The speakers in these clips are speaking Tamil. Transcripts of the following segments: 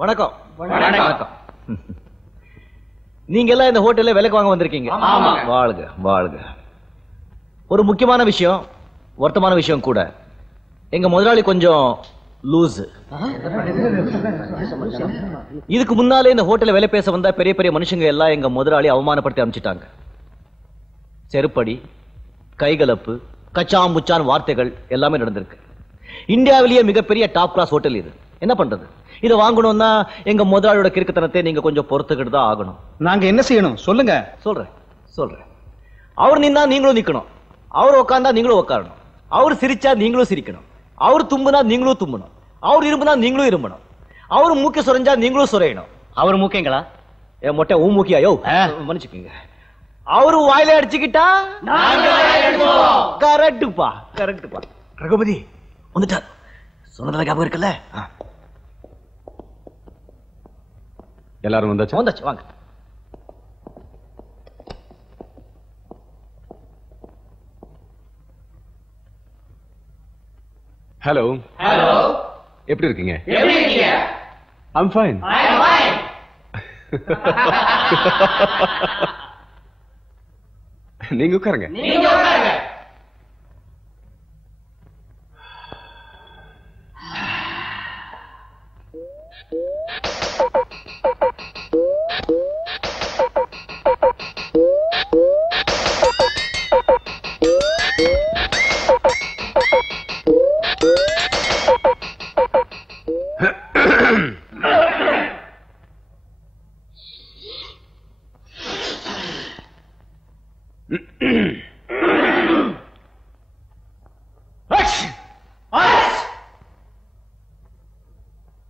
வணக்கம். வணக்கம். நீங்க எல்லாம் இந்த ஹோட்டல்ல விலைக்கு வாங்க வந்திருக்கீங்க. வாழ்க வாழ்க. ஒரு முக்கியமான விஷயம், வருத்தமான விஷயம் கூட. எங்க முதலாளி கொஞ்சம் லூஸ். இதுக்கு முன்னாலே இந்த ஹோட்டல்ல வேலை பேச வந்தா பெரிய பெரிய மனுஷங்க எல்லாம் எங்க முதலாளி அவமானப்படுத்தி அனுப்பிச்சிட்டாங்க. செருப்படி, கைகலப்பு, கச்சாம்புச்சான் வார்த்தைகள் எல்லாமே நடந்திருக்கு. இந்தியாவிலேயே மிகப்பெரிய டாப் கிளாஸ் ஹோட்டல் இது. என்ன பண்றது? இதை வாங்கணும்னா எங்க முதலாளியோட கிறுக்குத்தனத்தை நீங்க கொஞ்சம் பொறுத்துக்கிட்டு தான் ஆகணும். நாங்க என்ன செய்யணும் சொல்லுங்க. சொல்றேன். அவர் நின்னா நீங்களும் நிக்கணும், அவர் உட்கார்ந்தா நீங்களும் உட்காரணும், அவர் சிரிச்சா நீங்களும் சிரிக்கணும், அவர் தும்புனா நீங்களும் தும்பணும், அவர் இரும்புனா நீங்களும் இரும்பணும், அவர் மூக்க சுரைஞ்சா நீங்களும் சுரையணும். அவர் மூக்கைங்களா? என் மொட்டை ஊ மூக்கியா? யோ மன்னிச்சுக்கீங்க. அவரு வாயில அடிச்சுக்கிட்டா கரெக்டுப்பா. ரகுபதி வந்துட்டார். சொன்னதுல ஞாபகம் இருக்குல்ல? எல்லாரும் வந்தாச்சு. வாங்க. ஹலோ. எப்படி இருக்கீங்க? I'm fine. நீங்க உட்காருங்க.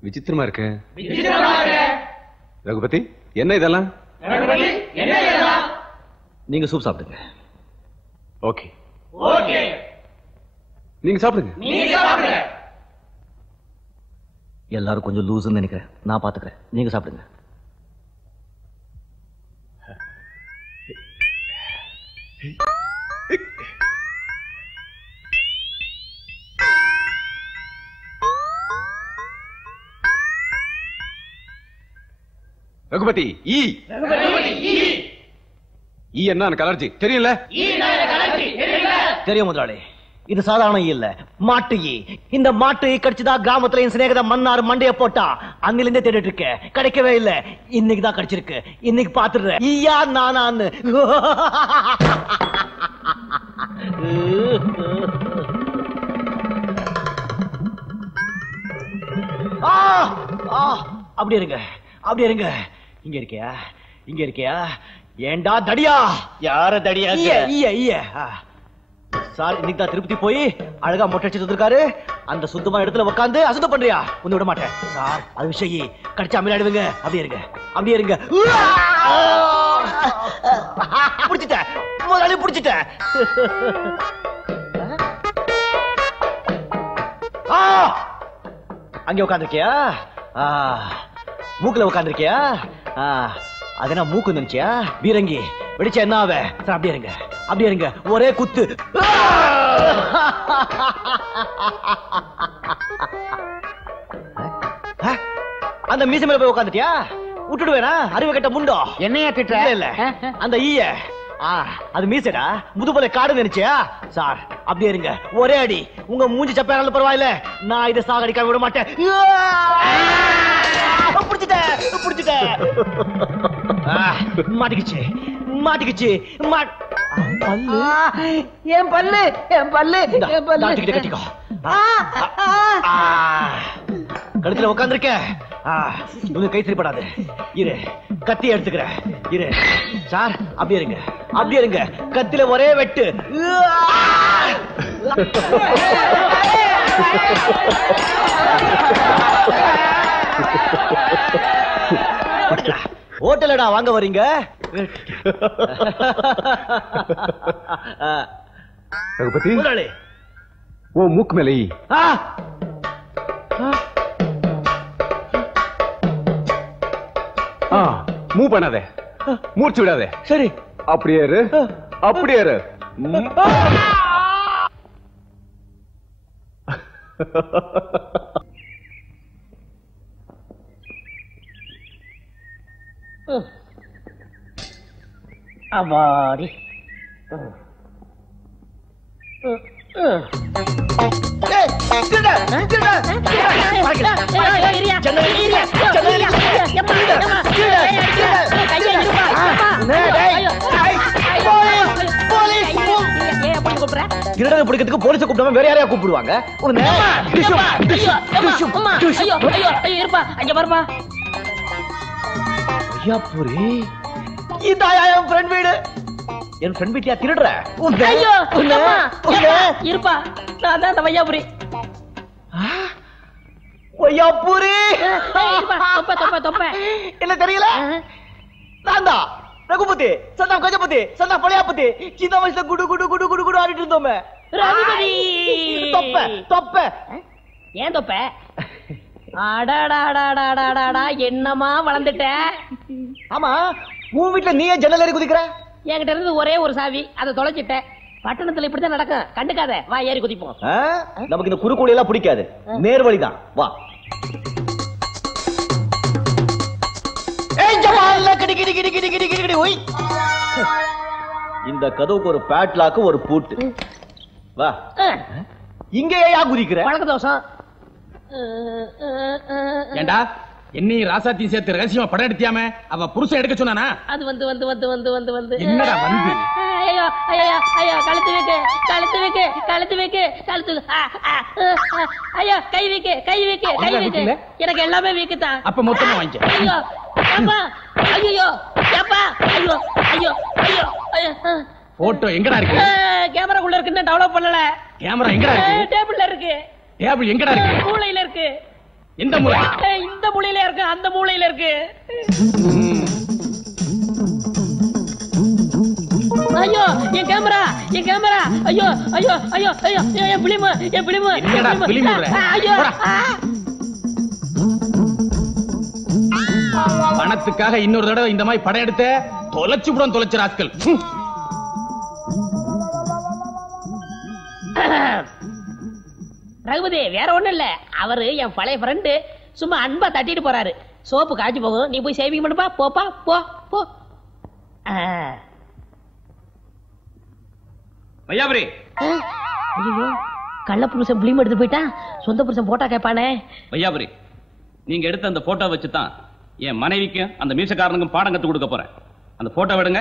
விசித்திரமா இருக்கு. ரகுபதி, என்ன இதெல்லாம்? நீங்க சூப் சாப்பிடுங்க. ஓகே. நீங்க சாப்பிடுங்க. எல்லாரும் கொஞ்சம் லூஸ்ன்னு நினைக்கிறேன். நான் பாத்துக்கிறேன். நீங்க சாப்பிடுங்க. ரகுபதி, என்ன எனக்கு அலர்ஜி தெரியல. தெரியும் முதலாளி. இது சாதாரண இல்ல, மாட்டு ஈ. இந்த மாட்டு ஈ கடிச்சுதா கிராமத்துல என் சிநேகித மன்னார் மண்டைய போட்டா. அன்னிலிருந்தே தேடிட்டு இருக்க, கிடைக்கவே இல்ல. இன்னைக்கு தான் கிடைச்சிருக்கு. இன்னைக்கு பாத்துடுறேன் ஈயா நானான்னு. அப்படி இருங்க. இங்க இருக்கியா? ஏண்டா தடியா? யார தடியா? சார் இன்னைக்கு தான் திருப்பதி போய் அழகா மொட்டை அடிச்சு வந்திருக்காரு. அந்த சுத்தமான இடத்துல உட்காந்து அசுத்தம் பண்றியா? ஒண்ணு விட மாட்டேன் சார். அது விஷயம் கடிச்சா அமிலாடுவீங்க. அப்படியே இருங்க. புடிச்சிட்டேன் முதலாளி, புடிச்சிட்டேன். அங்கே உட்காந்துருக்கியா? மூக்குல உட்காந்துருக்கியா? அதனா மூக்கு நினைச்சியா? பீரங்கி வெடிச்சா என்ன ஆவ? சார் அப்படியே இருங்க. ஒரே குத்து. அந்த மீசை மேல போய் உட்காந்துட்டியா? விட்டுடுவேனா? அறிவு கட்ட முண்டோ. என்னையா திட்ட? இல்ல அந்த ஈய அது மீசடா. முதுபல காடு நினைச்சியா? சார் அப்படியே இருங்க. ஒரே அடி. உங்க மூஞ்சி சப்பையானாலும் பரவாயில்ல, நான் இதை சாகடிக்க விட மாட்டேன். புடிச்சிட்டேன். மாட்டிக்கிச்சு. என் பல்லு கட்டிக்கோ. கழுத்துல உட்காந்துருக்க. உங்க கை சரிப்படாது. இரு, கத்தி எடுத்துக்கிறேன். இரு சார். அப்படியே இருங்க. கத்தில ஒரே வெட்டு. ஹோட்டலடா வாங்க வரீங்க? ரகுபதி, முதலாளி ஓ மூக்கு மேலே மூவ் பண்ணாத, மூர்ச்சி விடாத. சரி அப்படியே இரு. அம்மாடி. திருடனை பிடிக்கிறதுக்கு போலீஸை கூப்பிடாம வேற யாரையா கூப்பிடுவாங்க? என் ஃப்ரெண்ட் வீட்டியா திருடுற? இருப்பா, நான் தான் வையாபுரி. வையாபுரி என்ன தெரியல? நான் தான் ரகுபதி, சந்தா கஜபதி, சந்தா பழையாபதி. சின்ன வயசுல குடு குடு குடு குடு குடு ஆடிட்டு இருந்தோமே. ரகுபதி தொப்ப தொப்ப. ஏன் தொப்ப? அடாடாடாடாடாடா, என்னமா வளர்ந்துட்ட? ஆமா, உன் வீட்டுல நீயே ஜன்னல் ஏறி குதிக்கிற? என்கிட்ட இருந்து ஒரே ஒரு சாவி, அதை தொலைச்சிட்டேன். பட்டணத்துல இப்படித்தான் நடக்கும், கண்டுக்காத. வா, ஏறி குதிப்போம். நமக்கு இந்த குறுக்கோழி எல்லாம் பிடிக்காது, நேர்வழிதான். வா. இந்த கதவுக்கு ஒரு பேட்லாக்கு, ஒரு பூட்டு. வா. இங்க ஏன் குதிக்கிற? பழக்க தோஷம். ஏண்டா என்னையும் ராசாத்தையும் சேர்த்து ரகசியமா படம் எடுத்தியாம அவ புருஷன் எடுக்க சொன்னானா? அது வந்து வந்து வந்து வந்து வந்து வந்து என்னடா வந்து? ஐயோ ஐயோ ஐயோ, கழுத்து வைக்க, கழுத்து வைக்க, கழுத்து வைக்க, கழுத்து. ஐயோ, கை வைக்க, கை வைக்க, கை வைக்க. எனக்கு எல்லாமே வீக்குதான். அப்ப மொத்தமா வாங்கிக்க. ஐயோ அப்பா, ஐயோ அப்பா, ஐயோ ஐயோ ஐயோ ஐயோ. போட்டோ எங்கடா இருக்கு? கேமராக்குள்ள இருக்குன்னு டெவலப் பண்ணல. கேமரா எங்கடா இருக்கு? டேபிள்ல இருக்கு. டேபிள் எங்கடா இருக்கு? மூலையில இருக்கு. எந்த மூலை? இந்த மூலையில இருக்கு, அந்த மூலையில இருக்கு. ஐயோ, என் கேமரா, என் கேமரா. ஐயோ ஐயோ ஐயோ ஐயோ, என் பிலிம், என் பிலிம். என்னடா பிலிம்? ஐயோ, பணத்துக்காக இன்னொரு தடவை இந்த மாதிரி படம் எடுத்த தொலைச்சு விடும், தொலைச்சு ராஸ்கல். ரகுபதி, வேற ஒண்ணும் இல்ல, அவரு என் பழைய ஃப்ரெண்டு. சும்மா அன்பா தட்டிட்டு போறாரு. சோப்பு காய்ச்சி போகும், நீ போய் சேவிங் பண்ணுப்பா. போப்பா, போ போ. வையாபுரி, ஐயோ, கள்ள புருஷன் பிலிம் எடுத்து போயிட்டா, சொந்த புருஷன் போட்டா கேட்பானே. வையாபுரி, நீங்க எடுத்த அந்த போட்டோ வச்சுதான் என் மனைவிக்கும் அந்த மீசக்காரனுக்கும் பாடம் கத்து கொடுக்க போறேன். அந்த போட்டோ விடுங்க.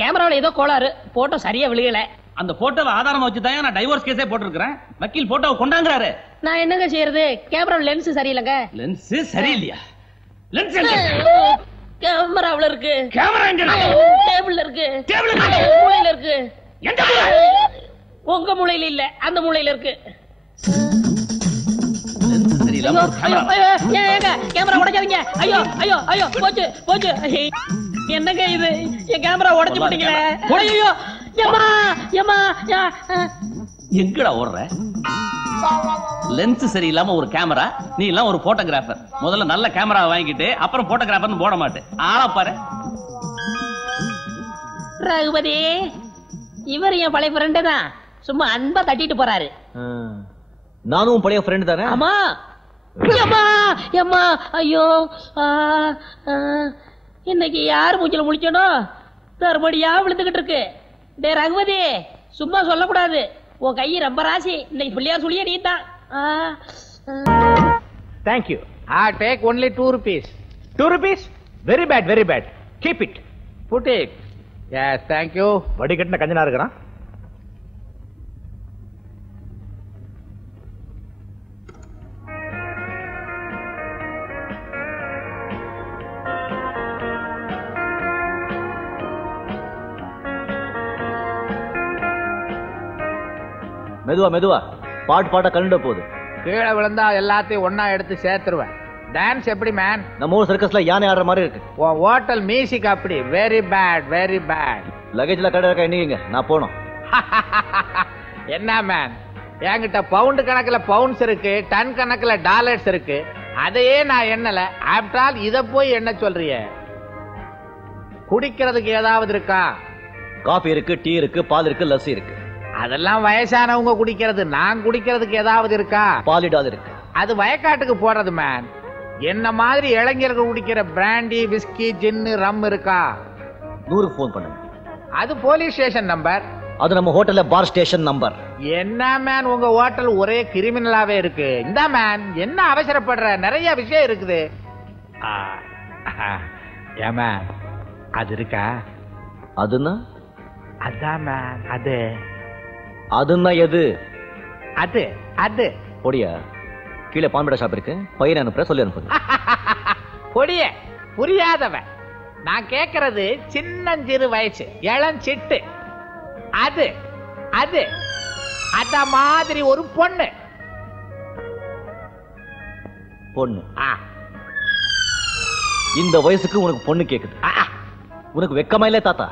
கேமராவில் ஏதோ கோளாறு, போட்டோ சரியா விழுகல. அந்த போட்டோவை ஆதாரமா வச்சுதான் நான் டைவோர்ஸ் கேஸே போட்டிருக்கிறேன். வக்கீல் போட்டோவை கொண்டாங்கிறாரு. நான் என்னங்க செய்யறது? கேமரா லென்ஸ் சரியில்லைங்க. லென்ஸ் சரியில்லையா? லென்ஸ் கேமராவில் இருக்கு. கேமரா எங்க? டேபிள்ல இருக்கு. டேபிள் மூலையில இருக்கு. எந்த மூலை? உங்க மூலையில இல்ல, அந்த மூலையில இருக்கு. லென்ஸ் சரியில்லை. கேமரா உடைக்காதீங்க. ஐயோ ஐயோ ஐயோ, போச்சு போச்சு. என்னங்க இது? என் கேமரா உடைச்சு போட்டீங்களே. ஐயோ, ஏமா ஏமா. எங்கடா ஓடுற? லென்ஸ் சரியில்லாம ஒரு கேமரா, நீ எல்லாம் ஒரு போட்டோகிராஃபர். முதல்ல நல்ல கேமரா வாங்கிட்டு அப்புறம் போட்டோகிராஃபர்னு போட மாட்டேன். ஆளா பாரு. ரகுபதி, இவர் என் பழைய ஃப்ரெண்டு தான். சும்மா அன்பா தட்டிட்டு போறாரு. நானும் பழைய ஃப்ரெண்ட் தானே? ஆமா. ஏமா ஏமா, ஐயோ. இன்னைக்கு யார் மூச்சில முழிச்சனோ தர்மடியா விழுந்துகிட்டு இருக்கு. டே ரகுபதி, சும்மா சொல்லக்கூடாது. உன் கை ரொம்ப ராசி. இன்னைக்கு பிள்ளையார் சொல்லியே நீ தான். Thank you. I take only 2 rupees. 2 rupees? Very bad, very bad. Keep it. Put it. Yes, thank you. வடி கட்டின கஞ்சனா இருக்கிறான். மெதுவா மெதுவா, பாட்டு பாட்டா கண்டு போகுது. கீழே விழுந்தா எல்லாத்தையும் ஒன்னா எடுத்து சேர்த்துருவேன். டான்ஸ் எப்படி மேன்? நம்ம ஊர் சர்க்கஸ்ல யானை ஆடுற மாதிரி இருக்கு. ஹோட்டல் மியூசிக் அப்படி. Very bad, very bad. லகேஜ்ல கடை இருக்க எண்ணிங்க, நான் போனோம். என்ன மேன், என்கிட்ட பவுண்டு கணக்குல பவுண்ட்ஸ் இருக்கு, டன் கணக்குல டாலர்ஸ் இருக்கு. அதையே நான் எண்ணல. ஆஃப்டர் ஆல் இத போய் என்ன சொல்றிய? குடிக்கிறதுக்கு ஏதாவது இருக்கா? காபி இருக்கு, டீ இருக்கு, பால் இருக்கு, லஸ்ஸி இருக்கு. அதெல்லாம் வயசானவங்க குடிக்கிறது. நான் குடிக்கிறதுக்கு ஏதாவது இருக்கா? பாலிடாது இருக்கு. அது வயக்காட்டுக்கு போடுறது மேன். என்ன மாதிரி இளைஞர்கள் குடிக்கிற பிராண்டி விஸ்கி ஜின்னு ரம் இருக்கா? 100 போன் பண்ணுங்க. அது போலீஸ் ஸ்டேஷன் நம்பர். அது நம்ம ஹோட்டல்ல பார் ஸ்டேஷன் நம்பர். என்ன மேன் உங்க ஹோட்டல் ஒரே கிரிமினலாவே இருக்கு. இந்த மேன் என்ன அவசரப்படுற, நிறைய விஷயம் இருக்குது. ஏமா அது இருக்கா? அதுன்னா அதான் மேன். அதுன்னா எது? அது பொடியா? கீழே பாம்பேடா ஷாப் இருக்கு, பையன் அனுப்புற, சொல்லி அனுப்புங்க. பொடிய புரியாதவன். நான் கேக்குறது சின்னஞ்சிறு வயசு இளஞ்சிட்டு. அது அது அத மாதிரி ஒரு பொண்ணு. பொண்ணு? இந்த வயசுக்கு உனக்கு பொண்ணு கேக்குது? உனக்கு வெக்கமா இல்ல தாத்தா?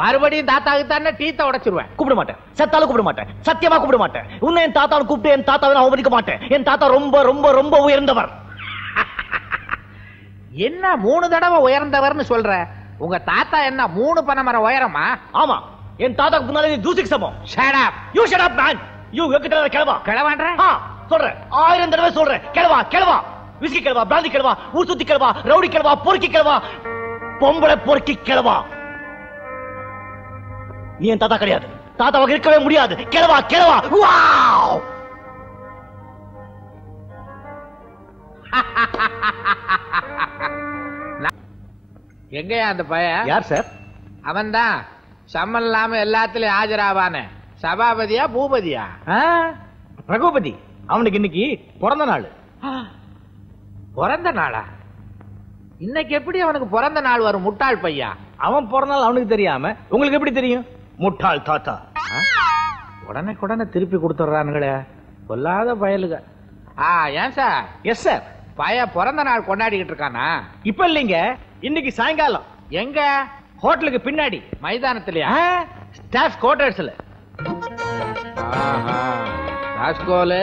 மறுபடியும் தாத்தாவுக்கு தானே டீத்த உடைச்சிருவேன். கூப்பிட மாட்டேன், சத்தாலும் கூப்பிட மாட்டேன், சத்தியமா கூப்பிட மாட்டேன். உன்னை என் தாத்தாவை கூப்பிட்டு என் தாத்தாவை நான் அவமதிக்க மாட்டேன். என் தாத்தா ரொம்ப ரொம்ப ரொம்ப உயர்ந்தவர். என்ன 3 தடவை உயர்ந்தவர்னு சொல்ற? உங்க தாத்தா என்ன 3 பனைமரம் உயரமா? ஆமா, என் தாத்தாக்கு முன்னாலே தூசிக்கு சமம். Shut up. You shut up man. You எக்கிட்ட கிளவா. கிளவான்ற? சொல்றேன், 1000 தடவை சொல்றேன். கிளவா கிளவா, விஸ்கி கிளவா, பிராந்தி கிளவா, ஊர் சுத்தி கிளவா, ரவுடி கிளவா, பொறுக்கி கிளவா, பொம்பளை பொறுக்கி கிளவா. நீ என் தாத்தா கிடையாது, தாத்தாவாக இருக்கவே முடியாது. கிளவா கிளவா. வாவ். எங்கயா அந்த பையன்? யார் சார்? அவன் தான் சம்மன் இல்லாம எல்லாத்துலயும் ஆஜராவான சபாபதியா பூபதியா? ரகுபதி. அவனுக்கு இன்னைக்கு பிறந்த நாள். பிறந்த நாளா? இன்னைக்கு எப்படி அவனுக்கு பிறந்த நாள் வரும்? முட்டாள் பையா. அவன் பிறந்த நாள் அவனுக்கு தெரியாம உங்களுக்கு எப்படி தெரியும்? முட்டாள் தாத்தா. உடனே திருப்பி கொடுத்துறானுங்களே, கொல்லாத பயலுக. ஏன் சார்? Yes sir. பைய பிறந்த நாள் கொண்டாடிக்கிட்டு இருக்கானா? இப்ப இல்லைங்க, இன்னைக்கு சாயங்காலம். எங்க? ஹோட்டலுக்கு பின்னாடி மைதானத்திலயா? ஸ்டாஃப் குவார்டர்ஸ்ல. ராஸ்கோலு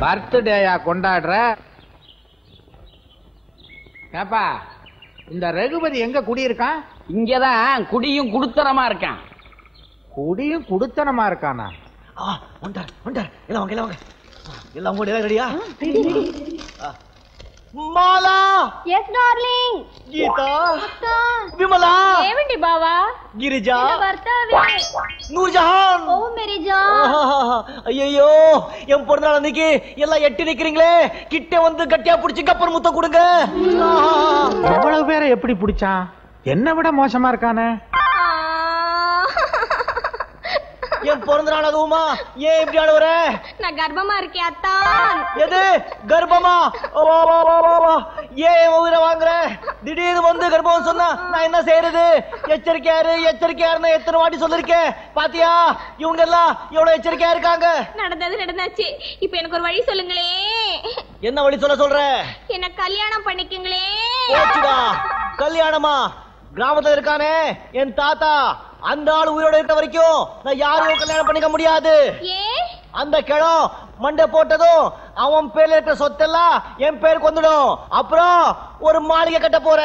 பர்த்டேயா கொண்டாடுற? ஏப்பா, இந்த ரகுபதி எங்க குடியிருக்கான்? இங்கதான் குடியும் குடுத்தனமா இருக்கான். குடியும் குடுத்தனமா இருக்கானா? வந்தார் வந்தார். எல்லாம் வாங்க எல்லாம் வாங்க. எல்லாம் கூட ரெடியா? மாலா. Yes darling. கீதா. அக்கா. விமலா. ఏమండి బావా? గిరిజా. భర్తవి. நூர்ஜஹான். ஓ மேரி ஜான். ஐயோ, என் பிறந்த நாள் அன்னைக்கு எல்லாம் எட்டி நிக்கிறீங்களே, கிட்ட வந்து கட்டியா புடிச்சு கப்பர் முத்த கொடுங்க. எவ்வளவு பேரை எப்படி பிடிச்சான்? என்ன விட மோசமா இருக்கானே. என் பிறந்த நாள் அதுவுமா? ஏன் இப்படி ஆடுவற? நான் கர்ப்பமா இருக்கேன் அத்தான். எது கர்ப்பமா? ஏன் உயிரை வாங்குற? திடீர்னு வந்து கர்ப்பம் சொன்னா நான் என்ன செய்யறது? எச்சரிக்கையாரு எச்சரிக்கையாருன்னு எத்தனை வாட்டி சொல்லிருக்கேன். பாத்தியா இவங்க எல்லாம் எவ்வளவு எச்சரிக்கையா இருக்காங்க. நடந்தது நடந்தாச்சு. இப்ப எனக்கு ஒரு வழி சொல்லுங்களே. என்ன வழி சொல்ற? என்ன கல்யாணம் பண்ணிக்குங்களே. கல்யாணமா? கிராமத்துல இருக்கானே என் தாத்தா, அந்த ஆள் உயிரோட இருக்க வரைக்கும் நான் யாரையும் கல்யாணம் பண்ணிக்க முடியாது. அந்த கிழம் மண்டை போட்டதும் அவன் பேர்ல இருக்கிற சொத்தெல்லாம் என் பேருக்கு வந்துடும். அப்புறம் ஒரு மாளிகை கட்ட போற.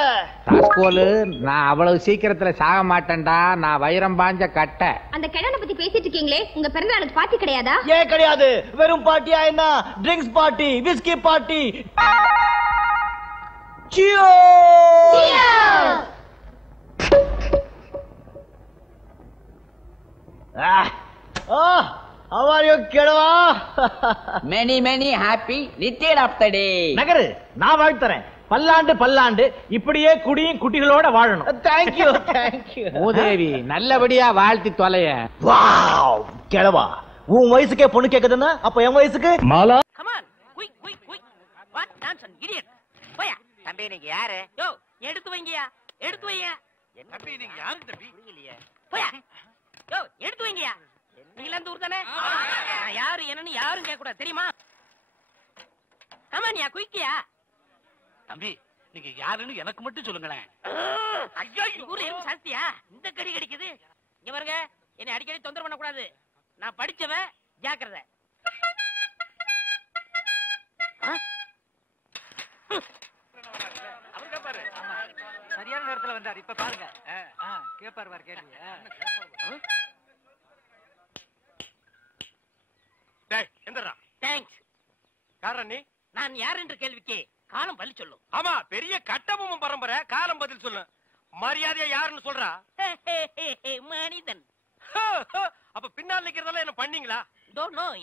நான் அவ்வளவு சீக்கிரத்துல சாக மாட்டேன்டா. நான் வைரம் பாஞ்ச கட்ட. அந்த கிழவனை பத்தி பேசிட்டு இருக்கீங்களே, உங்க பிறந்த நாளுக்கு பார்ட்டி கிடையாதா? ஏன் கிடையாது? வெறும் பார்ட்டியா என்ன? Drinks party, whisky party. How are you, கிழவா? many happy return of the day. Nagar, நான் வாழ்த்துறேன். பல்லாண்டு பல்லாண்டு இப்படியே குடியும் குட்டிகளோட வாழணும். Thank you thank you. மூதேவி நல்லபடியா வாழ்த்தி தொலைய. வாவ் கிழவா, உன் வயசுக்கே பொண்ணு கேக்குதுன்னா அப்ப என் வயசுக்கு? Mala. Come on, quick. What nonsense, idiot. போயா. தம்பி நீங்க யாரு? யோ, எடுத்து வைங்கயா. எடுத்து வையா. தம்பி நீங்க யாரு தம்பி? புரியலையே. போயா. யோ, எடுத்து வைங்கயா. நீங்க எல்லாம் ஊர் தானே? நான் யாரு என்னன்னு யாரும் கேட்க கூடாது தெரியுமா? ஆமா நீ குயிக்கியா? தம்பி நீங்க யாருன்னு எனக்கு மட்டும் சொல்லுங்களேன். ஐயோ ஊர்ல எறும்பு சாஸ்தியா? இந்த கறி கிடைக்குது. இங்க பாருங்க, என்னை அடிக்கடி தொந்தரவு பண்ண கூடாது. நான் படிச்சவன், ஜாக்கிரதை. சரியான நேரத்துல வந்தார். இப்ப பாருங்க கேப்பாரு கேள்வி. நான் யார் என்ற கேள்விக்கு காலம் பள்ளி சொல்லும். ஆமா, பெரிய கட்டபொம்மன் பரம்பரை, காலம் பதில் சொல்லு. மரியாதையா யாருன்னு சொல்றா? மனிதன். அப்ப பின்னால் நிக்கிறதெல்லாம் என்ன பண்ணீங்களா?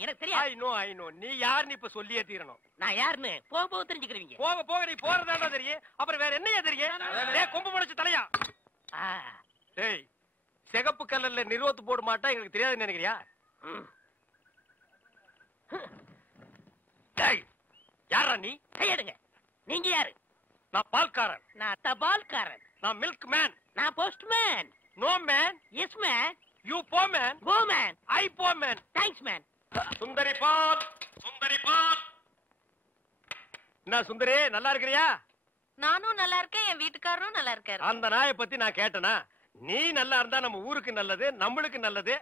எனக்கு தெரியாது. ஐ நோ நீ யாருன்னு இப்ப சொல்லியே தீரணும். நான் யாருன்னு போக போக தெரிஞ்சுக்கிறீங்க. போக போக நீ போறதாண்டா தெரியும். அப்புறம் வேற என்னையா தெரியும்? டேய் கொம்பு முளைச்ச தலையா. டேய் சிகப்பு கலர்ல நிறுவத்து போட மாட்டா எங்களுக்கு தெரியாதுன்னு நினைக்கிறியா? டேய் யாரா நீ? கையெடுங்க. நீங்க யாரு? நான் பால்காரன். நான் தபால்காரன். நான் மில்க் மேன். நான் postman. No man. Yes man. You போ மேன். Go man. ஐ போ மேன். Thanks man. சுந்தரி பால், சுந்தரி பால். என்ன சுந்தரி, நல்லா இருக்கிறியா? நானும் நல்லா இருக்கேன், என் வீட்டுக்காரரும் நல்லா இருக்காரு. அந்த நாயை பத்தி நான் கேட்டனா? நீ நல்லா இருந்தா நம்ம ஊருக்கு நல்லது, நம்மளுக்கு நல்லது.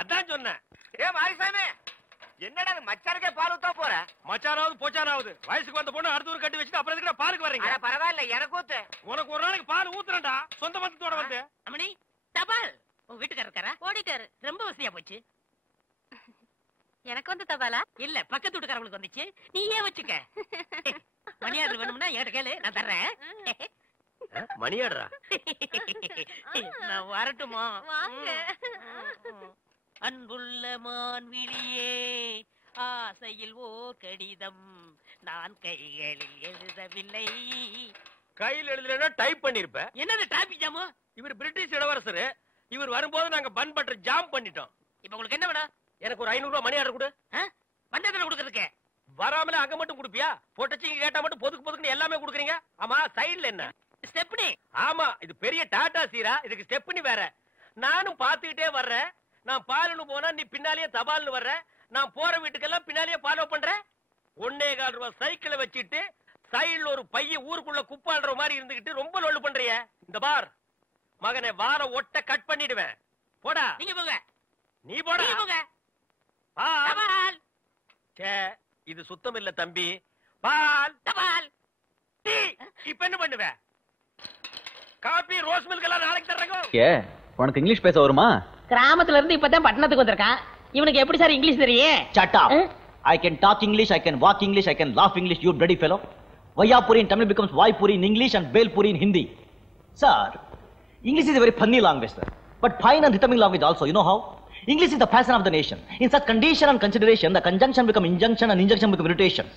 அதான் சொன்னேன். ஏ மாரிசாமி, என்னடா மச்சானுக்கே பால் ஊத்தா போற? மச்சானாவது போச்சானாவது வயசுக்கு வந்த பொண்ணு அடுத்த ஊர் கட்டி வச்சுட்டு அப்புறம் எதுக்கு பாருக்கு வர்றீங்க? பரவாயில்ல, எனக்கு ஊத்து. உனக்கு ஒரு நாளைக்கு பால் ஊத்துறேன்டா, சொந்த பந்தத்தோட வந்து. அம்மணி தபால். உங்க வீட்டுக்காரர் இருக்காரா? ஓடிட்டாரு. ரொம்ப வசதியா போச்சு. எனக்கு வந்து தபாலா? இல்ல, பக்கத்து வீட்டுக்காரங்களுக்கு வந்துச்சு. நீ ஏன் வச்சுக்க. மணியாடு வேணும்னா என்கிட்ட கேளு, நான் தர்றேன். மணியாடுறா? நான் வரட்டுமா? வாங்க. அன்புள்ள மான்விழியே, ஆசையில் ஓ கடிதம் நான் கைகளில் எழுதவில்லை. கையில் எழுதலன்னா டைப் பண்ணிருப்ப. என்னது டிராபிக் ஜாமு? இவர் பிரிட்டிஷ் இளவரசர். இவர் வரும்போது நாங்க பன் பட்டர் ஜாம் பண்ணிட்டோம். இப்ப உங்களுக்கு என்ன வேணும்? எனக்கு ஒரு 500 ரூபாய் மணி ஆர்டர் கொடு. பந்தத்துல கொடுக்கறதுக்கு வராமல அங்க மட்டும் கொடுப்பியா? போட்டச்சிங்க கேட்டா மட்டும் பொதுக்கு பொதுக்குன்னு எல்லாமே கொடுக்குறீங்க. ஆமா, சைடுல என்ன? ஸ்டெப்னி. ஆமா, இது பெரிய டாடா சீரா, இதுக்கு ஸ்டெப்னி வேற. நானும் பாத்துக்கிட்டே வர்றேன். நான் பாலுன்னு போனா நீ பின்னாலேயே தபால்னு வர்ற. நான் போற வீட்டுக்கெல்லாம் பின்னாலேயே ஃபாலோ பண்ற. 1.25 ரூபாய் சைக்கிளை வச்சுட்டு சைடுல ஒரு பைய ஊருக்குள்ள குப்பாடுற மாதிரி இருந்துகிட்டு ரொம்ப லொல்லு பண்றிய. இந்த பார் மகனை, வார ஒட்ட கட் பண்ணிடுவேன். போடா. நீங்க போங்க. நீ போடா. நீங்க போங்க. பால். சே, இது சுத்தம் இல்ல தம்பி. பால் தபால். டீ. இப்ப என்ன பண்ணுவ? காபி, ரோஸ் மில்க் எல்லாம் நாளைக்கு தர்றேன். ஏ, உனக்கு இங்கிலீஷ் பேச வருமா? கிராமத்துல இருந்து இப்பதான் பட்டணத்துக்கு வந்திருக்கான். இவனுக்கு எப்படி சார் இங்கிலீஷ் தெரியும்? Shut up. I can talk English, I can walk English, I can laugh English, you bloody fellow. Vayapuri in Tamil becomes Vaipuri in English and Belpuri in Hindi. Sir, English is a very funny language, sir. But fine and rhythmic language also, you know how? English is the passion of the nation. In such condition and consideration, the conjunction become injunction and injunction become irritations.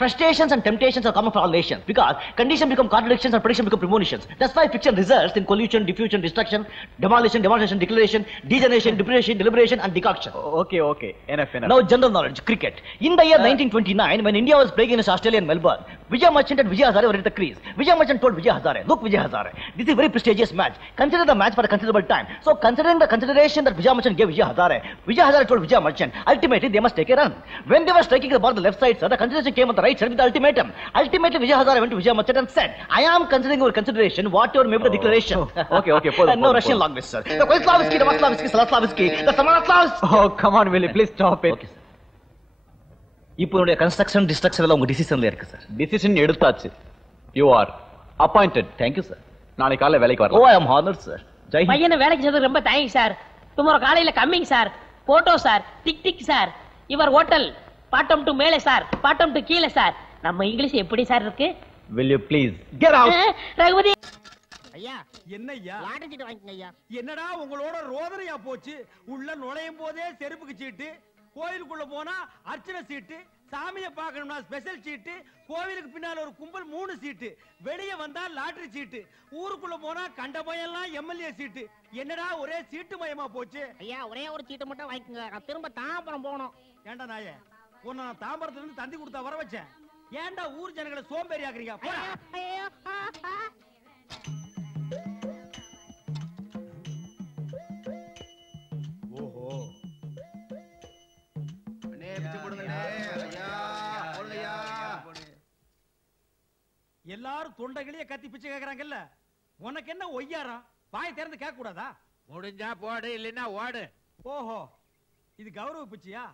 Frustrations and temptations are common for all nations because condition become contradictions and prediction become premonitions. That's why fiction results in collusion, diffusion, destruction, demolition, demonstration, declaration, degeneration, depreciation, deliberation and decoction. Okay. Enough. Now general knowledge, cricket. In the year 1929, when India was playing against Australia in Melbourne, Vijay Merchant and Vijay Hazare were at the crease. Vijay Merchant told Vijay Hazare, look Vijay Hazare, this is a very prestigious match. Consider the match for a considerable time. So considering the consideration that Vijay Merchant gave Vijay Hazare told Vijay Merchant, ultimately they must take a run. When they were striking the ball on the left side, sir, the consideration came on the right side with the ultimatum. Ultimately Vijay Hazare went to Vijay Merchant and said, I am considering your consideration, whatever may be the declaration. Okay. No Russian language, sir. The Koislavsky, the Maslavsky, Salaslavsky, the Samalaslavsky. Oh, come on, Willie, please stop it. Okay, sir. இப்போ உடைய கன்ஸ்ட்ரக்ஷன் டிஸ்ட்ரக்ஷன் எல்லாம் உங்க டிசிஷன்ல இருக்கு சார். Decision எடுத்தாச்சு. You are appointed. Thank you, sir. நாளைக்கு காலையில வேலைக்கு Oh, வரலாம். I am honored, sir. Jai Hind. பையனை வேலைக்கு சேர்த்து ரொம்ப தேங்க்ஸ் சார். டுமாரோ காலையில coming sir. Photo sir, tick tick sir. இவர் ஹோட்டல் பாட்டம் டு மேலே சார், பாட்டம் டு கீழே சார். நம்ம இங்கிலீஷ் எப்படி சார் இருக்கு? Will you please get out? Raghupathi ஐயா, என்னய்யா லாட்டரி சீட்டு வாங்கிக்கங்க ஐயா. என்னடா உங்களோட ரோதனையா போச்சு? உள்ள நுழையும் போதே செருப்புக்கு சீட்டு, கோயிலுக்குள்ள போனா அர்ச்சனை சீட்டு, சாமியை பார்க்கணும்னா ஸ்பெஷல் சீட்டு, கோவிலுக்கு பின்னால ஒரு கும்பல் 3 சீட்டு, வெளியே வந்தா லாட்டரி சீட்டு, ஊருக்குள்ள போனா கண்ட பையெல்லாம் எம்எல்ஏ சீட்டு. என்னடா ஒரே சீட்டு மயமா போச்சு? ஐயா ஒரே ஒரு சீட்டை மட்டும் வாங்கிக்கங்க. நான் திரும்ப தாம்பரம் போகணும். ஏண்டா நாயே, உன்னை நான் தாம்பரத்துல இருந்து தந்தி கொடுத்தா வர வச்சேன். ஏண்டா ஊர் ஜனங்களை சோம்பேறி ஆக்குறீங்க? போடா. ஓஹோ, எல்லாரும் தொண்டைகளையே கத்தி பிச்சை கேக்குறாங்கல்ல, உனக்கு என்ன ஒய்யாரம்? வாய் திறந்து கேட்க கூடாதா? முடிஞ்சா போடு, இல்லைன்னா ஓடு. ஓஹோ, இது கௌரவ பிச்சையா?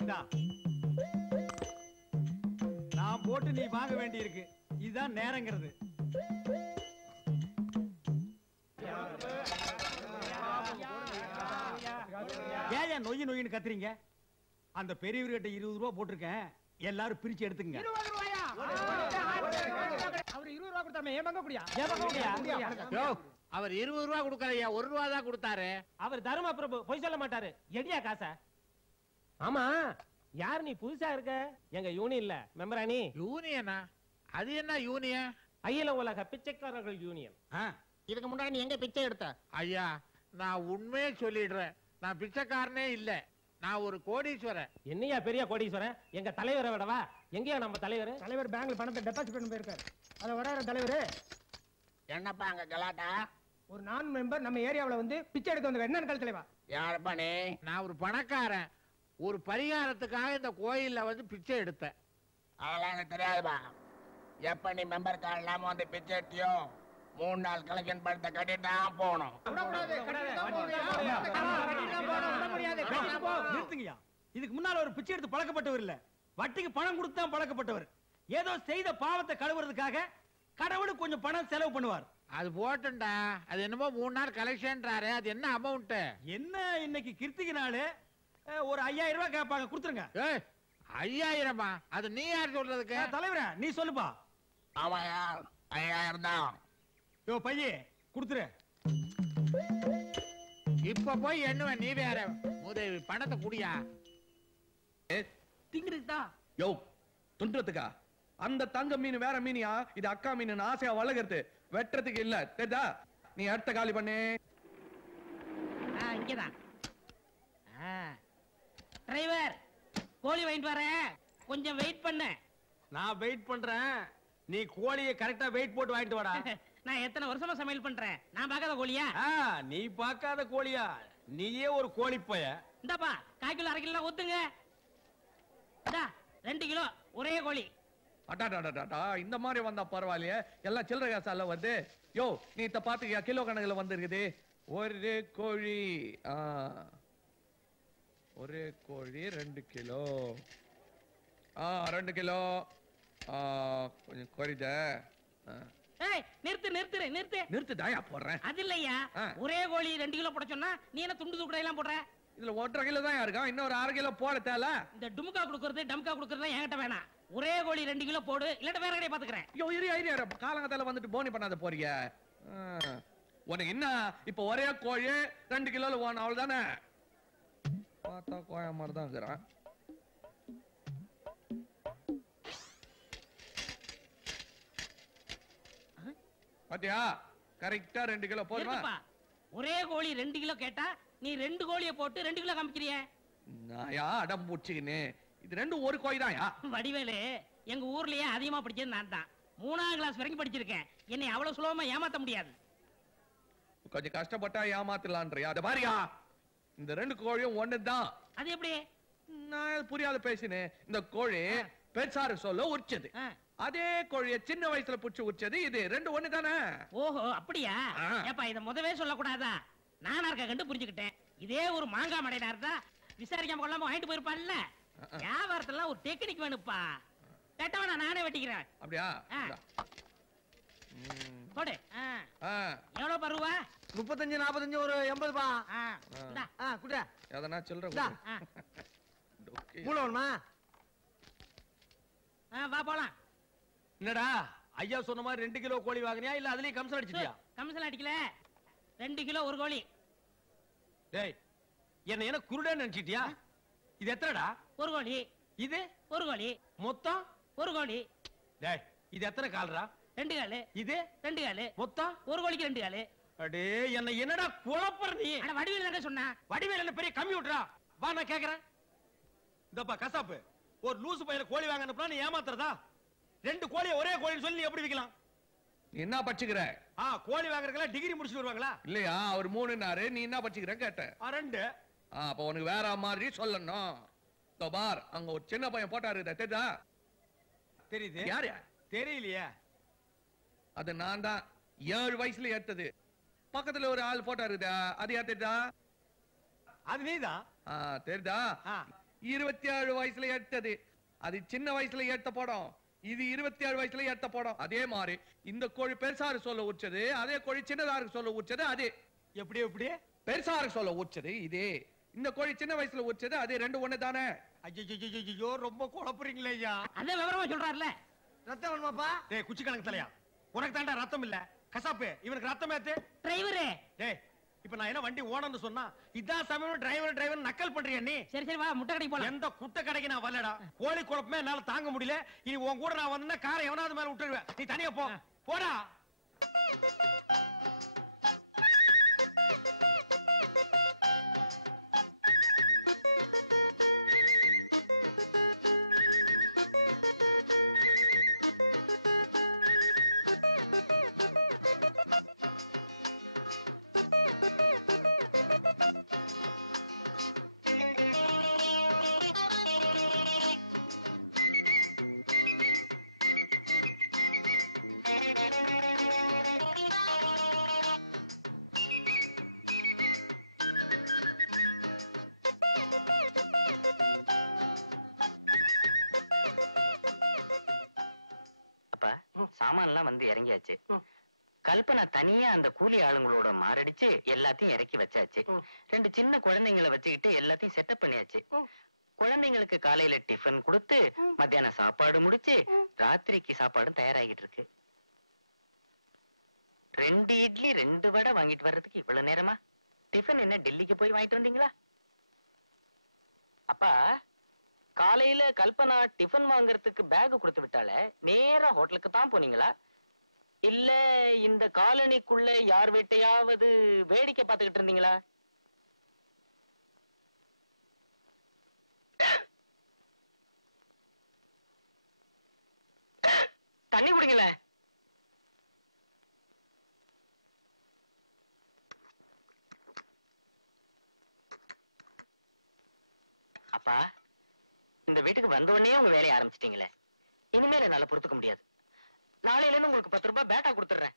இந்தா, நான் போட்டு நீ வாங்க வேண்டி இருக்கு. இதுதான் நேரங்கிறது. ஏன் நொய்யு நொய்யுன்னு கத்துறீங்க? அந்த பெரியவர்கிட்ட 20 ரூபாய் போட்டிருக்கேன், எல்லாரும் பிரிச்சு எடுத்துங்க. அவர் 20 ரூபா கொடுத்தாமே ஏமாங்க கூடியா? அவர் 20 ரூபா கொடுக்கலையா, 1 ரூபா தான் கொடுத்தாரு. அவர் தர்ம பிரபு பொய் சொல்ல மாட்டாரு. எடியா காசா? ஆமா, யார் நீ புதுசா இருக்க? எங்க யூனியன்ல மெம்பரா நீ? யூனியனா? அது என்ன யூனியன்? அகில உலக பிச்சைக்காரர்கள் யூனியன். இதுக்கு முன்னாடி நீ எங்க பிச்சை எடுத்த? ஐயா, நான் உண்மையே சொல்லிடுறேன். நான் பிச்சைக்காரனே இல்ல, நான் ஒரு கோடீஸ்வரன். என்னையா பெரிய கோடீஸ்வரன்? எங்க தலைவரை விடவா? எங்கயா நம்ம தலைவர்? தலைவர் பேங்க்ல பணத்தை டெபாசிட் பண்ணி போயிருக்காரு. அத வடார தலைவர். என்னப்பா அங்க கலாட்டா? ஒரு நான் மெம்பர் நம்ம ஏரியாவுல வந்து பிச்சை எடுக்க வந்த என்னன்னு கல் தலைவா? யாருப்பா நீ? நான் ஒரு பணக்காரன். ஒரு பரிகாரத்துக்காக இந்த கோயில்ல வந்து பிச்சை எடுத்தேன். அதெல்லாம் எனக்கு தெரியாதுப்பா. எப்ப நீ மெம்பர் கார்டு இல்லாம வந்து பிச்சை எடுத்தியோ 3 நாள் கலெக்ஷன் பணத்தை கட்டிட்டு தான் போகணும். நிறுத்துங்கய்யா. இதுக்கு முன்னால ஒரு பிச்சை எடுத்து பழக்கப்பட்டவர் இல்ல, வட்டிக்கு பணம் கொடுத்து தான் பழக்கப்பட்டவர். ஏதோ செய்த பாவத்தை கழுவுறதுக்காக கடவுளுக்கு கொஞ்சம் பணம் செலவு பண்ணுவார். அது போட்டுண்டா. அது என்னமோ 3 நாள் கலெக்ஷன்றாரு. அது என்ன அமௌண்ட்? என்ன இன்னைக்கு கிருத்திகை நாள், ஒரு 5000 ரூபாய் கேட்பாங்க, கொடுத்துருங்க. 5000? அது நீ யார் சொல்றதுக்கு? தலைவரே நீ சொல்லுப்பா. ஆமாயா, 5000 தான். யோ பையே கொடுத்துரு. இப்ப போய் என்னவன் நீ வேற? உதவி பணத்தை குடியா. திங்கிறதுதா யோ துன்றதுக்கா? அந்த தங்க மீன் வேற மீனியா? இது அக்கா மீன் ஆசையா வளர்கிறது, வெட்டுறதுக்கு இல்ல. தெரியுதா? நீ அடுத்த காலி பண்ணு. இங்கதான் டிரைவர், கோழி வாங்கிட்டு வரேன், கொஞ்சம் வெயிட் பண்ண. நான் வெயிட் பண்றேன், நீ கோழியை கரெக்டா வெயிட் போட்டு வாங்கிட்டு வாடா. நான் எத்தனை வருஷமா சமையல் பண்றேன், நான் பார்க்காத கோழியா? நீ பார்க்காத கோழியா? நீயே ஒரு கோழி பைய. இந்தாப்பா, 1/4 கிலோ 1/2 கிலோ ஊத்துங்க. 2 கிலோ ஒரே கோழி. அடாடாடாடா, இந்த மாதிரி வந்தா பரவாயில்லையே, எல்லாம் சில்லறை காசால வருது. யோ நீ இத பாத்துக்கியா? கிலோ கணக்குல வந்திருக்குது. ஒரு கோழி, ஒரு கோழி 2 கிலோ. 2 கிலோ. கொஞ்சம் குறைத. நிறுத்து நிறுத்து நிறுத்து நிறுத்து. தாயா போடுறேன். அது இல்லையா, ஒரே கோழி 2 கிலோ போட சொன்னா நீ என்ன துண்டு துக்கடை எல்லாம் போடுற? இதுல 1.5 கிலோ தான் இருக்கா, இன்னும் ஒரு 1/2 கிலோ போட தேல. இந்த டுமுக்கா குடுக்கறது டம்கா குடுக்கறது என்கிட்ட வேணாம். ஒரே கோழி 2 கிலோ போடு, இல்லட்ட வேற கடையை பாத்துக்கிறேன். ஐயோ ஐயா, காலங்கத்தால வந்துட்டு போனி பண்ணாத போறீங்க. உனக்கு என்ன இப்ப ஒரே கோழி 2 கிலோல போன அவ்வளவுதானே? பார்த்தா கோயா மாதிரி தான் இருக்கிறான். பாத்தியா? கரெக்டா 2 கிலோ போதுமா? ஒரே கோழி 2 கிலோ கேட்டா நீ 2 கோழியை போட்டு 2 கிலோ காமிக்கிறிய. நாயா அடம் பூச்சிக்கின்னு, இது 2 ஒரு கோழி தான்யா. வடிவேலு, எங்க ஊர்லயே அதிகமா படிச்சது நான் தான். 3ஆம் கிளாஸ் வரைக்கும் படிச்சிருக்கேன். என்னை அவ்வளவு சுலபமா ஏமாத்த முடியாது. கொஞ்சம் கஷ்டப்பட்டா ஏமாத்தலான்றியா? அத பாரியா, இந்த 2 கோழியும் ஒண்ணுதான். அது எப்படி? நான் புரியாத பேசினேன். இந்த கோழி பெருசாரு சொல்ல உரிச்சது, அதே கோழிய சின்ன வயசுல புடிச்சு உரிச்சது இது. 2 ஒண்ணு தானே? ஓஹோ அப்படியா? ஏப்பா இத முதவே சொல்லக்கூடாதா? நானா இருக்க கண்டு புரிஞ்சுக்கிட்டேன். இதே ஒரு மாங்காய் மடையா இருந்தா விசாரிக்காம கொள்ளாம வாங்கிட்டு போயிருப்பான்ல. வியாபாரத்துல ஒரு டெக்னிக் வேணுப்பா. வெட்டவனா நானே வெட்டிக்கிறேன். அப்படியா? போடு. எவ்வளவு பருவா? 35 45 ஒரு 80 பா. குடுடா. எதனா சில்லற மூலவன்மா. வா போலாம். என்னடா ஐயா சொன்ன மாதிரி 2 கிலோ கோழி வாங்குனியா இல்ல அதுலயே கமிஷன் அடிச்சிட்டியா? கமிஷன் அடிக்கல, 2 கிலோ ஒரு கோழி. டேய் என்ன குருடன்னு நினைச்சிட்டியா? இது எத்தனைடா? ஒரு கோழி. இது ஒரு கோழி. மொத்தம் ஒரு கோழி. டேய் இது எத்தனை கால்ரா? 2 காலு. இது 2 காலு. மொத்தம் ஒரு கோழிக்கு 2 காலு. அடே என்னடா குழப்பற நீ? அட வடிவேல் என்ன சொன்னா? வடிவேல் என்ன பெரிய கம்ப்யூட்டரா? வா நான் கேக்குறேன். இதப்பா கசாப்பு, ஒரு லூசு பையல கோழி வாங்க அனுப்புனா நீ ஏமாத்துறதா? 2 கோழியை ஒரே கோழின்னு சொல்லி நீ எப்படி விக்கலாம்? என்ன படிச்சுக்கிற? கோழி வாங்குறதுல டிகிரி முடிச்சுட்டு வருவாங்களா? இல்லையா, அவர் 3னாரு, நீ என்ன படிச்சுக்கிற கேட்ட? 2. அப்ப உனக்கு வேற மாதிரி சொல்லணும். பார், அங்க ஒரு சின்ன பையன் போட்டாரு, தெரியுதா? தெரியுது. யாரு? தெரியலையே. அது நான் தான். 7 வயசுல ஏத்தது. பக்கத்துல ஒரு ஆள் போட்டாரு, அது ஏத்தா? அது நீதான். தெரியுதா? 27 வயசுல ஏத்தது. அது சின்ன வயசுல ஏத்த படம், இது 27 வயசுல ஏத்த படம். அதே மாதிரி இந்த கோழி பெருசாரு சொல்ல உச்சது, அதே கோழி சின்னதாருக்கு சொல்ல உச்சது. அது எப்படி எப்படி பெருசாருக்கு சொல்ல உச்சது இதே, இந்த கோழி சின்ன வயசுல உரிச்சது அது ரெண்டு ஒண்ணு தானே. ஐயோ ரொம்ப குழப்புறீங்களே ஐயா. அதான் விவரமா சொல்றாருல. ரத்தம் வேணுமாப்பா? டேய் குச்சி கணக்கு தலையா, உனக்கு தாண்டா ரத்தம் இல்ல. கசாப்பு இவனுக்கு ரத்தம் ஏத்து. டிரைவரே டேய் இப்ப நான் என்ன வண்டி ஓனர்னு சொன்னா இதான் சமயம் டிரைவர் நக்கல் பண்றியா நீ? சரி சரி வா முட்டை கடைக்கு போலாம். எந்த குட்டை கடைக்கு நான் வரலடா. கோழி குழப்பமே என்னால தாங்க முடியல. இனி உன் கூட நான் வந்தா காரை எவனாவது மேல விட்டுருவேன். நீ தனியா போ. போடா. சாமான்லாம் வந்து இறங்கியாச்சு. கல்பனா தனியா அந்த கூலி ஆளுங்களோட மாரடிச்சு எல்லாத்தையும் இறக்கி வச்சாச்சு. ரெண்டு சின்ன குழந்தைங்களை வச்சுக்கிட்டு எல்லாத்தையும் செட்டப் பண்ணியாச்சு. குழந்தைங்களுக்கு காலையில டிஃபன் கொடுத்து மத்தியானம் சாப்பாடு முடிச்சு ராத்திரிக்கு சாப்பாடும் தயாராகிட்டு இருக்கு. 2 இட்லி 2 வடை வாங்கிட்டு வர்றதுக்கு இவ்வளவு நேரமா? டிஃபன் என்ன டெல்லிக்கு போய் வாங்கிட்டு வந்தீங்களா? அப்பா காலையில கல்பனா டிஃபன் வாங்குறதுக்கு பேக் கொடுத்து விட்டால நேரா ஹோட்டலுக்கு தான் போனீங்களா, இல்ல இந்த காலனிக்குள்ள யார் வீட்டையாவது வேடிக்கை பார்த்துக்கிட்டு இருந்தீங்களா? தண்ணி குடிங்கள. அப்பா இந்த வீட்டுக்கு வந்த உடனே உங்க வேலையை ஆரம்பிச்சிட்டீங்களே, இனிமேல என்னால பொறுத்துக்க முடியாது. நாளையில இருந்து உங்களுக்கு 10 ரூபாய் பேட்டா கொடுத்துறேன்.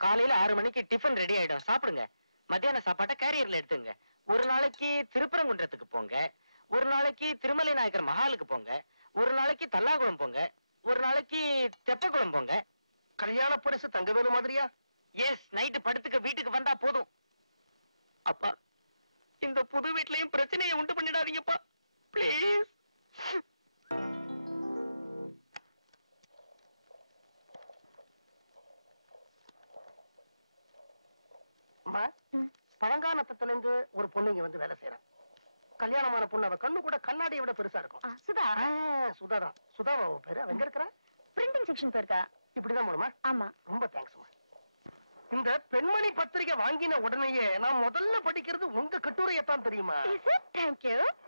காலையில 6 மணிக்கு டிஃபன் ரெடி ஆயிடும், சாப்பிடுங்க. மத்தியான சாப்பாட்டை கேரியர்ல எடுத்துங்க. ஒரு நாளைக்கு திருப்பரங்குன்றத்துக்கு போங்க, ஒரு நாளைக்கு திருமலை நாயக்கர் மஹாலுக்கு போங்க, ஒரு நாளைக்கு தல்லாகுளம் போங்க, ஒரு நாளைக்கு தெப்பகுளம் போங்க. கல்யாண பரிசு தங்க வேணும் மாதிரியா? எஸ், நைட்டு படுத்துக்க வீட்டுக்கு வந்தா போதும். அப்பா இந்த புது வீட்லயும் பிரச்சனையை உண்டு பண்ணிடாதீங்கப்பா பிளீஸ். பழங்கானத்துல இருந்து ஒரு பொண்ணு இங்க வந்து வேலை செய்யறான். கல்யாணமான பொண்ணு, அவ கண்ணு கூட கண்ணாடியை விட பெருசா இருக்கும். சுதா. சுதாதான். சுதாவா பேரு? எங்க இருக்கிற? பிரிண்டிங் செக்ஷன் போயிருக்கா. இப்படிதான் போடுமா? ஆமா. ரொம்ப தேங்க்ஸ்மா. இந்த பெண்மணி பத்திரிகை வாங்கின உடனேயே நான் முதல்ல படிக்கிறது உங்க கட்டுரையத்தான் தெரியுமா?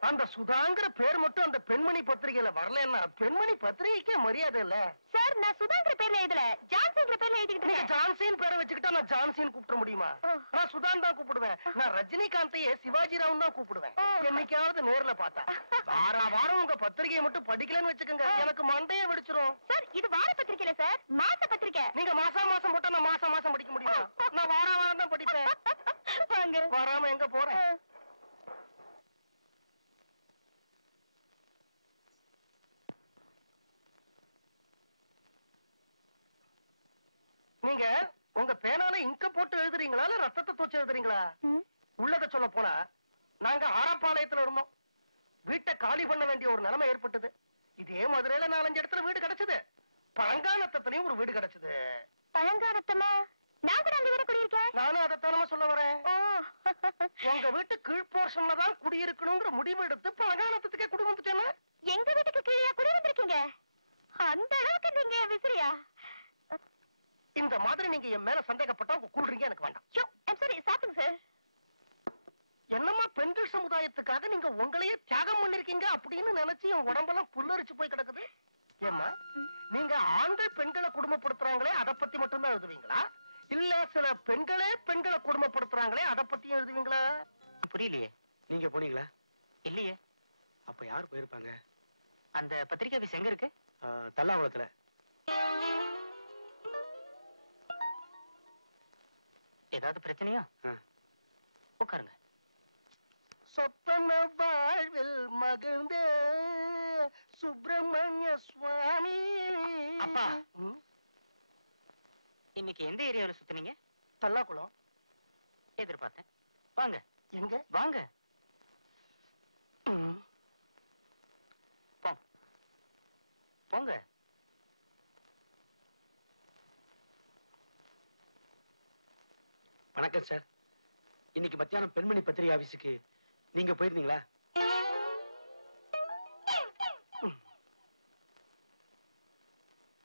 அந்த சுதாங்கிற பேர் மட்டும் அந்த பெண்மணி பத்திரிகையில வரலன்னா பெண்மணி பத்திரிகைக்கே மரியாதை இல்ல. சார் நான் சுதாங்கிற பேர்ல எழுதல, ஜான்சிங்கிற பேர்ல எழுதிக்கிட்டேன். ஜான்சின் பேரை வச்சுக்கிட்டா நான் ஜான்சின் கூப்பிட முடியுமா? நான் சுதான் தான் கூப்பிடுவேன். நான் ரஜினிகாந்தையே சிவாஜி ராவ் தான் கூப்பிடுவேன். என்னைக்காவது நேர்ல பார்த்தா. வாரம் உங்க பத்திரிகையை மட்டும் படிக்கலன்னு வச்சுக்கோங்க, எனக்கு மண்டையே வெடிச்சிரும். சார் இது வார பத்திரிகையில சார், மாச பத்திரிகை. நீங்க மாசம் போட்டா நான் மாசம் படிக்க முடியும். நான் வாரம் தான் படிப்பேன். வராம எங்க போறேன்? நீங்க உங்க பேனால இங்க போட்டு எழுதுறீங்களா இல்ல ரத்தத்தை தோச்சு எழுதுறீங்களா? உள்ளத சொல்ல போனா நாங்க ஆரப்பாளையத்துல இருந்தோம். வீட்டை காலி பண்ண வேண்டிய ஒரு நிலைமை ஏற்பட்டது. இதே மதுரையில 4-5 இடத்துல வீடு கிடைச்சது. பழங்கானத்தத்துலயும் ஒரு வீடு கிடைச்சது. பழங்கானத்தமா? நான் கூட அந்த வீட குடியிருக்கேன். நானும் அதைத்தானமா சொல்ல வரேன். உங்க வீட்டு கீழ் போர்ஷன்ல தான் குடியிருக்கணுங்கிற முடிவு எடுத்து பழங்கானத்துக்கே குடி வந்துட்டேன்னா? எங்க வீட்டுக்கு கீழே குடி வந்திருக்கீங்க? அந்த அளவுக்கு நீங்க விசிறியா? இந்த மாதிரி நீங்க என் மேல சந்தேகப்பட்டா உங்க கூடுறீங்க எனக்கு வேண்டாம். சரி சாப்பிடுங்க சார். என்னமா பெண்கள் சமுதாயத்துக்காக நீங்க உங்களையே தியாகம் பண்ணிருக்கீங்க அப்படின்னு நினைச்சு என் உடம்பெல்லாம் புல்லரிச்சு போய் கிடக்குது. ஏமா நீங்க ஆண்கள் பெண்களை குடும்பப்படுத்துறாங்களே அதை பத்தி மட்டும்தான் எழுதுவீங்களா, இல்ல சில பெண்களே பெண்களை குடும்பப்படுத்துறாங்களே அதை பத்தியும் எழுதுவீங்களா? புரியலையே. நீங்க போனீங்களா? இல்லையே. அப்ப யார் போயிருப்பாங்க? அந்த பத்திரிகை ஆபீஸ் எங்க இருக்கு? தல்லாகுளத்துல. ஏதாவது பிரச்சனையா? உட்காருங்க. சொப்பன வாழ்வில் மகிழ்ந்த சுப்பிரமணிய சுவாமி. அப்பா இன்னைக்கு எந்த ஏரியாவில் சுத்தினீங்க? தல்லாகுளம். எதிர்பார்த்தேன். வாங்க. எங்க? வாங்க. போங்க. வணக்கம் சார். இன்னைக்கு மத்தியானம் பெண்மணி பத்திரிகை ஆபீஸுக்கு நீங்க போயிருந்தீங்களா?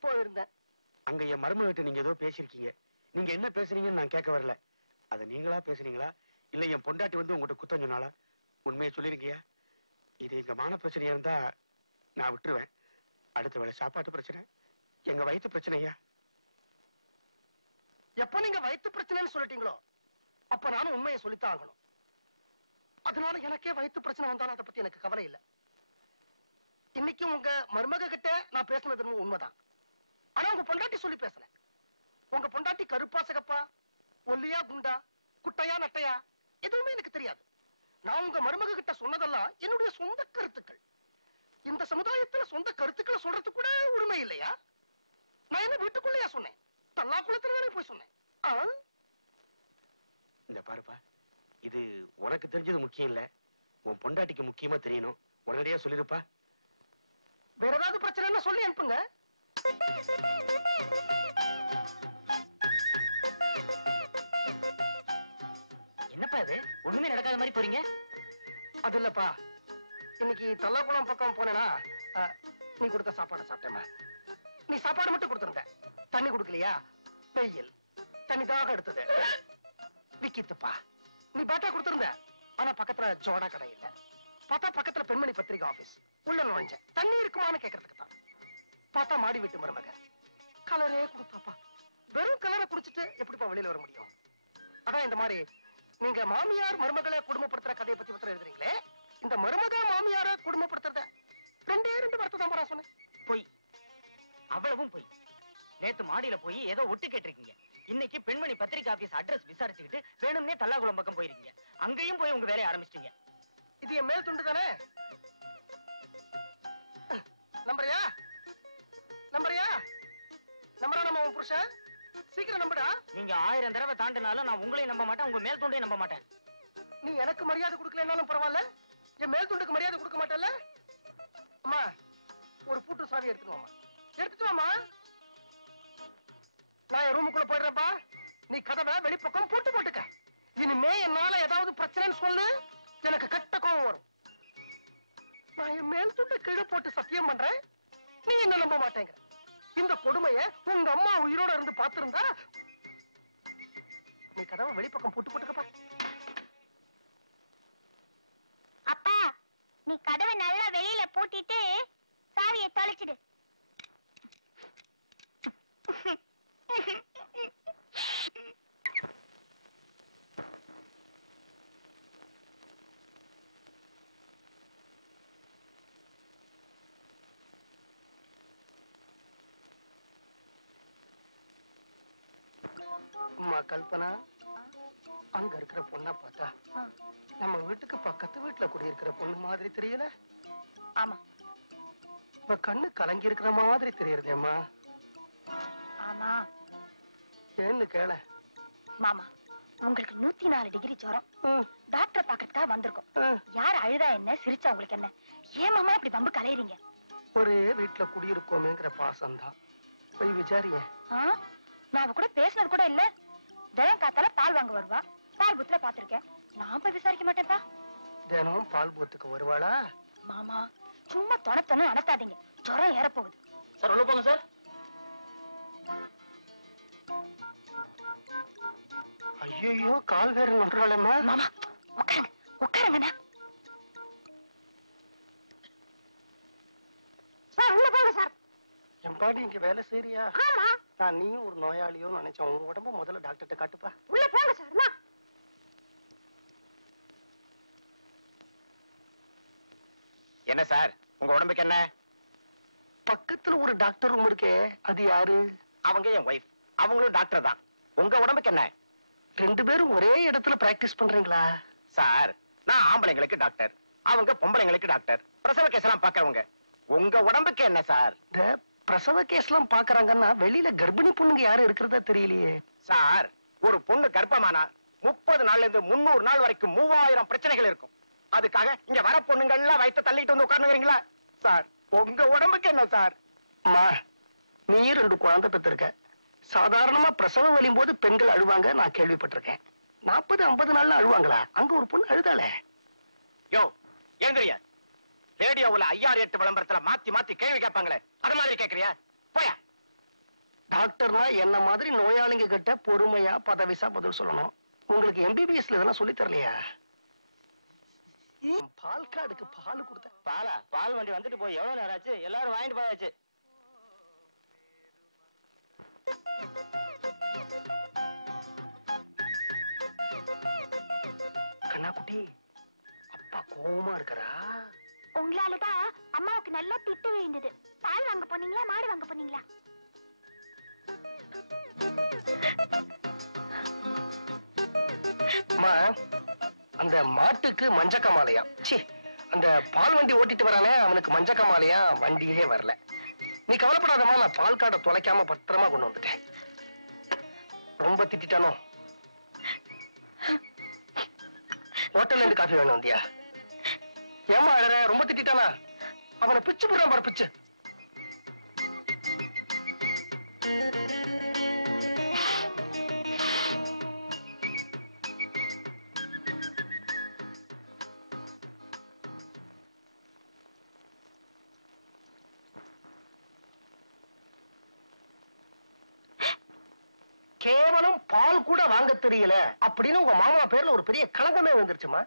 போயிருந்தேன். அங்க என் மருமகிட்ட நீங்க ஏதோ பேசிருக்கீங்க. நீங்க என்ன பேசுறீங்கன்னு நான் கேட்க வரல. அத நீங்களா பேசுறீங்களா இல்ல என் பொண்டாட்டி வந்து உங்ககிட்ட குத்தம் சொன்னாலா? உண்மையை சொல்லிருக்கீங்க. இது எங்க மான பிரச்சனையா இருந்தா நான் விட்டுருவேன். அடுத்த வேலை சாப்பாட்டு பிரச்சனை, எங்க வயிற்று பிரச்சனையா? எப்ப நீங்க வயிற்று பிரச்சனைன்னு சொல்லிட்டீங்களோ அப்ப நானும் உண்மையை சொல்லித்தான் ஆகணும். அதனால எனக்கே வயிற்று பிரச்சனை வந்தாலும் அதை பத்தி எனக்கு கவலை இல்லை. இன்னைக்கும் உங்க மருமக கிட்ட நான் பேசினது உண்மைதான். ஆனா உங்க பொண்டாட்டி சொல்லி பேசுனேன். உங்க பொண்டாட்டி கருப்பா சிகப்பா, ஒல்லியா குண்டா, குட்டையா நட்டையா எதுவுமே எனக்கு தெரியாது. நான் உங்க மருமக கிட்ட சொன்னதெல்லாம் என்னுடைய சொந்த கருத்துக்கள். இந்த சமுதாயத்துல சொந்த கருத்துக்களை சொல்றது கூட உரிமை இல்லையா? நான் என்ன வீட்டுக்குள்ளேயா சொன்னேன்? தல்லா குளத்துல போய் சொன்னேன். இந்த பாருப்பா, இது உனக்கு தெரிஞ்சது முக்கியம் இல்ல, உன் பொண்டாட்டிக்கு முக்கியமா தெரியணும். உடனடியா சொல்லிருப்பா. வேற ஏதாவது பிரச்சனை சொல்லி அனுப்புங்க. என்னப்பா இது ஒண்ணுமே நடக்காத மாதிரி போறீங்க? அது இல்லப்பா, இன்னைக்கு தல்லாக்குளம் பக்கம் போனேனா நீ கொடுத்த சாப்பாடு சாப்பிட்டேமா. நீ சாப்பாடு மட்டும் கொடுத்துருந்த, தண்ணி கொடுக்கலையா? வெயில் தண்ணிதாக எடுத்தது விக்கித்துப்பா. நீ பாட்டா கொடுத்துருந்த, ஆனா பக்கத்துல ஜோடா கடை இல்ல. பார்த்தா பக்கத்துல பெண்மணி பத்திரிகை ஆபீஸ். உள்ள நுழைஞ்ச தண்ணி இருக்குமான்னு கேட்கறதுக்கு தான். பார்த்தா மாடி வீட்டு மருமக கலரே கொடுத்தாப்பா. வெறும் கலரை குடிச்சிட்டு எப்படிப்பா வெளியில வர முடியும்? அதான் இந்த மாதிரி நீங்க மாமியார் மருமகளை குடும்பப்படுத்துற கதையை பத்தி பத்திரம் எழுதுறீங்களே, இந்த மருமக மாமியார குடும்பப்படுத்துறத ரெண்டு வார்த்தை தான் சொன்னேன். பொய், அவ்வளவும் பொய். நேத்து மாடியில போய் ஏதோ ஒட்டு கேட்டிருக்கீங்க. இன்னைக்கு பெண்மணி பத்திரிகை ஆபீஸ் அட்ரஸ் விசாரிச்சுக்கிட்டு வேணும்னே தல்லாகுளம் பக்கம் போயிருக்கீங்க. அங்கேயும் போய் உங்க வேலையை ஆரம்பிச்சிட்டீங்க. இது என் மேல் துண்டு தானே? நம்பரையா நம்பரா நம்ம உன் புருஷன்? சீக்கிரம் நம்படா. நீங்க 1000 தடவை தாண்டினாலும் நான் உங்களையும் நம்ப மாட்டேன், உங்க மேல் துண்டையும் நம்ப மாட்டேன். நீ எனக்கு மரியாதை கொடுக்கலனாலும் பரவாயில்ல, என் மேல் துண்டுக்கு மரியாதை கொடுக்க மாட்டேன்ல? அம்மா ஒரு பூட்டு சாவி எடுத்துட்டு வாமா. நான் என் ரூமுக்குள்ள போயிடுறேன்ப்பா. நீ கதவை வெளிப்பக்கம் பூட்டு போட்டுக்க. இனிமே என்னால ஏதாவது பிரச்சனைன்னு சொல்லு, எனக்கு கட்ட கோவம் வரும். நான் என் மேல் துண்டை கீழே போட்டு சத்தியம் பண்றேன், நீ என்ன நம்ப மாட்டேங்க. இந்த கொடுமைய உங்க அம்மா உயிரோட இருந்து பார்த்திருந்தா நீ கதவை வெளிப்பக்கம் பூட்டு போட்டுக்கப்பா. அப்பா, நீ கதவை நல்லா வெளியில பூட்டிட்டு சாவியை தொலைச்சிடு. அம்மா கல்பனா, அங்க இருக்கிற பொண்ணை பார்த்தா நம்ம வீட்டுக்கு பக்கத்து வீட்டுல குடியிருக்கிற பொண்ணு மாதிரி தெரியல? ஆமா. இப்ப கண்ணு கலங்கி இருக்கிற மாதிரி தெரியறதேம்மா. ஆமா. ஏன்னு கேள மாமா, உங்களுக்கு 104 டிகிரி ஜுரம். டாக்டர் பாக்கிறதுக்காக வந்திருக்கோம். யார் அழுதா என்ன, சிரிச்சா உங்களுக்கு என்ன? ஏன் மாமா இப்படி பம்பு கலையறீங்க? ஒரே வீட்டுல குடியிருக்கோமேங்கிற பாசம் தான். போய் விசாரிங்க. நான் அவ கூட பேசினது கூட இல்ல. தினம் காத்தால பால் வாங்க வருவா, பால் புத்துல பாத்திருக்கேன். நான் போய் விசாரிக்க மாட்டேன்ப்பா. தினம் பால் பூத்துக்கு வருவாளா? மாமா சும்மா தொணத்தொன்னு அடத்தாதீங்க, ஜுரம் ஏற போகுது. சார் உள்ள போங்க சார். ஐயோ கால் வேற நன்றாளேம்மா. மாமா உட்காருங்க. சார் உள்ள போங்க சார். எம்பாடி இங்க வேலை செய்யறியா? ஆமா. நான் நீயும் ஒரு நோயாளியோ நினைச்சேன். உன் உடம்பு முதல்ல டாக்டர்கிட்ட காட்டுப்பா. உள்ள போங்க சார். என்ன சார் உங்க உடம்புக்கு என்ன? பக்கத்துல ஒரு டாக்டர் ரூம் இருக்கே, அது யாரு? அவங்க என் வைஃப். அவங்களும் டாக்டர் தான். உங்க உடம்புக்கு என்ன? 2 பேரும் ஒரே இடத்துல பிராக்டிஸ் பண்றீங்களா? சார் நான் ஆம்பளைங்களுக்கு டாக்டர், அவங்க பொம்பளைங்களுக்கு டாக்டர். பிரசவ கேஸ் எல்லாம் பாக்குறவங்க. உங்க உடம்புக்கு என்ன சார்? இந்த பிரசவ கேஸ் எல்லாம் பாக்குறாங்கன்னா வெளியில கர்ப்பிணி பொண்ணுங்க யாரும் இருக்கிறதா தெரியலையே. சார் ஒரு பொண்ணு கர்ப்பமானா 30 நாள்ல இருந்து 300 நாள் வரைக்கும் 3000 பிரச்சனைகள் இருக்கும். அதுக்காக இங்க வர பொண்ணுங்கள்லாம் வயிற்ற தள்ளிட்டு வந்து உட்கார்ந்துக்கிறீங்களா சார்? உங்க உடம்புக்கு என்ன சார்? அம்மா, நீ 2 குழந்தை பெற்றிருக்க. சாதாரணமா பிரசவம் வலியும் போது பெண்கள் அழுவாங்க, நான் கேள்விப்பட்டிருக்கேன். 40-50 நாள்ல அழுவாங்களா? அங்க ஒரு பொண்ணு அழுதாளே. யோ ஏங்கறியா? ரேடியோவுல 6-8 விளம்பரத்துல மாத்தி மாத்தி கேள்வி கேட்பாங்களே, அது மாதிரி கேக்குறியா? போயா. டாக்டர்னா என்ன மாதிரி நோயாளிங்க கிட்ட பொறுமையா பதவிசா பதில் சொல்லணும். உங்களுக்கு MBBSல இதெல்லாம் சொல்லி தரலையா? பால் கார்டுக்கு பால் கொடுத்த பாலா? பால் வண்டி வந்துட்டு போய் எவ்வளவு நேரம் ஆச்சு? எல்லாரும் வாங்கிட்டு போயாச்சு. கண்ணாக்குட்டி, அப்பா கோவமா இருக்கறா? உங்களாலதான் அம்மாவுக்கு நல்லா திட்டு விழுந்தது. பால் வாங்க போனீங்களா, மாடு வாங்க போனீங்களா? அம்மா, அந்த மாட்டுக்கு மஞ்சக்க மாலையா? சி, அந்த பால் வண்டி ஓட்டிட்டு வரானே அவனுக்கு மஞ்சக்க மாலையா? வண்டியே வரல. நீ கவலைப்படாதம்மா, நான் பால் கார்டை தொலைக்காம பத்திரமா கொண்டு வந்துட்டேன். ரொம்ப திட்டானோ? ஹோட்டல்ல இருந்து காஃபி வேணும் வந்தியா? ஏமா அழற? ரொம்ப திட்டானா? அவனை பிச்சு போடுறான் பாரு, பிச்சு. கேவலம் பால் கூட வாங்க தெரியல அப்படின்னு உங்க மாமா பேர்ல ஒரு பெரிய கலங்கமே வந்துருச்சுமா.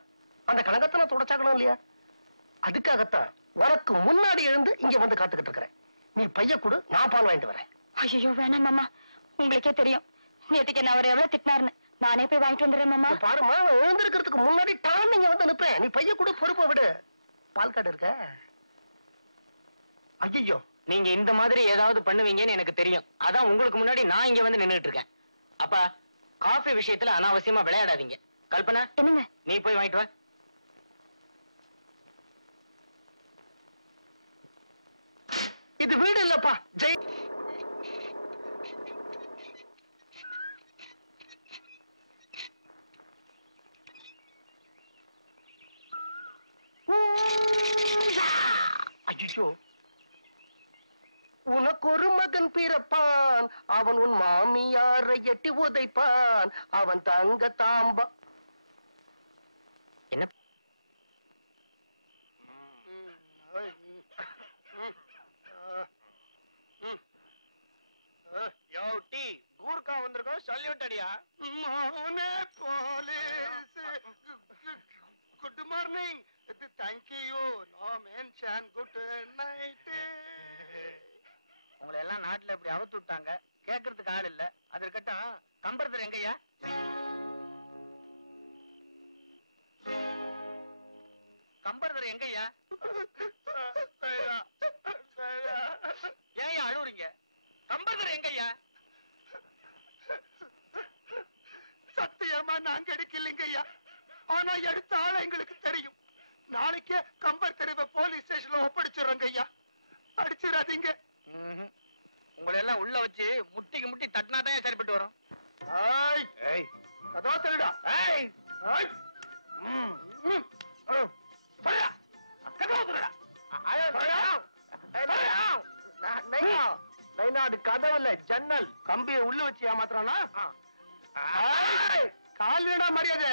அந்த கலங்கத்தை நான் தொடச்சாக்கணும் இல்லையா? அதுக்காகத்தான் உனக்கு முன்னாடி எழுந்து இங்க வந்து காத்துக்கிட்டு இருக்கிறேன். நீ பைய கொடு, நான் பால் வாங்கிட்டு வரேன். ஐயோ வேணாம் மாமா, உங்களுக்கே தெரியும் நேற்றுக்கு என்ன அவர் எவ்வளவு திட்டினாருன்னு. நானே போய் வாங்கிட்டு வந்துடுறேன் மாமா. பாருமா, நான் எழுந்திருக்கிறதுக்கு முன்னாடி டான் இங்க வந்து அனுப்பேன். நீ பைய கொடு, பொறுப்பை விடு. பால் கார்டு இருக்க? ஐயோ, நீங்க இந்த மாதிரி ஏதாவது பண்ணுவீங்கன்னு எனக்கு தெரியும். அதான் உங்களுக்கு முன்னாடி நான் இங்க வந்து நின்னுட்டு இருக்கேன். அப்பா, காஃபி விஷயத்துல அனாவசியமா விளையாடாதீங்க. கல்பனா, என்னங்க? நீ போய் வாங்கிட்டு வா. இது வீடு இல்லப்பா, ஜெய். ஐயோ, உனக்கு ஒரு மகன் பிறப்பான், அவன் உன் மாமியாரை எட்டி உதைப்பான், அவன் தங்க தாம்பா. என்ன யோட்டி கூர்க்கா வந்திருக்கோம், சல்யூட் அடியா. மௌனே police, good morning, thank you, no mention, good night. உங்களை எல்லாம் நாட்டுல இப்படி அவுத்து விட்டாங்க, கேட்கறதுக்கு ஆள் இல்ல. அது இருக்கட்டும், கம்பரதர் எங்கய்யா? கம்பரதர் எங்கய்யா? ஏன் அழுவுறீங்க? கம்பரதர் எங்கய்யா? சத்தியமா நாங்க எடுக்கலைங்க ஐயா, ஆனா எடுத்த ஆள எங்களுக்கு தெரியும். நாளைக்கே கம்பர் தெருவை போலீஸ் ஸ்டேஷன்ல ஒப்படைச்சிடுறோங்க ஐயா, அடிச்சிடாதீங்க. உங்களை எல்லாம் உள்ள வச்சு முட்டிக்கு முட்டி தட்டினாதான் சரிப்பட்டு வரும். கதா தள்ளுடா. அது கதவு இல்ல, ஜன்னல். கம்பியை உள்ள வச்சு ஏமாத்துறானா? கால் வீடா மரியாதை.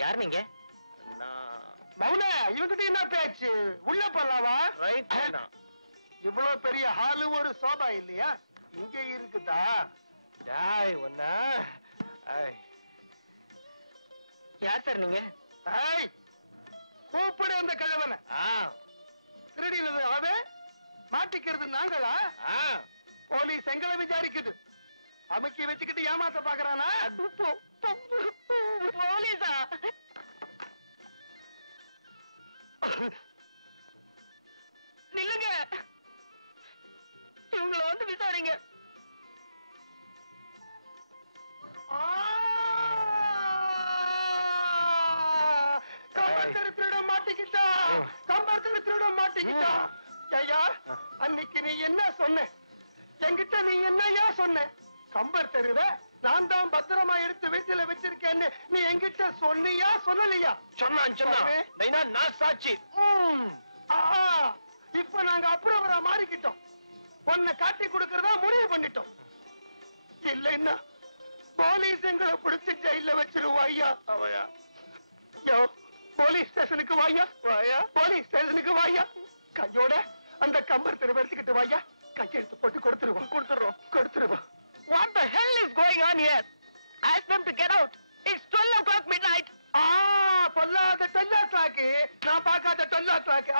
யார் நீங்க? மௌன, இவங்கிட்ட என்ன பேச்சு? உள்ள போலாவா? இவ்வளவு பெரிய ஹாலு ஒரு சோபா இல்லையா? இங்க இருக்குதா? யார் சார் நீங்க? கூப்பிடு அந்த கழவனை. திருடினது அவன், மாட்டிக்கிறது நாங்களா? போலீஸ் எங்களை விசாரிக்குது. அமுக்கி வச்சுக்கிட்டு ஏமாத்த பாக்குறானா? போலீஸா? நில்லுங்க, இவங்களை வந்து விசாரிங்க. கம்பர் திருட மாட்டிக்கிட்டா, கம்பர் திருட மாட்டிக்கிட்டா. ஐயா, அன்னைக்கு நீ என்ன சொன்ன? என்கிட்ட நீ என்னையா சொன்ன? கம்பர் தெருவ நான் தான் பத்திரமா எடுத்து வீட்டுல வச்சிருக்கேன்னு நீ என்கிட்ட சொன்னியா சொல்லலையா? சொன்னா நான் சாட்சி. இப்ப நாங்க அப்புறம் மாறிக்கிட்டோம். உன்னை காட்டி கொடுக்கறதா முடிவு பண்ணிட்டோம். இல்லைன்னா போலீஸ் எங்களை பிடிச்சி ஜெயில வச்சிருவாயா? போலீஸ் ஸ்டேஷனுக்கு வாயா, போலீஸ் ஸ்டேஷனுக்கு வாயா. கையோட அந்த கம்பர் தெருவை எடுத்துக்கிட்டு வாயா. கையெழுத்து போட்டு கொடுத்துருவோம். What the hell is going on here? Ask them to get out. It's 12 o'clock midnight. பொல்லாத டொல்லா ட்ராக்கு. நான் பார்க்காத டொல்லா ட்ராக்கு.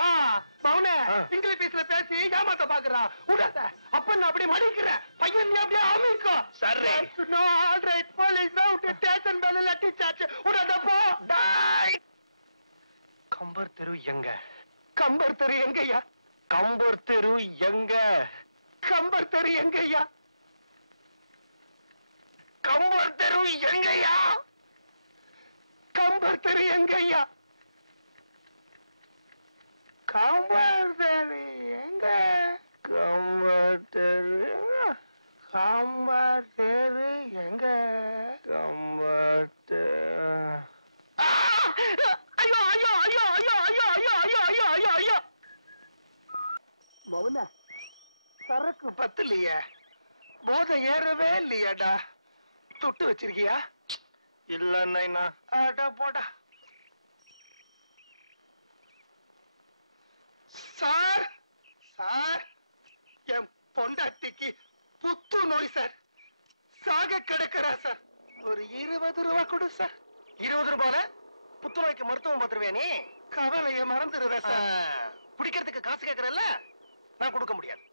மௌனே இங்கிலீஷ்ல பேசி ஏமாத்த பாக்குறா. உடாத. அப்ப நான் அப்படியே மடிக்கிறேன். பையன் நீ அப்படியே அமிக்கோ. சரி. No alright. போலீஸ் ரவுட் ஸ்டேஷன் பெல்ல லட்டி சாச்சு. உடாத போ. டேய். கம்பர் தெரு எங்க? கம்பர் தெரு எங்கயா? கம்பர் தெரு எங்க? கம்பர் தெரு எங்கயா? கம்பர் தெரு எங்கயா? கம்பர் தெரு எங்கய்யா? கம்பர் தெரு எங்க? கம்பர் தெரு கம்பர் தெரு எங்க? கம்பர் தெரு. ஐயோ ஐயோ ஐயோ ஐயோ ஐயோ ஐயோ ஐயோ ஐயோ ஐயோ ஐயோ. மௌன சரக்கு பத்தலையே. போதை ஏறவே இல்லையாடா. தொட்டு வச்சிருக்கியா? இல்ல நைனா. போடா. சார் சார் என் பொண்டாட்டிக்கு புத்து நோய் சார். சாக கிடக்கிறா சார். ஒரு 20 ரூபா கொடு சார். 20 ரூபால புத்துநோய்க்கு மருத்துவம் பார்த்துருவியா நீ? கவலைய மறந்துடுவேன் சார். குடிக்கிறதுக்கு காசு கேட்கறல்ல, நான் கொடுக்க முடியாது.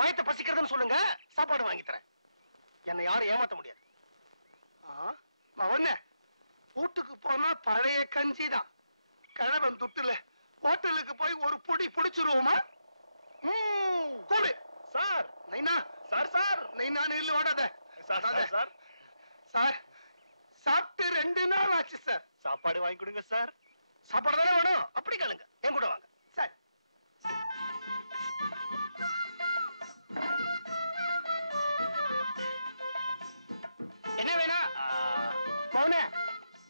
வயத்தை பசிக்கிறதுன்னு சொல்லுங்க, சாப்பாடு வாங்கி தரேன். என்னை யாரும் ஏமாத்த முடியாது. அவன வீட்டுக்கு போனா பழைய கஞ்சி தான். கிழவன் துட்டுல ஹோட்டலுக்கு போய் ஒரு பொடி புடிச்சிருவோமா? கூடு சார். நைனா சார் சார் நைனா நில்லு ஓடாத சார். சார் சார் சாப்பிட்டு 2 நாள் ஆச்சு சார். சாப்பாடு வாங்கி கொடுங்க சார். சாப்பாடு தானே வேணும்? அப்படி கேளுங்க, என் கூட வாங்க சார். என்ன வேணா? மௌனே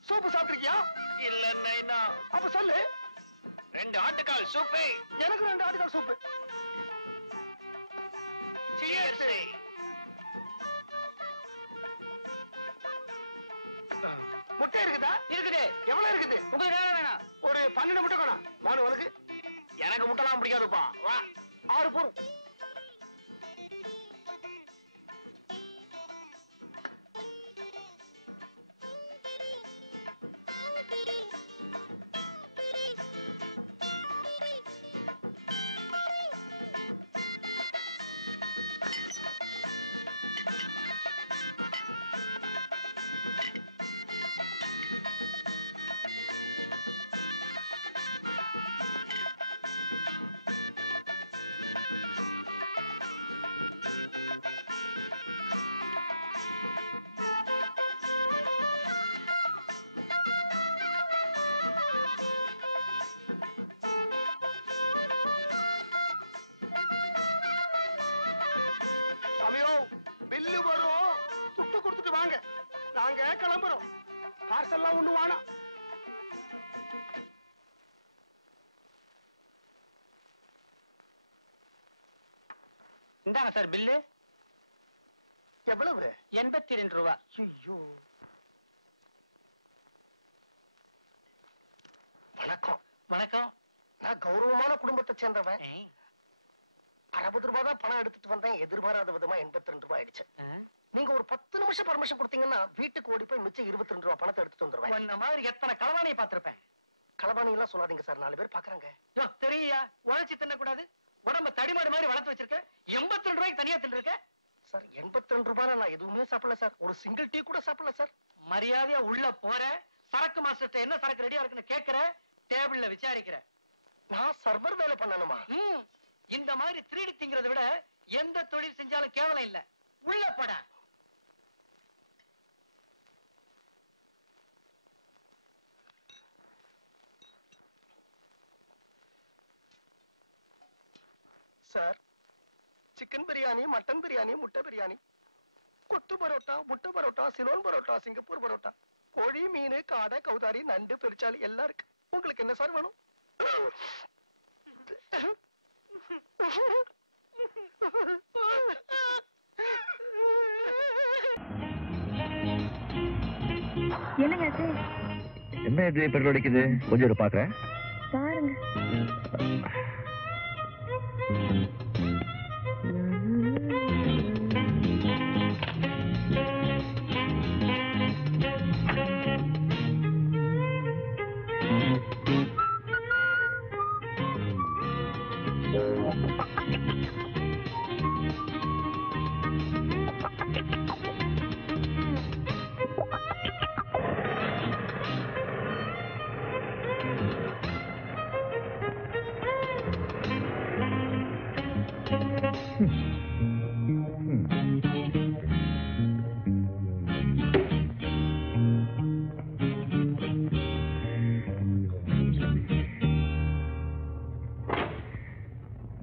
சூப்பு சாப்பிட்டிருக்கியா? இல்ல நைனா. அப்ப சொல்லு. 2 ஆட்டுக்கால் சூப்பு. எனக்கு 2 ஆட்டுக்கால் சூப்பு. சியர்ஸ். முட்டை இருக்குதா? இருக்குது. எவ்வளவு இருக்குது? உங்களுக்கு வேணாம். ஒரு 12 முட்டை வேணும். மௌன உனக்கு? எனக்கு முட்டைலாம் பிடிக்காதுப்பா. வா 6 போரும். பில்லு வரும். துட்டு கொடுத்துட்டு வாங்க. நாங்க கிளம்புறோம். பார்சல்லாம் ஒண்ணு வேணாம். இந்தாங்க சார் பில்லு. எவ்வளவு? 82 ரூபா. ஐயோ. வணக்கம். வணக்கம். நான் கௌரவமான குடும்பத்தை சேர்ந்தவன். 60 ரூபாய் தான் பணம் எடுத்துட்டு வந்தேன். எதிர்பாராத விதமா 82 ரூபாய் ஆயிடுச்சு. நீங்க ஒரு 10 நிமிஷம் பர்மிஷன் கொடுத்தீங்கன்னா வீட்டுக்கு ஓடி போய் மிச்சம் 22 ரூபாய் பணத்தை எடுத்துட்டு வந்துருவேன். இந்த மாதிரி எத்தனை களவாணியை பார்த்திருப்பேன். களவாணி எல்லாம் சொல்லாதீங்க சார், 4 பேர் பாக்குறாங்க. தெரியா? உழைச்சி தின்னக்கூடாது. உடம்ப தடிமாடு மாதிரி வளர்த்து வச்சிருக்க. 82 ரூபாய்க்கு தனியா தின்னுருக்க சார். 82 ரூபாய் நான் எதுவுமே சாப்பிடல சார். ஒரு சிங்கிள் டீ கூட சாப்பிடல சார். மரியாதையா உள்ள போற. சரக்கு மாஸ்டர் என்ன சரக்கு ரெடியா இருக்குன்னு கேக்குற. டேபிள்ல விசாரிக்கிற. நான் சர்வர் வேலை பண்ணணுமா? இந்த மாதிரி திருடி திங்கிறத விட எந்த தொழில் செஞ்சாலும் கேவலம் இல்ல. உள்ள போட. Sir, chicken biryani, mutton biryani, முட்டை பிரியாணி, கொத்து பரோட்டா, முட்டை பரோட்டா, சிலோன் பரோட்டா, சிங்கப்பூர் பரோட்டா, கோழி, மீன், காடை, கௌதாரி, நண்டு, பெருச்சாளி எல்லாம் இருக்கு. உங்களுக்கு என்ன சார் வேணும்? என்னங்க என்ன இது பெட்ரோல் அடிக்குது? கொஞ்சம் பாக்குறேன் பாருங்க.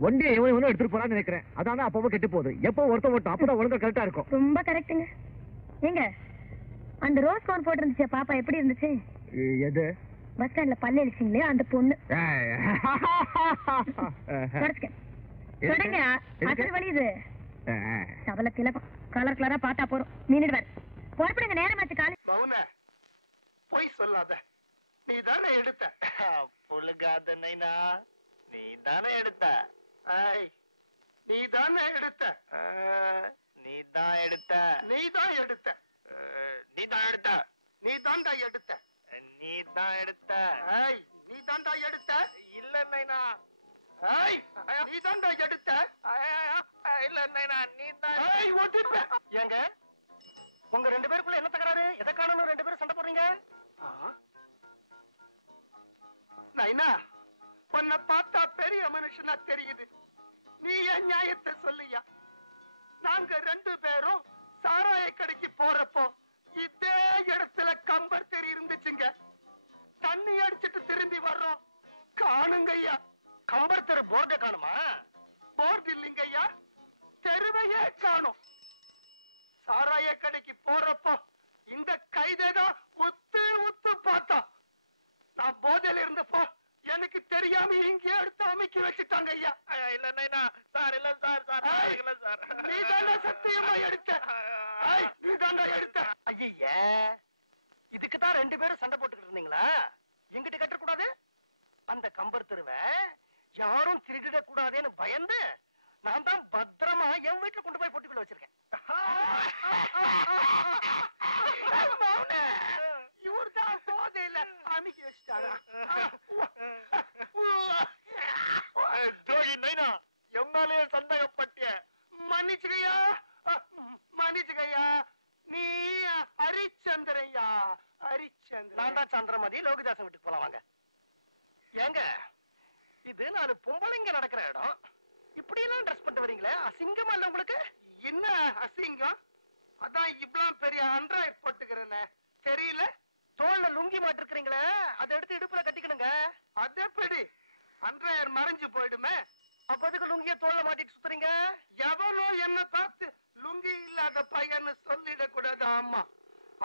வண்டியை எவன் எடுத்துட்டு போறான்னு நினைக்கிறேன். அதான அப்பவும் கெட்டு போகுது. எப்போ ஒருத்த ஓட்டும் அப்பதான் ஒழுங்கா கரெக்டா இருக்கும். ரொம்ப கரெக்ட்டுங்க. ஏங்க அந்த ரோஸ் கவுன் போட்டு இருந்துச்சு பாப்பா, எப்படி இருந்துச்சு? எது? பஸ் ஸ்டாண்ட்ல பல்ல அடிச்சிங்களே அந்த பொண்ணு. தொடங்க அசல் வழி இது. சபல திலகம் கலர் கலரா பாத்தா போறோம். நின்னுடுவார். புறப்படுங்க, நேரமாச்சு காலி. மௌன போய் சொல்லாத. நீ தானே எடுத்த. புழுகாத நைனா, நீ தானே எடுத்த. நீ தானே எடுத்த. நீ தான் எடுத்த. நீ தான் எடுத்த. நீ தான் எடுத்த. நீ தாண்டா எடுத்த. நீ தான் எடுத்த. நீ தாண்டா எடுத்த. இல்ல நைனா. நீ தாண்டா எடுத்த. இல்ல நைனா, நீ தான். ஏங்க உங்க ரெண்டு பேருக்குள்ள என்ன தகராறு? எதை காணணும் ரெண்டு பேரும் சண்டை போடுறீங்க? நைனா, உன்னை பார்த்தா பெரிய மனுஷனா தெரியுது. நீ என் நியாயத்தை சொல்லியா? நாங்க ரெண்டு பேரும் சாராய கடைக்கு போறப்போ இதே இடத்துல கம்பர் தெரி இருந்துச்சுங்க. தண்ணி அடிச்சிட்டு திரும்பி வர்றோம், காணுங்கய்யா. கம்பர் தெரு போர்டை காணுமா? போர்டு இல்லைங்கய்யா, தெருவையே காணும். சாராய கடைக்கு போறப்போ இந்த கைதேதான் உத்து உத்து பார்த்தா. நான் போதையில இருந்தப்போ எனக்கு தெரியாம இங்கே எடுத்து அமைக்கி வச்சுட்டாங்க ஐயா. இல்ல நைனா சார், இல்ல சார், இல்ல சார். நீ தானே சத்தியமா எடுத்த. நீ தாண்டா எடுத்த. ஐயா, இதுக்குதான் ரெண்டு பேரும் சண்டை போட்டுக்கிட்டு இருந்தீங்களா? எங்கிட்ட கட்டக்கூடாது. அந்த கம்பர் தெருவை யாரும் திருடிட கூடாதுன்னு பயந்து நான் தான் பத்திரமா என் வீட்டுல கொண்டு போய் பொட்டிக்குள்ள வச்சிருக்கேன். இவர் தான் போதையில அமைக்கி வச்சுட்டாரா? எம்மாலே சந்தேகப்பட்டிய மன்னிச்சுகையா, மன்னிச்சுகையா. நீ ஹரிச்சந்திரையா? ஹரிச்சந்திரன். நான் தான் சந்திரமதி. லோகிதாசன் வீட்டுக்கு போலாம் வாங்க. ஏங்க இது நாலு பொம்பளைங்க நடக்கிற இடம். இப்படி எல்லாம் ட்ரெஸ் பண்ணிட்டு வரீங்களே, அசிங்கமா இல்ல உங்களுக்கு? என்ன அசிங்கம்? அதான் இவ்வளவு பெரிய அண்ட்ராய்ட் போட்டுக்கிறேன்னு தெரியல. தோல்ல லுங்கி மாட்டிருக்கிறீங்களே, அதை எடுத்து இடுப்புல கட்டிக்கணுங்க. அது எப்படி? அண்ட்ராய்ட் மறைஞ்சு போயிடுமே. அப்ப அதுக்கு லுங்கிய தோல்ல மாட்டிட்டு சுத்துறீங்க? எவனோ என்ன பார்த்து லுங்கி இல்லாத பையன்னு சொல்லிடக்கூடாது. ஆமா,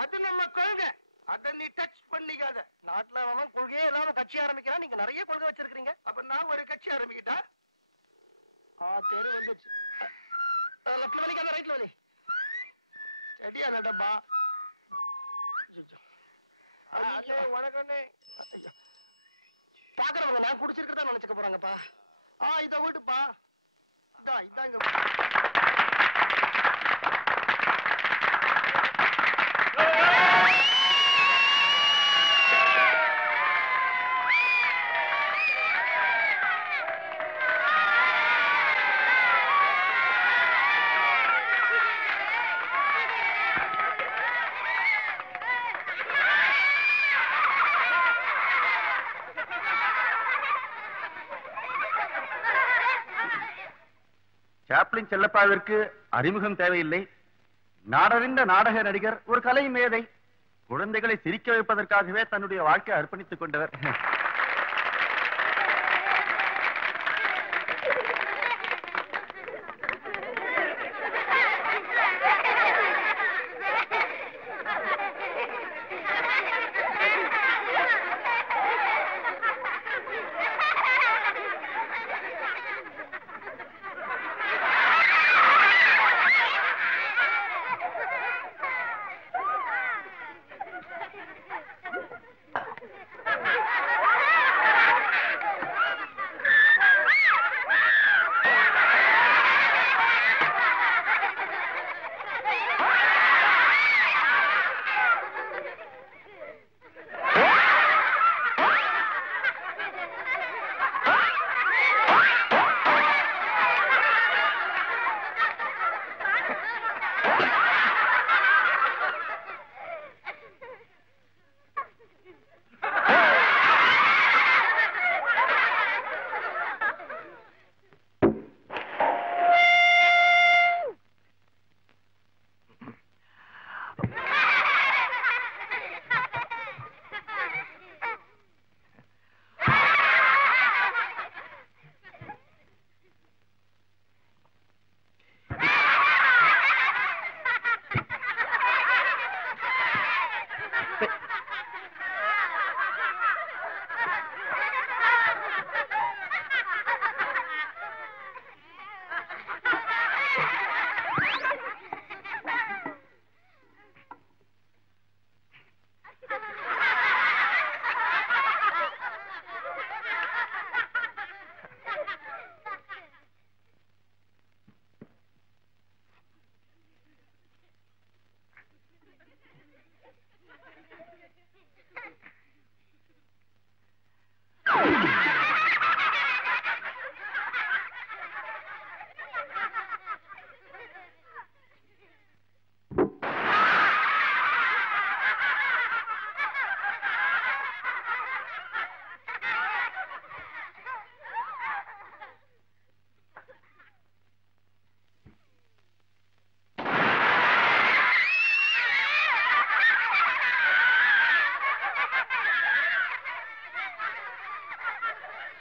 அது நம்ம கொள்கை. அதை நீ டச் பண்ணிக்காத. நாட்டுல அவன் கொள்கையே இல்லாம கட்சி ஆரம்பிக்கிறான். நீங்க நிறைய கொள்கை வச்சிருக்கீங்க. அப்ப நான் ஒரு கட்சி ஆரம்பிக்கிட்டா? தெரு வந்துச்சு. லெஃப்ட்ல வலிக்காத, ரைட்ல வலி. ஸ்டெடியா நடப்பா. பாக்குறவங்க நான் குடிச்சிருக்கிறதா நினைச்சுக்க போறாங்கப்பா. இத வீட்டுப்பா. இதாங்க. சாப்ளின் செல்லப்பாவிற்கு அறிமுகம் தேவையில்லை. நாடறிந்த நாடக நடிகர், ஒரு கலை மேதை. குழந்தைகளை சிரிக்க வைப்பதற்காகவே தன்னுடைய வாழ்க்கையை அர்ப்பணித்துக் கொண்டவர்.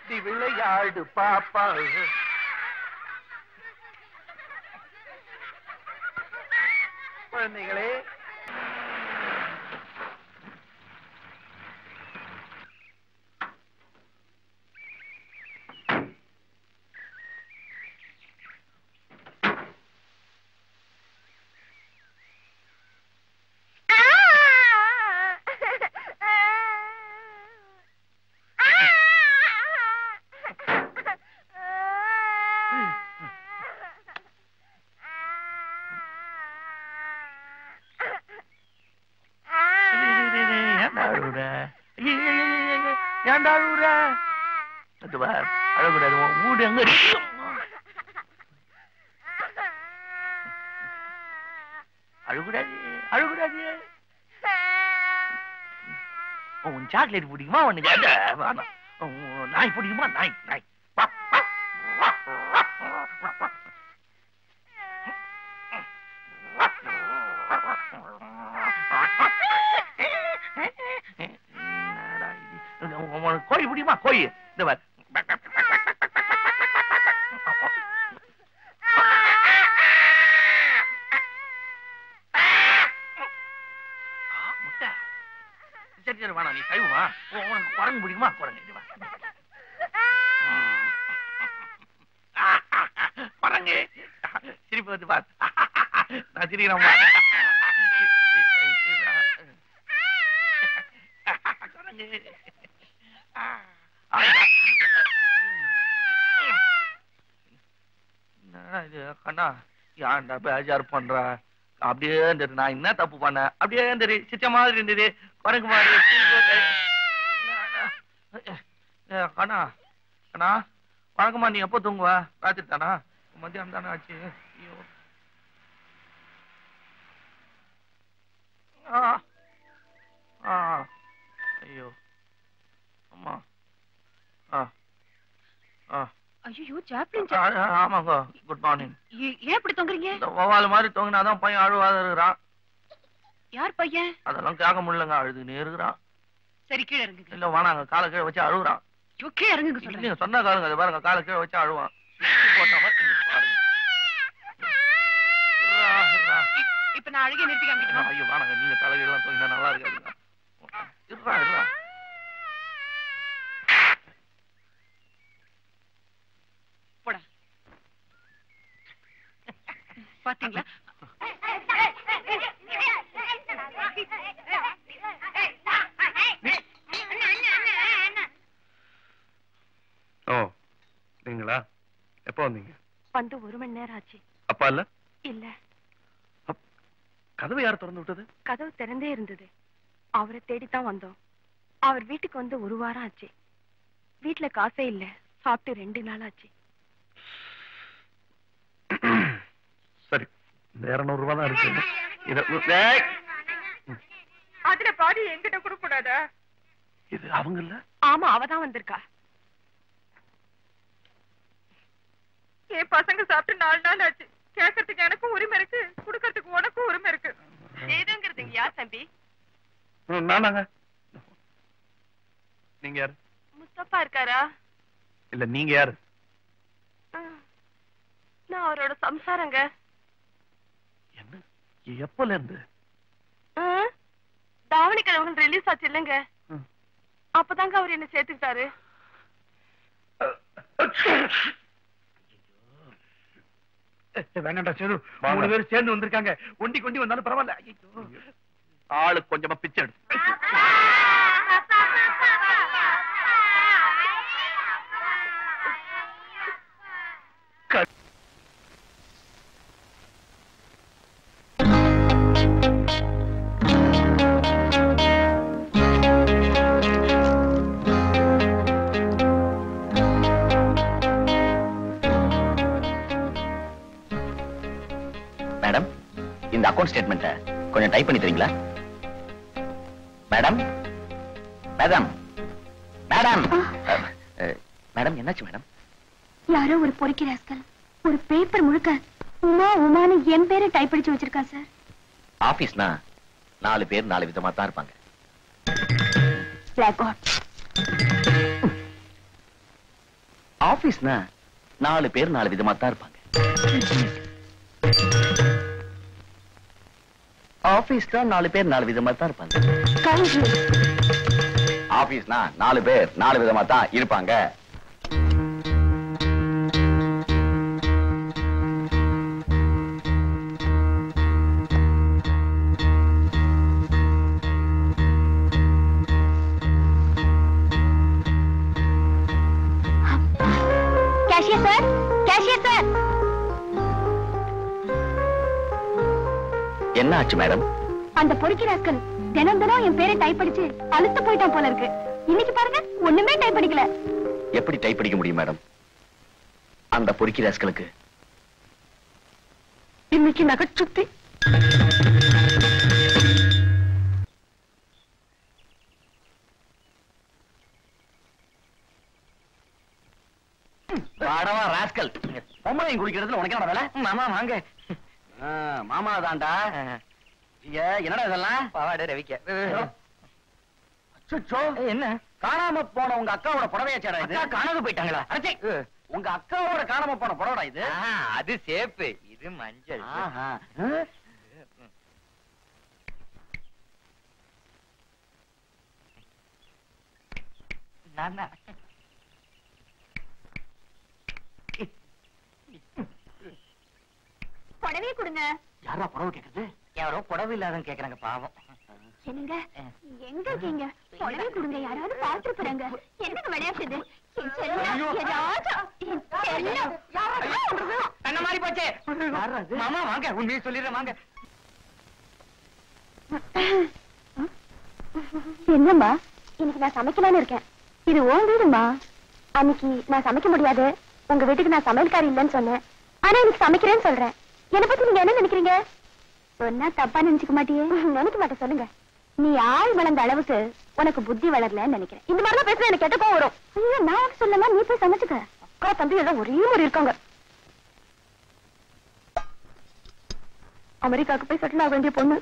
நீ விளையாடு பாப்பா. குழந்தைகளே, அழக்கூடாது. வீடு எங்க இருக்கு? அழுகுடாது, அழுகுடாது. உன் சாக்லேட் பிடிக்குமா? ஒண்ணு நாய் பிடிக்குமா? நாய் நாய் கோழி பிடிக்குமா? கோழி இந்த மாதிரி சரி சரி வேணா, நீ சைவமா? உனக்கு குரங்கு பிடிக்குமா? குரங்கு குரங்கு சிரிப்பு வந்து பாரு. நான் சிரிக்கிறேன். குரங்கு கண்ணா, ஏன்டா பேஜார் பண்ற? அப்படியே இருந்தது. நான் என்ன தப்பு பண்ணேன்? அப்படியே இருந்தது. சிச்ச மாதிரி இருந்தது. குரங்கு மாதிரி. கண்ணா கண்ணா, வணக்கம்மா. நீ எப்போ தூங்குவ? ராத்திரி தானா? மத்தியானம் தானே ஆச்சு? ஐயோ. ஐயோ அம்மா. ஐயோ சாப்ளின். ஆமாங்க. Good morning. ஏன் இப்படி தொங்குறீங்க? வவால் மாதிரி தொங்கினாதான் பையன் அழுவாத இருக்கிறான். யார் பையன்? அதெல்லாம் கேட்க முடியலங்க. அழுதுனே இருக்கிறான். சரி கீழே இறங்குங்க. இல்ல வேணாங்க, காலை கீழே வச்சு அழுகுறான். கீழே இறங்குங்க சொல்றேன். நீங்க சொன்ன காலுங்க, அதை பாருங்க, காலை கீழே வச்சு அழுவான். போட்ட மாதிரி பாருங்க. இப்ப நான் அழுகி நிறுத்தி காமிக்கணும். ஐயோ வேணாங்க, நீங்க தலைகீழலாம் தூங்கினா நல்லா இருக்காதுங்க. இருறா இருறா. போடா. பாத்தீங்களா? ஓ நீங்களா? எப்போ வந்தீங்க? வந்து 1 மணி நேரம் ஆச்சு. அப்பா இல்ல? இல்ல. கதவு யார் திறந்து விட்டது? கதவு திறந்தே இருந்தது. அவரை தேடித்தான் வந்தோம். அவர் வீட்டுக்கு வந்து 1 வாரம் ஆச்சு. வீட்டுல காசே இல்ல. சாப்பிட்டு 2 நாள் ஆச்சு. சரி, 200 ரூபாய் தான் இருக்கு. அதுல பாதி என்கிட்ட கொடுக்க கூடாதா? இது அவங்க இல்ல? ஆமா, அவதான் வந்திருக்கா. என் பசங்க சாப்பிட்டு 4 நாள் ஆச்சு. கேட்கறதுக்கு எனக்கும் உரிமை இருக்கு, குடுக்கறதுக்கு உனக்கும் உரிமை இருக்கு. சேதுங்கிறதுங்க யார் தம்பி? நானாங்க. நீங்க யாரு? முஸ்தபா இருக்காரா? இல்ல, நீங்க யாரு? நான் அவரோட சம்சாரங்க. என்ன? எப்பல இருந்து? தாவணி கதவுகள் ரிலீஸ் ஆச்சு இல்லங்க, அப்பதாங்க அவர் என்ன சேர்த்துக்கிட்டாரு. வேணாண்டா சேது, 3 பேரும் சேர்ந்து வந்திருக்காங்க. ஒண்டி கொண்டி வந்தாலும் பரவாயில்ல. ஆளு கொஞ்சமா பிச்சை எடு. மேடம், இந்த அக்கவுண்ட் ஸ்டேட்மெண்ட்டை கொஞ்சம் டைப் பண்ணி தரீங்களா? மேடம் மேடம் மேடம் மேடம், என்னாச்சு மேடம்? யாரோ ஒரு பொறுக்கி ராஸ்கல் ஒரு பேப்பர் முழுக்க உமா உமான்னு என் பேரை டைப் அடிச்சு வச்சிருக்கா சார். ஆபீஸ்னா 4 பேர் 4 விதமா தான் இருப்பாங்க. ஆபீஸ்னா 4 பேர் 4 விதமா தான் இருப்பாங்க. ஆபீஸ்னா 4 பேர் 4 விதமா தான் இருப்பாங்க. ஆபீஸ்னா 4 பேர் 4 விதமா தான் இருப்பாங்க. Cashier sir, cashier sir. என்ன ஆச்சு மேடம்? அந்த பொறுக்கி ராஸ்கல் தினம் தினம் என் பேரை டைப் அடிச்சு அழுத்து போயிட்டான் போல இருக்கு. இன்னைக்கு பாருங்க ஒண்ணுமே டைப் அடிக்கல. எப்படி டைப் அடிக்க முடியும் மேடம்? அந்த பொறுக்கி ராஸ்கலுக்கு இன்னைக்கு நகைச்சுத்தி. வாடவா ராஸ்கல், பொம்பளையும் குடிக்கிறதுல உனக்கு என்ன வேலை? மாமா வாங்க. மாமா தான்டா. என்னடா இதெல்லாம்? பாவாடை ரவிக்க. என்ன காணாம போன உங்க அக்காவோட புடவையாச்சாடா இது? காணாம போயிட்டாங்களா? உங்க அக்காவோட காணாம போன புடவைடா இது? அது சேப்பு, இது மஞ்சள். நானா புடவையே கொடுங்க. யாரா புடவை கேக்குறது? யாரோ புடவை இல்லாதன்னு கேக்குறாங்க பாவம். என்னங்க எங்க இருக்கீங்க? புடவை கொடுங்க, யாராவது பார்த்துட்டு போறாங்க. என்னங்க விளையாட்டுது? என்ன மாதிரி போச்சு? மாமா வாங்க, உண்மையை சொல்லிடுறேன் வாங்க. என்னம்மா இன்னைக்கு நான் சமைக்கலான்னு இருக்கேன். இது உன் வீடுமா? அன்னைக்கு நான் சமைக்க முடியாது, உங்க வீட்டுக்கு நான் சமையல்காரி இல்லைன்னு சொன்னேன். ஆனா இன்னைக்கு சமைக்கிறேன்னு சொல்றேன். என்னை பத்தி நீங்க என்ன நினைக்கிறீங்க? சொன்னா தப்பா நினைச்சுக்க மாட்டியே? நினைக்க மாட்டேன். சொல்லுங்க. நீ ஆள் வளர்ந்த அளவுக்கு உனக்கு புத்தி வளரலன்னு நினைக்கிறேன். இந்த மாதிரிலாம் பேசுற எனக்கு கெட்ட கோவம் வரும். ஐயோ நான் சொல்லமா, நீ போய் சமைச்சுக்க. அக்கா தம்பி எல்லாம் ஒரே மாதிரி இருக்காங்க. அமெரிக்காவுக்கு போய் செட்டில் ஆக வேண்டிய பொண்ணு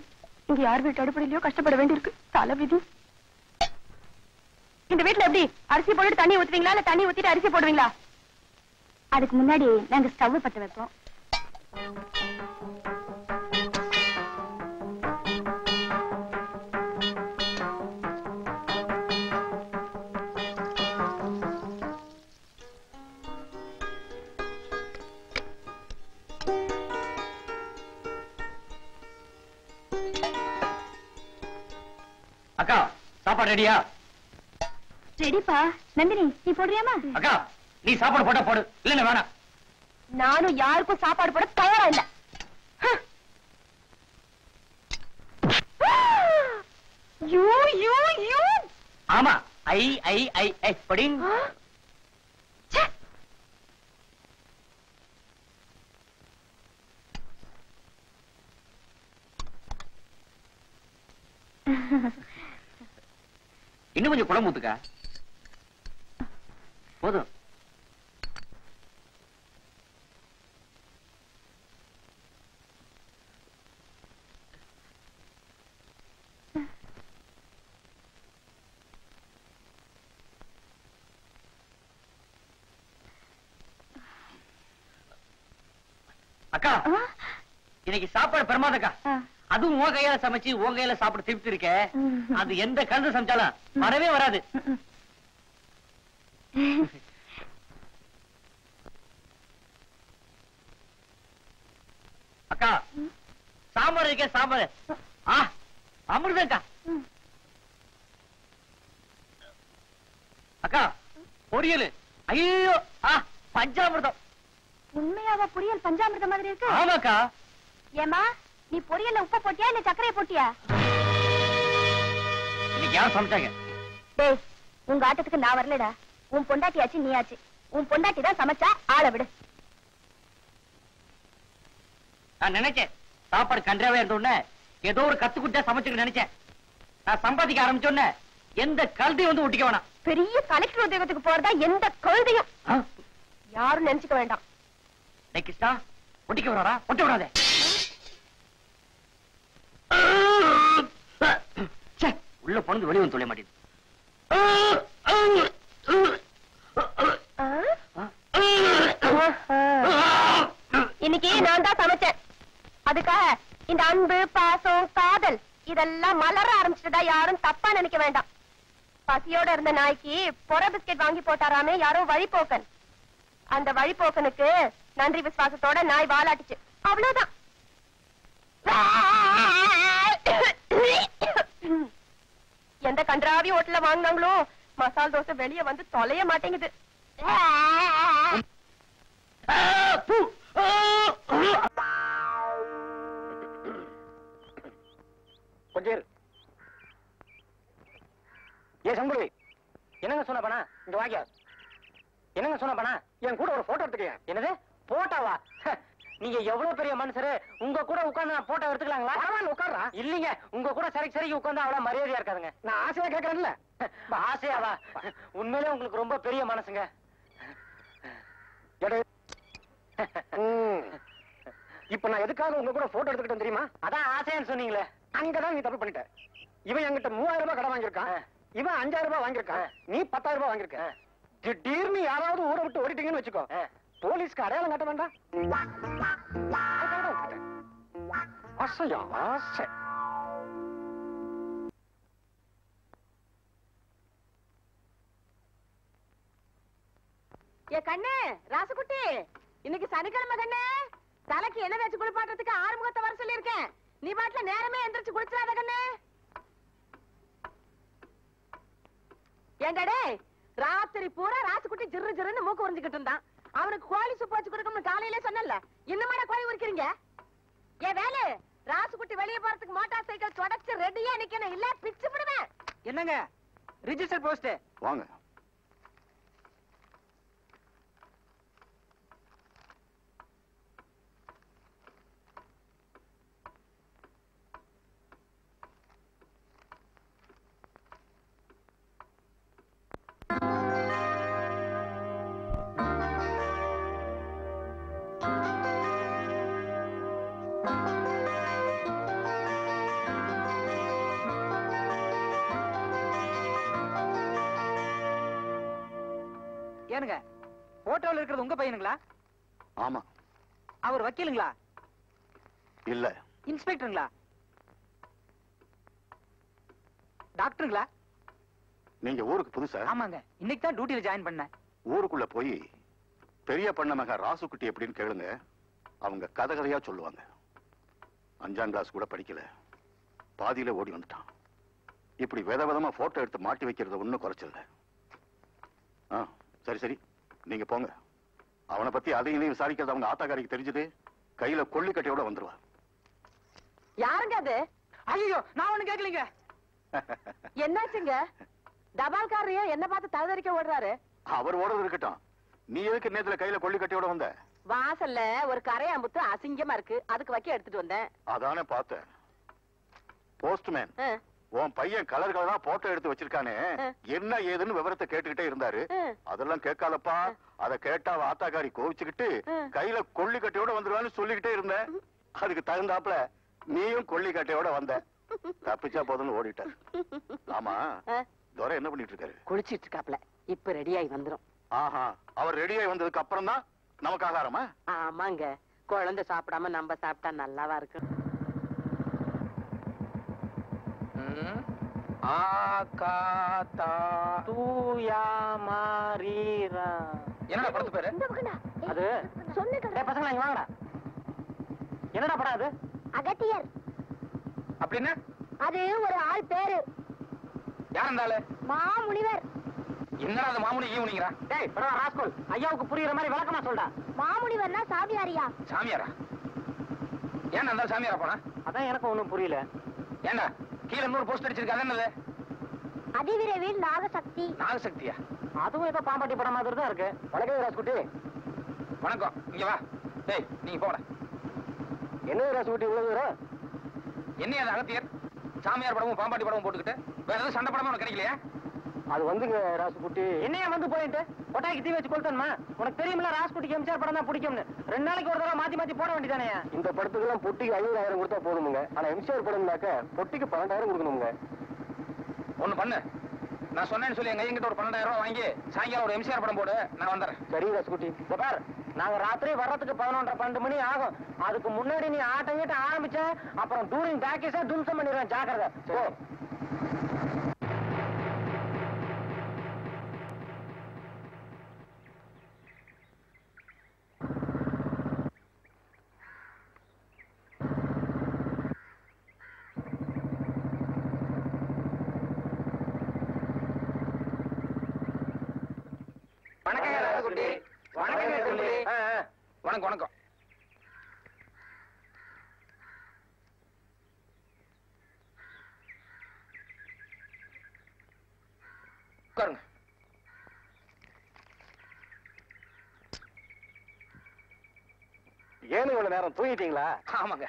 இங்க யார் வீட்டு அடிப்படையிலயோ கஷ்டப்பட வேண்டியிருக்கு. தலை விதி. இந்த வீட்டுல எப்படி அரிசி போட்டு தண்ணி ஊத்துவீங்களா இல்ல தண்ணி ஊத்திட்டு அரிசி போடுவீங்களா? அதுக்கு முன்னாடி நாங்க ஸ்டவ் பத்த வைப்போம். அக்கா சாப்பாடு ரெடியா? ரெடிப்பா. நந்தினி நீ போடுறியாமா? அக்கா நீ சாப்பாடு போட்டா போடு, இல்லன்னு வேணாம். நானும் யாருக்கும் சாப்பாடு போட தயாரா இல்ல. ஆமா ஐ ஐ ஐ ஐ படிங். இன்னும் கொஞ்சம் குழம்பு ஊத்துக்கா. போதும். அக்கா இன்னைக்கு சாப்பாடு பிரமாதக்கா. அதுவும் உன் கையால சமைச்சு உன் கையால சாப்பிட திருப்தி இருக்க. அது எந்த கலந்து சமைச்சாலும் வரவே வராது. அக்கா சாம்பார் இருக்கே சாம்பார். அமிர்தக்கா. அக்கா பொரியல். ஐயோ பஞ்சாமிர்தம். உண்மையாவா பொரியல் பஞ்சாமிர்தம் மாதிரி இருக்கு? ஆமாக்கா. ஏமா நீ பொரியல்ல உப்பு போட்டியா இல்ல சர்க்கரையை போட்டியா? இன்னைக்கு யார் சமைச்சாங்க? டேய் உங்க ஆட்டத்துக்கு நான் வரலடா. உன் பொண்டாட்டியாச்சு நீ ஆச்சு. உன் பொண்டாட்டி தான் சமைச்சா ஆளை விடு. நான் நினைச்சேன் சாப்பாடு கன்றாவே இருந்தோடனே ஏதோ ஒரு கத்து குட்டா சமைச்சுக்க நினைச்சேன். நான் சம்பாதிக்க ஆரம்பிச்சோடனே எந்த கழுதையும் வந்து ஒட்டிக்க வேணாம். பெரிய கலெக்டர் உத்தியோகத்துக்கு போறதா எந்த கழுதையும் யாரும் நினைச்சுக்க வேண்டாம். கிருஷ்ணா ஒட்டிக்க விடாடா, ஒட்ட விடாதே. உள்ள பொண்ணு வெளியே வந்து தொலைய மாட்டேங்குது. இன்னைக்கு நான் தான் சமைச்சேன். அதுக்காக இந்த அன்பு, பாசம், காதல் இதெல்லாம் மலர ஆரம்பிச்சுட்டதா யாரும் தப்பா நினைக்க வேண்டாம். பசியோட இருந்த நாய்க்கு பொற பிஸ்கெட் வாங்கி போட்டாராமே யாரோ வழிபோக்கன். அந்த வழிபோக்கனுக்கு நன்றி விசுவாசத்தோட நாய் வாலாட்டுச்சு. அவ்வளவுதான். எந்த கன்றாவி ஹோட்டல்ல வாங்கினாங்களோ மசால் தோசை வெளியே வந்து தொலைய மாட்டேங்குது. கொஞ்சம் ஏ சங்குடி, என்னங்க சொன்ன பண்ணா? இங்க வாங்க. என்னங்க சொன்ன பண்ணா? என் கூட ஒரு போட்டோ எடுத்துக்க. என்னது போட்டோவா? நீங்க எவ்வளவு பெரிய மனுஷரு, உங்க கூட உட்கார்ந்து நான் போட்டோ எடுத்துக்கலாங்களா? உட்கார்றா. இல்லீங்க, உங்க கூட சரிக்கு உட்கார்ந்து அவ்வளவு மரியாதையா இருக்காதுங்க. நான் ஆசையா கேட்கறேன்ல. ஆசையாவா? உண்மையிலே உங்களுக்கு ரொம்ப பெரிய மனசுங்க. இப்ப நான் எதுக்காக உங்க கூட போட்டோ எடுத்துக்கிட்டேன் தெரியுமா? அதான் ஆசையான்னு சொன்னீங்களே. அங்கதான் நீ தப்பு பண்ணிட்ட. இவன் என்கிட்ட 3000 ரூபாய் கடன் வாங்கியிருக்கான், இவன் 5000 ரூபாய் வாங்கியிருக்கான், நீ 10000 ரூபாய் வாங்கியிருக்க. திடீர்னு யாராவது ஊரை விட்டு ஓடிட்டீங்கன்னு வச்சுக்கோ, போலீஸ்க்கு அடையாளம் காட்ட வேண்டாம். ஆசையா ஆசை. ஏ கண்ணு, ராசுகுட்டி, இன்னைக்கு சனிக்கிழமை கண்ணு. தலைக்கு என்ன வச்சு குளிப்பாட்டுறதுக்கு ஆறுமுகத்தை வர சொல்லியிருக்கேன். நீ பாட்டுல நேரமே எந்திரிச்சு குளிச்சிடாத கண்ணு. ஏண்டடே, ராத்திரி பூரா ராசுகுட்டி ஜிரு ஜிருன்னு மூக்கு உறிஞ்சுக்கிட்டு இருந்தான். அவனுக்கு கோழி சூப்பு வச்சு கொடுக்கணும்னு காலையில சொன்னல, இன்னுமாட கோழி உரிக்கிறீங்க? ஏ வேலு, ராசுகுட்டி வெளியே போறதுக்கு மோட்டார் சைக்கிள் தொடச்சு ரெடியா நிக்கணும், இல்ல பிச்சு விடுவேன். என்னங்க ரிஜிஸ்டர் போஸ்ட் வாங்க. ஏனுங்க, போட்டோல இருக்கிறது உங்க பையனுங்களா? ஆமா. அவர் வக்கீலுங்களா? இல்ல. இன்ஸ்பெக்டருங்களா? டாக்டருங்களா? நீங்க ஊருக்கு புதுசா? ஆமாங்க, இன்னைக்கு தான் டியூட்டில ஜாயின் பண்ணேன். ஊருக்குள்ள போய் பெரிய பண்ண மக ராசுக்குட்டி எப்படின்னு கேளுங்க, அவங்க கதை கதையா சொல்லுவாங்க. 5ஆம் கிளாஸ் கூட படிக்கல, பாதியில ஓடி வந்துட்டான். இப்படி விதவிதமா போட்டோ எடுத்து மாட்டி வைக்கிறது ஒன்னும் குறைச்சல. சரி சரி, நீங்க போங்க. அவனை பத்தி அதையும் விசாரிக்கிறது அவங்க ஆத்தாக்காரிக்கு தெரிஞ்சது, கையில கொள்ளி கட்டையோட வந்துருவா. யாருங்க அது? ஐயோ, நான் ஒண்ணு கேட்கலீங்க. என்னாச்சுங்க? தபால்காரரையோ என்ன பார்த்து தவதறிக்க ஓடுறாரு? அவர் ஓடுறது இருக்கட்டும், நீ எதுக்கு நேத்துல கையில கொள்ளி கட்டையோட வந்த? வாசல்ல ஒரு கரையாம்புத்து அசிங்கமா இருக்கு, அதுக்கு வைக்க எடுத்துட்டு வந்தேன். அதானே பார்த்தேன். போஸ்ட்மேன், உன் பையன் கலர் கலரா போட்டோ எடுத்து வச்சிருக்கானே, என்ன ஏதுன்னு விவரத்தை கேட்டுக்கிட்டே இருந்தாரு. அதெல்லாம் கேட்காதப்பா, அத கேட்டா ஆத்தாக்காரி கோவிச்சுக்கிட்டு கையில கொள்ளி கட்டையோட வந்துருவான்னு சொல்லிக்கிட்டே இருந்தேன். அதுக்கு தகுந்தாப்புல நீயும் கொள்ளி கட்டையோட வந்த. தப்பிச்சா போதும்னு ஓடிட்ட. ஆமா, துரை என்ன பண்ணிட்டு இருக்காரு? குளிச்சிட்டு இருக்காப்ல, இப்ப ரெடியாகி வந்துரும். ஆஹா, அவர் ரெடியாகி வந்ததுக்கு அப்புறம் தான் நமக்கு ஆகாரமா? ஆமாங்க, குழந்தை சாப்பிடாம நம்ம சாப்பிட்டா நல்லாவா இருக்கு. என்னடா படத்து பேரு? அது பசங்களா இங்க வாங்கடா. என்னடா படம் அது? அகத்தியர். அப்படின்னா அது ஒரு ஆள் பேரு. யார் இருந்தாலு? மாமுனிவர். என்னடா அது மாமுனி ஈவுனிங்கறா? டேய் பரவா ராஸ்கோல், ஐயாவுக்கு புரியுற மாதிரி விளக்கமா சொல்டா. மாமுனிவர்னா சாமியாரியா? சாமியாரா? ஏன் அந்த சாமியாரா போனா? அதான் எனக்கு ஒண்ணும் புரியல. ஏண்டா கீழ 100 போஸ்ட் அடிச்சிருக்க, அது என்னது? அதிவிரைவில் நாகசக்தி. நாகசக்தியா? அதுவும் ஏதோ பாம்பாட்டி படம் மாதிரி தான் இருக்கு. வணக்கம் ராஸ்குட்டி. வணக்கம், இங்க வா. டேய் நீங்க போடா. என்ன ராஸ்குட்டி இவ்வளவு தூரம்? என்ன அது அகத்தியர் சாமியார் படமும் பாம்பாட்டி படமும் போட்டுக்கிட்டு வேற ஏதாவது சண்டை படமா உனக்கு கிடைக்கலையா? அது வந்துங்க ராசுகுட்டி. என்னையா வந்து போயிட்டு கொட்டாய்க்கு தீ வச்சு கொளுத்தணுமா? உனக்கு தெரியுமில்ல ராசுகுட்டிக்கு எம்ஜிஆர் படம் தான் பிடிக்கும்னு. 2 நாளைக்கு ஒரு தடவை மாத்தி போட வேண்டியதானே? இந்த படத்துக்கு பொட்டிக்கு 50,000 கொடுத்தா போதுமுங்க. ஆனா எம்ஜிஆர் படம்னாக்க பொட்டிக்கு 12,000 கொடுக்கணுங்க. ஒண்ணு பண்ணு, நான் சொன்னேன்னு சொல்லி எங்க ஐயங்கிட்ட ஒரு 12,000 ரூபாய் வாங்கி சாயங்காலம் ஒரு எம்சிஆர் படம் போடு, நான் வந்துடுறேன். சரி ரசகுட்டி. பார், நாங்க ராத்திரி வர்றதுக்கு 11:30-12 மணி ஆகும். அதுக்கு முன்னாடி நீ ஆட்டம் கிட்ட ஆரம்பிச்ச அப்புறம் டூரிங் பேக்கேஜ் தும்சம் பண்ணிடுறேன். ஜாக்கிரதை. போ. வணக்கம் ராசகுட்டி. வணக்கம் தம்பி. வணக்கம் வணக்கம். உட்காருங்க. ஏன்னு இவ்வளவு நேரம் தூங்கிட்டீங்களா? ஆமாங்க.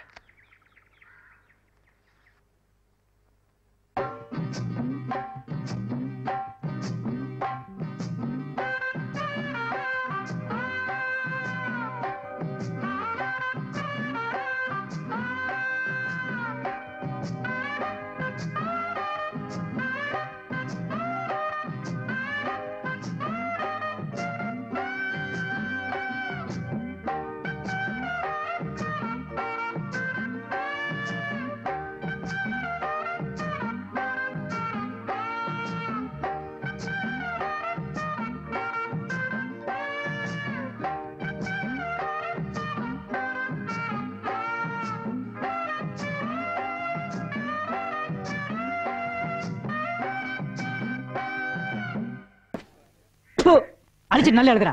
அடிச்சு நல்லா எழுதுறா.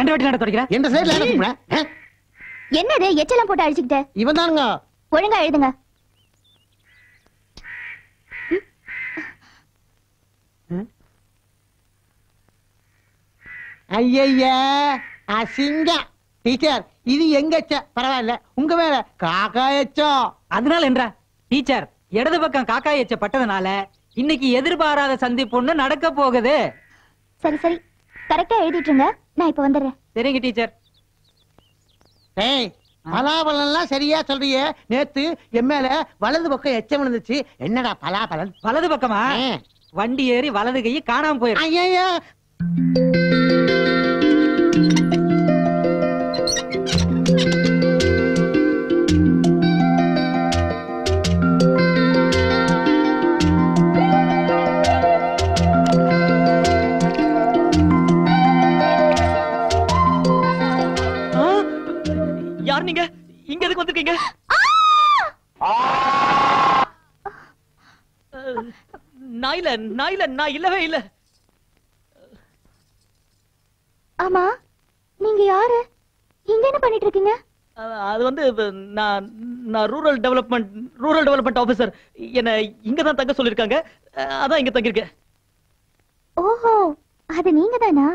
எந்த வீட்டு நட தொடக்கிற? எந்த சைடுல என்ன கும்பற? என்னது எச்சலாம் போட்டு அடிச்சிட்டே? இவன் தானுங்க. ஒழுங்கா எழுதுங்க. ஐயா அசிங்கா. டீச்சர் இது எங்க பரவாயில்ல, உங்க வேற காக்கா எச்சம். அதனால என்ன டீச்சர், இடது பக்கம் காக்கா எச்ச பட்டதுனால இன்னைக்கு எதிர்பாராத சந்திப்பு நடக்க போகுது. சரி சரி, கரெக்டா எழுதிட்டுங்க. நான் இப்ப வந்துடுறேன். சரிங்க டீச்சர். ஏய், பலாபலன்லாம் சரியா சொல்றியே. நேத்து என் மேல வலது பக்கம் எச்சம் விழுந்துச்சு. என்னடா பலாபலன்? வலது பக்கமா? வண்டி ஏறி வலது கையை காணாம போயிரு. ஐயா யார் நீங்க? இங்க எதுக்கு வந்திருக்கீங்க? நான் இல்லவே இல்ல. ஆமா, நீங்க யாரு? இங்க என்ன பண்ணிட்டு இருக்கீங்க? அது வந்து நான் ரூரல் டெவலப்மெண்ட் ஆபீசர். என்ன இங்க தான் தங்க சொல்லிருக்காங்க. அதான் இங்க தங்கி இருக்கேன். ஓஹோ, அது நீங்க தானா?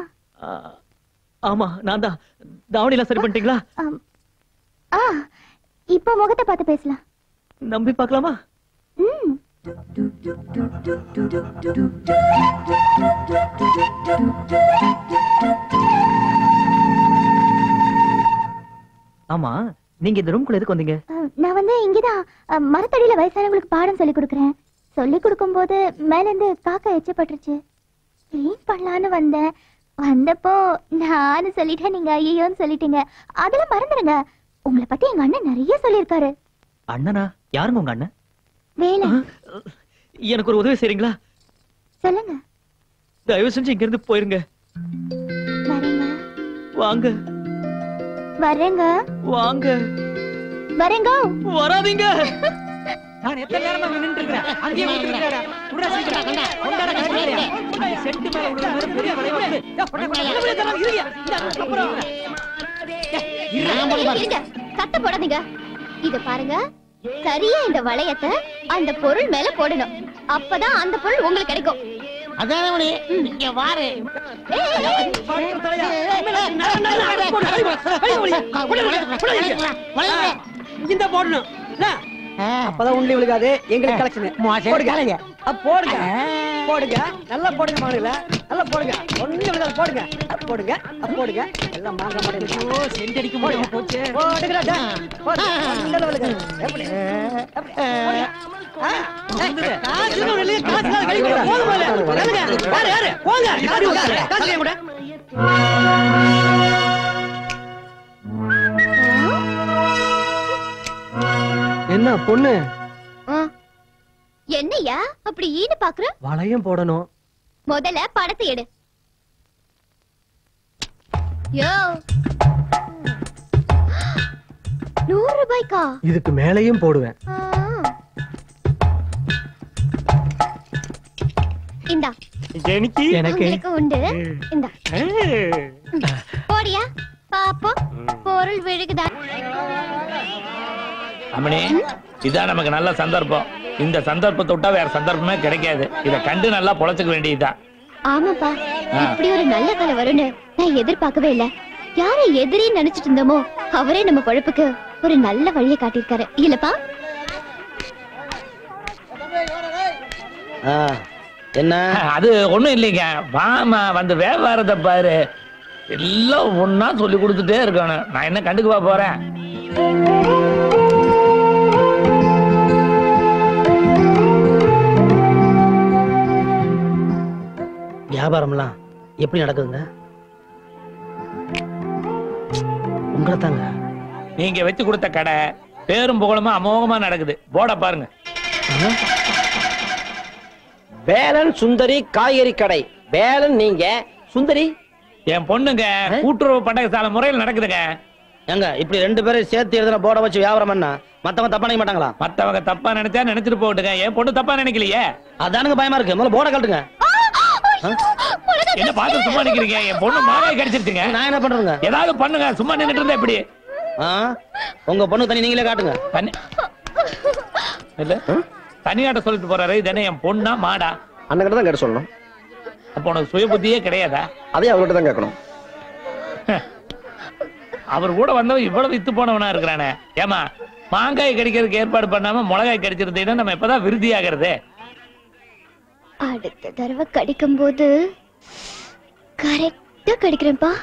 ஆமா, நான் தான். தாவணி எல்லாம் சரி பண்ணிட்டீங்களா? இப்ப முகத்தை பார்த்து பேசலாம். நம்பி பார்க்கலாமா? ஆமா, நீங்க இந்த ரூம்குள்ள எதுக்கு வந்தீங்க? நான் வந்து இங்கதான் மரத்தடியில வயசானவங்களுக்கு பாடம் சொல்லி கொடுக்கறேன். சொல்லி கொடுக்கும் போது மேல இருந்து காக்கா எச்சப்பட்டுருச்சு. கிளீன் பண்ணலான்னு வந்தேன். வந்தப்போ நானும் சொல்லிட்டேன், நீங்க ஐயோன்னு சொல்லிட்டீங்க. அதெல்லாம் மறந்துடுங்க. உங்களை பத்தி எங்க அண்ணன் நிறைய சொல்லிருக்காரு. அண்ணனா? யாருங்க உங்க அண்ணன்? வேலை. எனக்கு ஒரு உதவி செய்றீங்களா? சொல்லுங்க. தயவு செஞ்சு இங்க இருந்து போயிருங்க. வரேங்க. வாங்க. வரேங்க. வாங்க. வரேங்க. வராதீங்க. நான் எத்தனை நேரமா நின்னுட்டு இருக்கேன். அங்கேயே விட்டுறேன். உடனே சீக்கிரம் கண்டா. கொண்டாட கண்டியா. அந்த சென்ட் மேல உள்ள மாதிரி பெரிய வளைவு வந்து. உடனே தரலாம் இருங்க. அப்புறம் இருங்க. சத்த போடாதீங்க. இத பாருங்க. சரியா இந்த வளையத்தை அந்த பொருள் மேல போடணும். அப்பதான் அந்த பொருள் உங்களுக்கு கிடைக்கும். அதானே இங்க வாரு. இந்த போடணும். அப்பதான் உண்டி விழுகாது. எங்களுக்கு கலெக்ஷன் போடுங்க. போடுங்க போடுங்க. நல்லா போடுங்க மாடுல. நல்லா போடுங்க. ஒண்ணு விழுகாது. போடுங்க போடுங்க போடுங்க. எல்லாம் மாங்க மாடுங்க. சென்ட் அடிக்க முடியாம போச்சு. போடுங்கடா. போடுங்க. விழுகாது. எப்படி? என்ன பொண்ணு என்னையா அப்படி ஈடு பாக்குற? வளையம் போடணும். முதல்ல படத்தை எடு. யோ 100 ரூபாய்க்கா? இதுக்கு மேலையும் போடுவேன். இந்தா. எனக்கு உங்களுக்கு உண்டு. இந்தா. போடியா பாப்போம் பொருள் விழுகுதா. அம்மணி இதான் நமக்கு நல்ல சந்தர்ப்பம். இந்த சந்தர்ப்பத்தை விட்டா வேற சந்தர்ப்பமே கிடைக்காது. இத கண்டு நல்லா பொழைச்சுக்க வேண்டியதுதான். ஆமாப்பா, இப்படி ஒரு நல்ல காலம் வரும்னு நான் எதிர்பார்க்கவே இல்ல. யாரை எதிரி நினைச்சிட்டு இருந்தோமோ அவரே நம்ம பொழப்புக்கு ஒரு நல்ல வழியை காட்டியிருக்காரு இல்லப்பா. என்ன அது ஒண்ணும் இல்லைங்க. வாமா வந்து வியாபாரத்தை பாரு. எல்லாம் ஒன்னா சொல்லி கொடுத்துட்டே இருக்கணும். நான் என்ன கண்டுக்குவா போறேன். வியாபாரம்லாம் எப்படி நடக்குதுங்க? உங்களை தாங்க. நீங்க வச்சு கொடுத்த கடை பேரும் புகழுமா அமோகமா நடக்குது. போட பாருங்க. வேலன் சுந்தரி காய்கறி கடை. வேலன் நீங்க, சுந்தரி என் பொண்ணுங்க. கூட்டுறவு பண்டக சாலை முறையில் நடக்குதுங்க. எங்க இப்படி 2 பேரும் சேர்த்து எழுதுன போட வச்சு வியாபாரம் பண்ணா மத்தவங்க தப்பா நினைக்க மாட்டாங்களா? மத்தவங்க தப்பா நினைச்சா நினைச்சிட்டு போட்டுங்க. என் பொண்ணு தப்பா நினைக்கலையே. அதானுங்க பயமா இருக்கு. முதல்ல போட கட்டுங்க. என்ன பார்த்து சும்மா நிக்கிறீங்க? என் பொண்ணு மாங்காய் கடிச்சிருச்சுங்க. நான் என்ன பண்றேங்க? ஏதாவது பண்ணுங்க. சும்மா நின்னுட்டு இருந்தா எப்படி? உங்க பொண்ணு தனி நீங்களே காட்டுங்க. தனி இல்ல தனியாட்ட சொல்லிட்டு போறாரு. இது என்ன என் பொண்ணா மாடா? அண்ணன் கிட்ட தான் கேட்டு சொல்லணும். அப்ப உனக்கு சுய புத்தியே கிடையாதா? அதே அவர்கிட்ட தான் கேட்கணும். அவர் கூட வந்தவன் இவ்வளவு வித்து போனவனா இருக்கிறானே. ஏமா மாங்காய் கடிக்கிறதுக்கு ஏற்பாடு பண்ணாம மிளகாய் கடிச்சிருந்தீங்கன்னா நம்ம எப்பதான் விருத்தி ஆகிறது? அடுத்த தடவை கடிக்கும் போது கரெக்டா கடிக்கிறேன்ப்பா.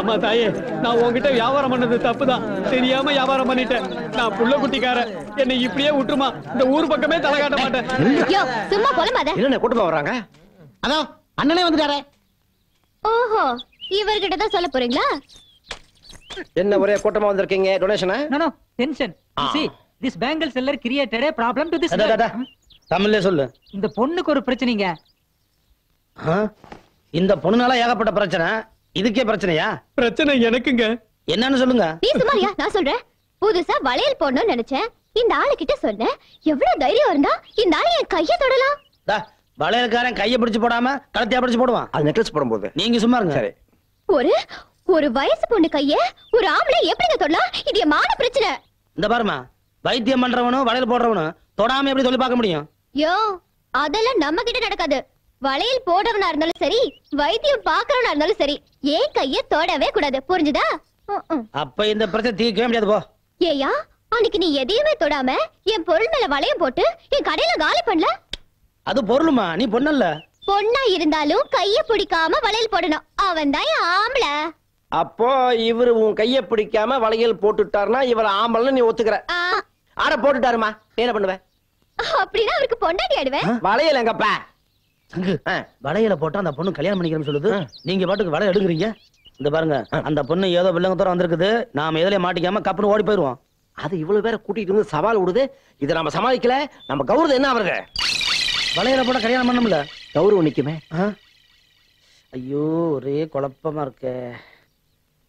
அம்மா தாயே, நான் உன்கிட்ட வியாபாரம் பண்ணது தப்புதான். தெரியாம வியாபாரம் பண்ணிட்டேன். நான் புள்ள குட்டிக்காரன். என்னை இப்படியே விட்டுருமா. இந்த ஊர் பக்கமே தலை காட்ட மாட்டேன். சும்மா போலமாத. என்ன கூட்டமா வர்றாங்க? அதோ அண்ணனே வந்துட்டாரே. ஓஹோ, இவர்கிட்ட தான் சொல்ல போறீங்களா? என்ன ஒரே கூட்டமா வந்திருக்கீங்க? டொனேஷனா? No, no, tension. See, this bangle seller created a problem to this. தமிழ்ல சொல்லு. இந்த பொண்ணுக்கு ஒரு பிரச்சனைங்க. இந்த பொண்ணுனால ஏகப்பட்ட பிரச்சனை. இதுக்கே பிரச்சனையா? பிரச்சனை எனக்குங்க. என்னன்னு சொல்லுங்க. நீ சும்மாரியா, நான் சொல்றேன். புதுசா வளையல் போடணும்னு நினைச்சேன். இந்த ஆளு கிட்ட சொன்னேன். எவ்வளவு தைரியம் இருந்தா இந்த ஆளு என் கைய தொடலாம். வளையல்காரன் கைய பிடிச்சு போடாம கழுத்தையா பிடிச்சு போடுவான். அது நெக்லஸ் போடும்போது. நீங்க சும்மா இருங்க. சரி. ஒரு வயசு பொண்ணு கைய ஒரு ஆம்பளை எப்படிங்க தொடலாம்? இது என் மான பிரச்சனை. இந்த பாருமா, வைத்தியம் பண்றவனும் வளையல் போடுறவனும் தொடாம எப்படி சொல்லி பார்க்க முடியும்? யோ, அதெல்லாம் நம்ம கிட்ட நடக்காது. வளையல் போடவனா இருந்தாலும் சரி, வைத்தியம் பாக்குறவனா இருந்தாலும் சரி, ஏன் கைய தொடவே கூடாது. புரிஞ்சுதா? அப்ப இந்த பிரச்சனை தீர்க்கவே முடியாது. போ. ஏயா, அன்னைக்கு நீ எதையுமே தொடாம என் பொருள் மேல வளையம் போட்டு என் கடையில காலி பண்ணல. அது பொருளுமா, நீ பொண்ணல்ல. பொண்ணா இருந்தாலும் கைய பிடிக்காம வளையல் போடணும். அவன் தான் ஆம்பள. அப்போ இவரு உன் கைய பிடிக்காம வளையல் போட்டுட்டாருன்னா இவர ஆம்பளன்னு நீ ஒத்துக்கிற. ஆட போட்டுட்டாருமா, என்ன பண்ணுவ? அப்படின்னா அவருக்கு பொண்டாட்டி ஆடுவேன். வளையல் எங்கப்பா? தங்கு, வளையல போட்டா அந்த பொண்ணு கல்யாணம் பண்ணிக்கிறேன்னு சொல்லுது. நீங்க பாட்டுக்கு வளையல் எடுக்குறீங்க. இந்த பாருங்க, அந்த பொண்ணு ஏதோ வில்லங்கத்தோட வந்திருக்குது. நாம எதுலயே மாட்டிக்காம கப்புன்னு ஓடி போயிருவோம். அது இவ்வளவு பேரை கூட்டிட்டு வந்து சவால் விடுது. இதை நம்ம சமாளிக்கல, நம்ம கௌரவம் என்ன அவருக்கு? வளையல போட கல்யாணம் பண்ணமுல கௌரவம் நிக்குமே. ஐயோ, ஒரே குழப்பமா இருக்கு.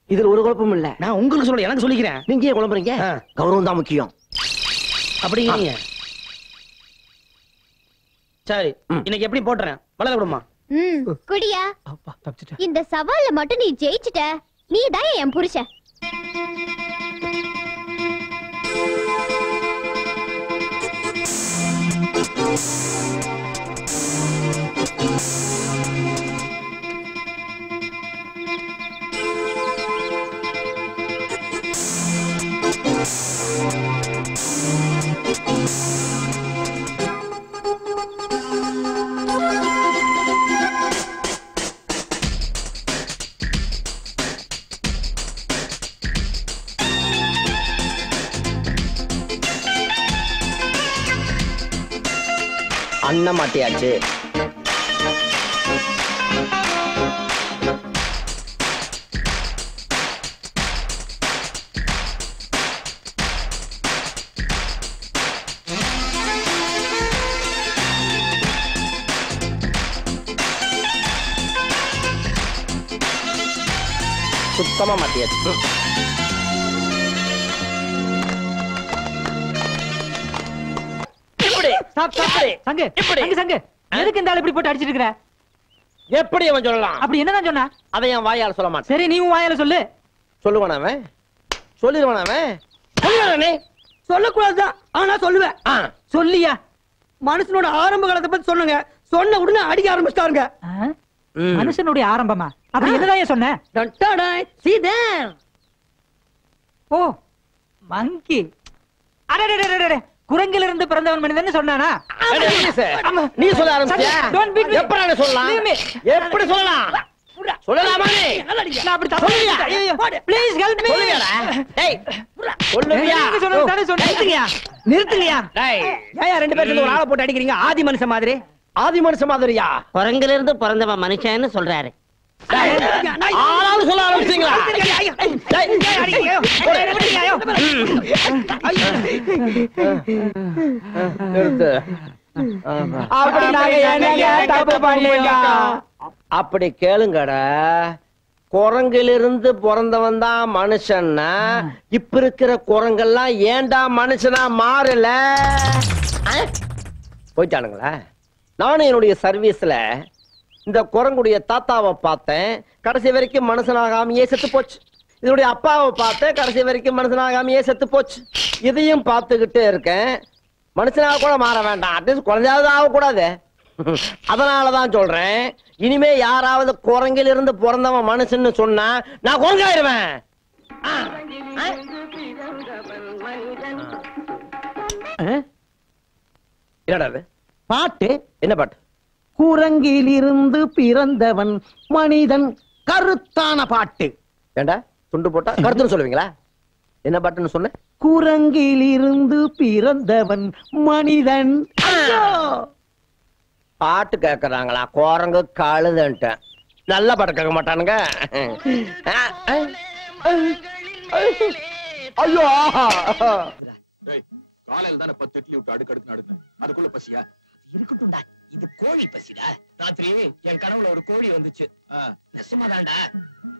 இதுல ஒரு குழப்பம் இல்ல. நான் உங்களுக்கு சொல்ல, எனக்கு சொல்லிக்கிறேன். நீங்க ஏன் குழம்புறீங்க? கௌரவம் தான் முக்கியம். அப்படிங்க. சரி, இன்னைக்கு எப்படி போட்டுறேன்? வளையல விடுமா? குடியா. இந்த சவால்ல மட்டும் நீ ஜெயிச்சிட்ட, நீ தான் என் புருஷன். அண்ணன் மாட்டியாச்சு. சுத்தமா மாட்டியாச்சு. எதுக்கு இந்த ஆள் இப்படி போட்டு அடிச்சிட்டு இருக்கற? எப்படி அவன் சொல்லலாம்? அப்படி என்னதான் சொன்னா? அதை என் வாயால சொல்ல மாட்டேன். சரி, நீ உன் வாயால சொல்லு. சொல்லுவான் அவன்? சொல்லிடுவான் அவன்? சொல்லுவானே? சொல்லக்கூடாதுதான், ஆனா சொல்லுவேன். சொல்லியா? மனுஷனோட ஆரம்ப காலத்தை பத்தி சொன்னங்க. சொன்ன உடனே அடிக்க ஆரம்பிச்சிட்டாருங்க. மனுஷனுடைய ஆரம்பமா? அப்படி என்னதான் சொன்ன? ஓ, மங்கி. அடடடடடட, குரங்கில இருந்து பிறந்தவன் மனிதன் சொன்னானா? நீ சொல்ல ஆரம்பிச்சியா? எப்படி சொல்லலாம்? எப்படி சொல்லலாம்? சொல்லலாமா நீ? நான் அப்படி தப்பு. Please help me. டேய், சொல்லுவியா? நீங்க சொன்னது தானே சொன்னீங்க. நிறுத்துங்கயா. ஏயா ரெண்டு பேரும் சேர்ந்து ஒரு ஆளை போட்டு அடிக்கிறீங்க? ஆதி மனுஷன் மாதிரி. ஆதி மனுஷன் மாதிரியா? குரங்குல இருந்து பிறந்தவன் மனுஷன்னு சொல்றாரு. ஆளாலும் சொல்ல ஆரம்பிச்சீங்களா? அப்படி கேளுங்கடா. குரங்கிலிருந்து பிறந்தவன் தான் மனுஷன்னா, இப்ப இருக்கிற குரங்கெல்லாம் ஏண்டா மனுஷனா மாறல? போயிட்டானுங்களா? நானும் என்னுடைய சர்வீஸ்ல இந்த குரங்குடைய தாத்தாவை பார்த்தேன், கடைசி வரைக்கும் மனுஷனாகாமையே செத்து போச்சு. இதனுடைய அப்பாவை பார்த்தேன், கடைசி வரைக்கும் மனுஷனாகாமையே செத்து போச்சு. இதையும் பார்த்துக்கிட்டே இருக்கேன். மனுஷனாக கூட மாற வேண்டாம், அட்லீஸ்ட் குழந்தையாவது ஆகக்கூடாது. அதனாலதான் சொல்றேன், இனிமே யாராவது குரங்கில் இருந்து பிறந்தவன் மனுஷன்னு சொன்னா நான் குரங்காயிருவேன். என்னடா பாட்டு? என்ன பாட்டு? குரங்கிலிருந்து பிறந்தவன் மனிதன், கருத்தான பாட்டு. ஏண்டா துண்டு போட்டா கருத்துன்னு சொல்லுவீங்களா? என்ன பாட்டுன்னு சொன்ன? குரங்கிலிருந்து பிறந்தவன் மனிதன். பாட்டு கேக்குறாங்களா? குரங்கு கழுதுன்ட்டு நல்ல பாட்டு கேட்க மாட்டானுங்க. ஐயோ, காலையில தானே 10 இட்லி விட்டு அடுக்கடுக்கு நடுங்க. அதுக்குள்ள பசியா? இருக்கட்டும்டா, இது கோழி பசிடா. ராத்திரி என் கனவுல ஒரு கோழி வந்துச்சு. நெசமாதான்டா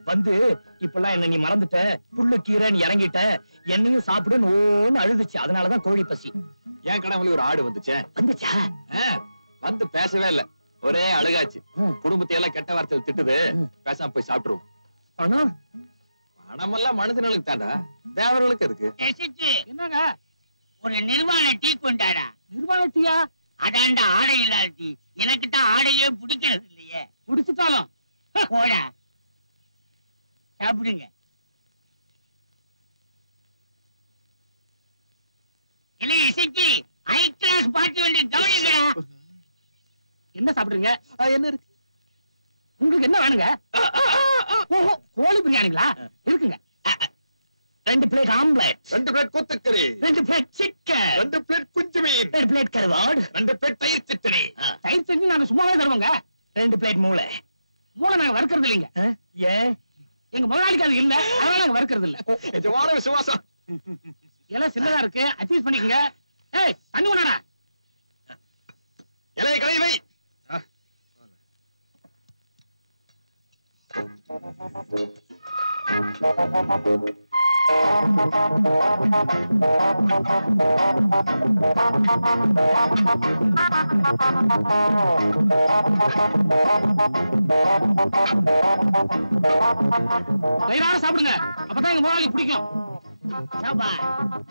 வந்து, இப்பெல்லாம் என்ன நீ மறந்துட்ட, புல்லு கீரைன்னு இறங்கிட்ட, என்னையும் சாப்பிடுன்னு ஓன்னு அழுதுச்சு. அதனாலதான் கோழி பசி. என் கனவுல ஒரு ஆடு வந்துச்சே. வந்துச்சா? வந்து பேசவே இல்ல, ஒரே அழுகாச்சு. குடும்பத்தை எல்லாம் கெட்ட வார்த்தை திட்டுது. பேசாம போய் சாப்பிட்டுருவோம். பணம் பணமெல்லாம் மனுஷனுக்கு தாண்டா, தேவர்களுக்கு எதுக்கு? என்னங்க ஒரு நிர்வாண டீ கொண்டாடா. நிர்வாண டீயா? அதாண்டா ஆடை இல்லாத டீ. எனக்கு தான் ஆடையே பிடிக்கிறது இல்லையே. பிடிச்சிட்டாலும் போடா, சாப்பிடுங்க. சொல்றீங்க என்ன இருக்கு உங்களுக்கு என்ன வேணுங்க ஓஹோ கோழி பிரியாணிங்களா இருக்குங்க 2 பிளேட் ஆம்லெட் 2 பிளேட் கொத்துக்கறி 2 பிளேட் சிக்கன் 2 பிளேட் குஞ்சு மீன் 2 பிளேட் கருவாடு 2 பிளேட் தயிர் சட்னி தயிர் சட்னி நாங்க சும்மாவே தருவோங்க 2 பிளேட் மூளை நாங்க வறுக்கிறது இல்லைங்க ஏன் எங்க முதலாளிக்கு அது இல்ல அதனால நாங்க வறுக்கிறது இல்ல எஜமான விசுவாசம் எல்லாம் சின்னதா இருக்கு அட்ஜஸ்ட் பண்ணிக்கங்க ஏய் தண்ணி கொண்டாடா இலையை கழுவி வை வயிறார சாப்பிடுங்க அப்பதான் எங்க முதலாளி பிடிக்கும்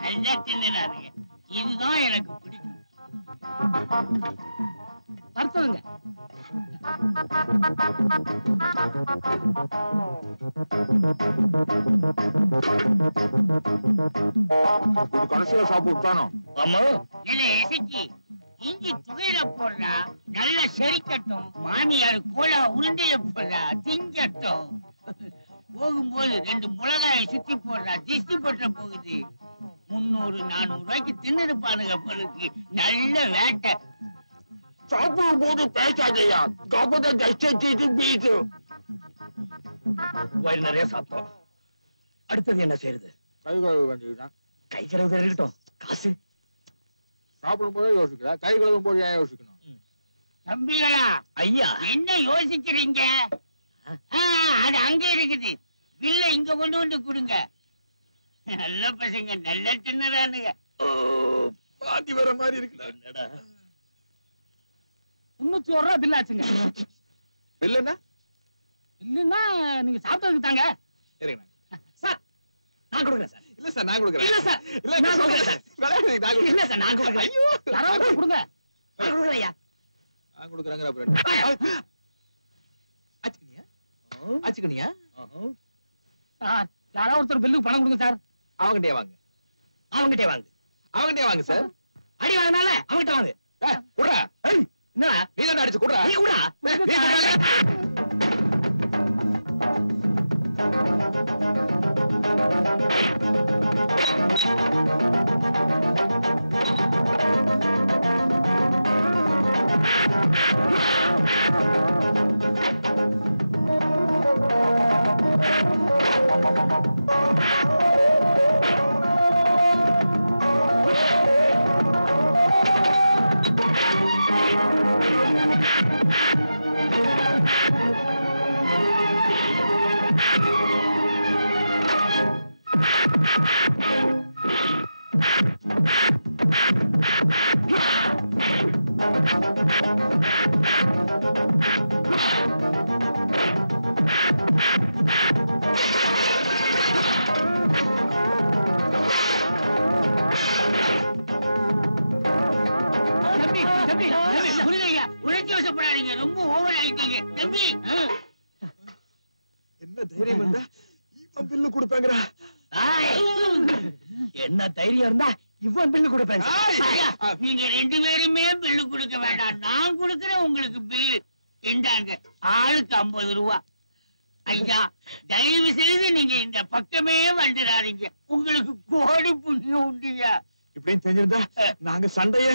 நல்லா தின்னுறாருங்க இதுதான் எனக்கு பிடிக்கும் வறுத்ததுங்க கடைசியில சாப்பிட்டானோ ஆமா இல்ல எசக்கி இஞ்சி துகையில போடுறா நல்லா செரிக்கட்டும் மாமியார் கோலா உருண்டையில போடுறா திங்கட்டும் போகும்போது 2 மிளகாயை சுத்தி போடுறா திஷ்டி போட்ட போகுது 300-400 ரூபாய்க்கு தின்னுருப்பானுங்க பொருளுக்கு நல்ல வேட்டை சாப்பிடும் போது பேசாதையா கபத தஷ்டி பீச்சு வயிறு நிறைய சாப்பிட்டோம் அடுத்தது என்ன செய்யறது கை கழுவ வேண்டியதுதான் கை கழுவு இருக்கட்டும் காசு சாப்பிடும் போதே யோசிக்கிறா கை கழுவும் போது ஏன் யோசிக்கணும் தம்பிகளா ஐயா என்ன யோசிக்கிறீங்க அது அங்க இருக்குது பில்ல இங்க கொண்டு கொடுங்க நல்ல பசங்க நல்ல தின்னறானுங்க பாதி வர மாதிரி இருக்குடா 301 ரூபாய் பில் ஆச்சுங்க பில் என்ன இல்லன்னா நீங்க சாப்பிட்டதுக்கு தாங்க சரிங்க சார் நான் கொடுக்குறேன் சார் இல்ல சார் நான் கொடுக்குறேன் இல்ல சார் இல்ல நான் கொடுக்குறேன் சார் விளையாடுறீங்க நான் கொடுக்குறேன் இல்ல சார் நான் கொடுக்குறேன் ஐயோ யாராவது கொடுங்க நான் கொடுக்குறேன் நான் கொடுக்குறேங்கற அப்புறம் ஆச்சுக்கனியா சார் யாராவது ஒருத்தர் பில்லுக்கு பணம் கொடுங்க சார் அவங்ககிட்டே வாங்க சார் அடி வாங்கினால அவங்கிட்ட வாங்க குடுறா என்னடா நீ தான் அடிச்சு குடுறா நீ குடுறா ரொம்ப ஓவர் ஆயிட்டீங்க தம்பி என்ன தைரியம் இருந்தா இவன் பில்லு கொடுப்பாங்கடா என்ன தைரியம் இருந்தா இவன் பில்லு கொடுப்பேன் நீங்க 2 பேருமே பில்லு கொடுக்க வேண்டாம் நான் கொடுக்கறேன் உங்களுக்கு பில்லு இந்தாங்க ஆளுக்கு 50 ரூபாய் ஐயா தயவு செய்து நீங்க இந்த பக்கமே வந்துடாதீங்க உங்களுக்கு கோடி புண்ணியம் உண்டுயா இப்படின்னு தெரிஞ்சிருந்தா நாங்க சண்டைய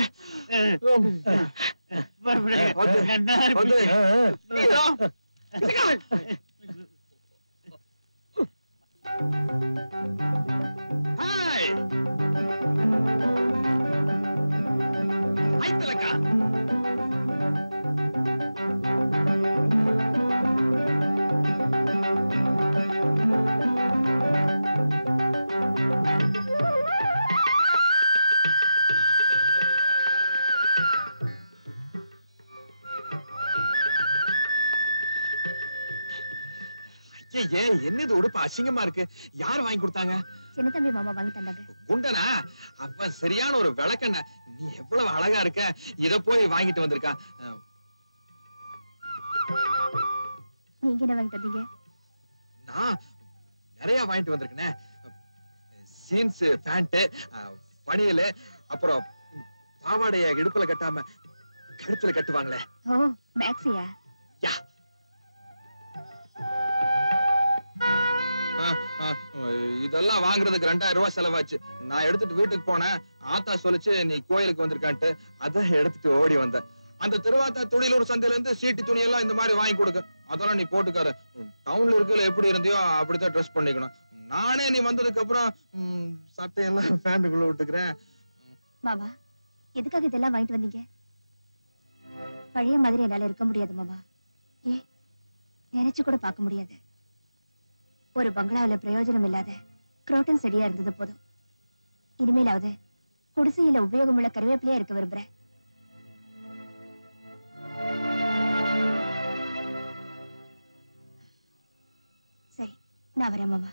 என்னது உடுப்பு அசிங்கமா இருக்கு யார் வாங்கி கொடுத்தாங்க சின்ன தம்பி மாமா வாங்கி தந்தாங்க குண்டனா அப்ப சரியான ஒரு விளக்கண்ண நீ எவ்வளவு அழகா இருக்க இத போய் வாங்கிட்டு வந்திருக்கா நீங்க என்ன வாங்கி தந்தீங்க நான் நிறைய வாங்கிட்டு வந்திருக்கேனே ஜீன்ஸ் பேண்ட் பனியல் அப்புறம் பாவாடைய இடுப்புல கட்டாம கழுத்துல கட்டுவாங்களே. ஓ மேக்ஸியா? இதெல்லாம் வாங்குறதுக்கு 2000 ரூபாய் செலவாச்சு. நான் எடுத்துட்டு வீட்டுக்கு போனேன். ஆத்தா சொல்லிச்சு நீ கோயிலுக்கு வந்திருக்கான்ட்டு. அதான் எடுத்துட்டு ஓடி வந்தேன். அந்த திருவாத்தா துணிலூர் சந்தையில இருந்து சீட்டு துணி எல்லாம் இந்த மாதிரி வாங்கி கொடுக்க. அதெல்லாம் நீ போட்டுக்காரு. டவுன்ல இருக்கல எப்படி இருந்தியோ அப்படித்தான் ட்ரெஸ் பண்ணிக்கணும். நானே நீ வந்ததுக்கு அப்புறம் சட்டையெல்லாம் பேண்ட்டுக்குள்ள விட்டுக்கிறேன். மாமா எதுக்காக இதெல்லாம் வாங்கிட்டு வந்தீங்க? பழைய மாதிரி என்னால இருக்க முடியாது மாமா. ஏ நினைச்சு கூட பார்க்க முடியாது. ஒரு பங்களாவில பிரயோஜனம் இல்லாத குரோட்டன் செடியா இருந்தது போதும். இனிமேலாவது குடிசையில உபயோகமுள்ள கருவேப்பிலையா இருக்க விரும்புறேன். சரி நான் வரேன் மாமா.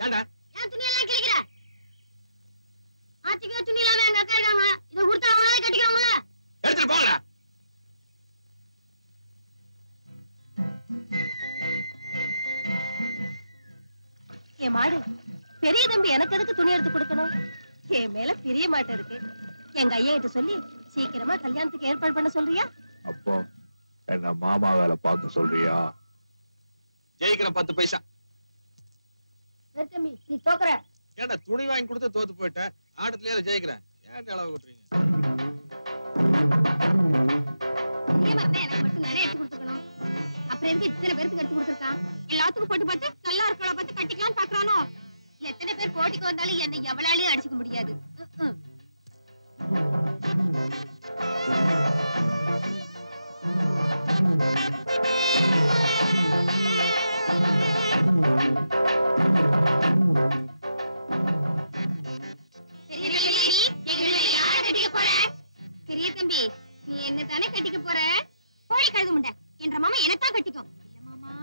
ஏண்டா ஏன் துணி எல்லாம் கிழிக்கிற? ஆத்திக்கு துணி இல்லாம எங்க அக்கா இருக்காங்க. இதை கொடுத்தா அவங்களால கட்டிக்கிறாங்களா? எடுத்துட்டு போங்கடா. என் மாடு பெரிய தம்பி எனக்கு எதுக்கு துணி எடுத்து கொடுக்கணும்? என் மேல பிரிய மாட்டேன் இருக்கு. எங்க ஐயா கிட்ட சொல்லி சீக்கிரமா கல்யாணத்துக்கு ஏற்பாடு பண்ண சொல்றியா? அப்போ என்ன மாமா வேலை பார்க்க சொல்றியா? ஜெயிக்கிற 10 பைசா. தம்பி நீ தோக்குற. ஏன்டா துணி வாங்கி கொடுத்து தோத்து போயிட்டேன். ஆட்டத்திலேயே ஜெயிக்கிறேன். ஏன்டா அளவு கொட்டுறீங்க? பெரிய மரத்தை எனக்கு மட்டும் நிறைய எடுத்து கொடுத்துக்கணும். அப்புறம் எதுக்கு இத்தனை பேருக்கு எடுத்து கொடுத்துருக்கான்? எல்லாத்துக்கும் போட்டு பார்த்து நல்லா இருக்கா பார்த்து கட்டிக்கலாம்னு பாக்குறானோ? எத்தனை பேர் போட்டிக்கு வந்தாலும் என்னை எவ்வளாலையும் அடிச்சுக்க முடியாது. பெரிய தம்பி நீ என்ன தானே கட்டிக்க போற? கோழி கழுது முண்டை என்ற மாமா என்னத்தான் கட்டிக்கும். மாமா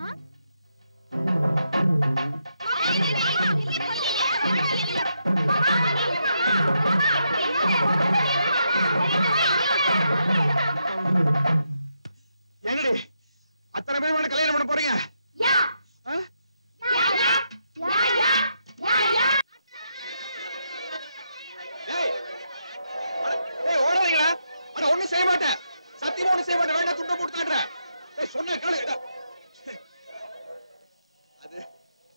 எங்கடி அத்தனை பேர் கூட கல்யாணம் பண்ண போறீங்க? ஓடாதீங்களா? ஆனா ஒண்ணும் செய்ய மாட்டேன். சத்தியமா ஒண்ணும் செய்ய மாட்டேன். வேண்டாம் துண்டை போட்டு காட்டுறேன். சொன்ன கேளு. அது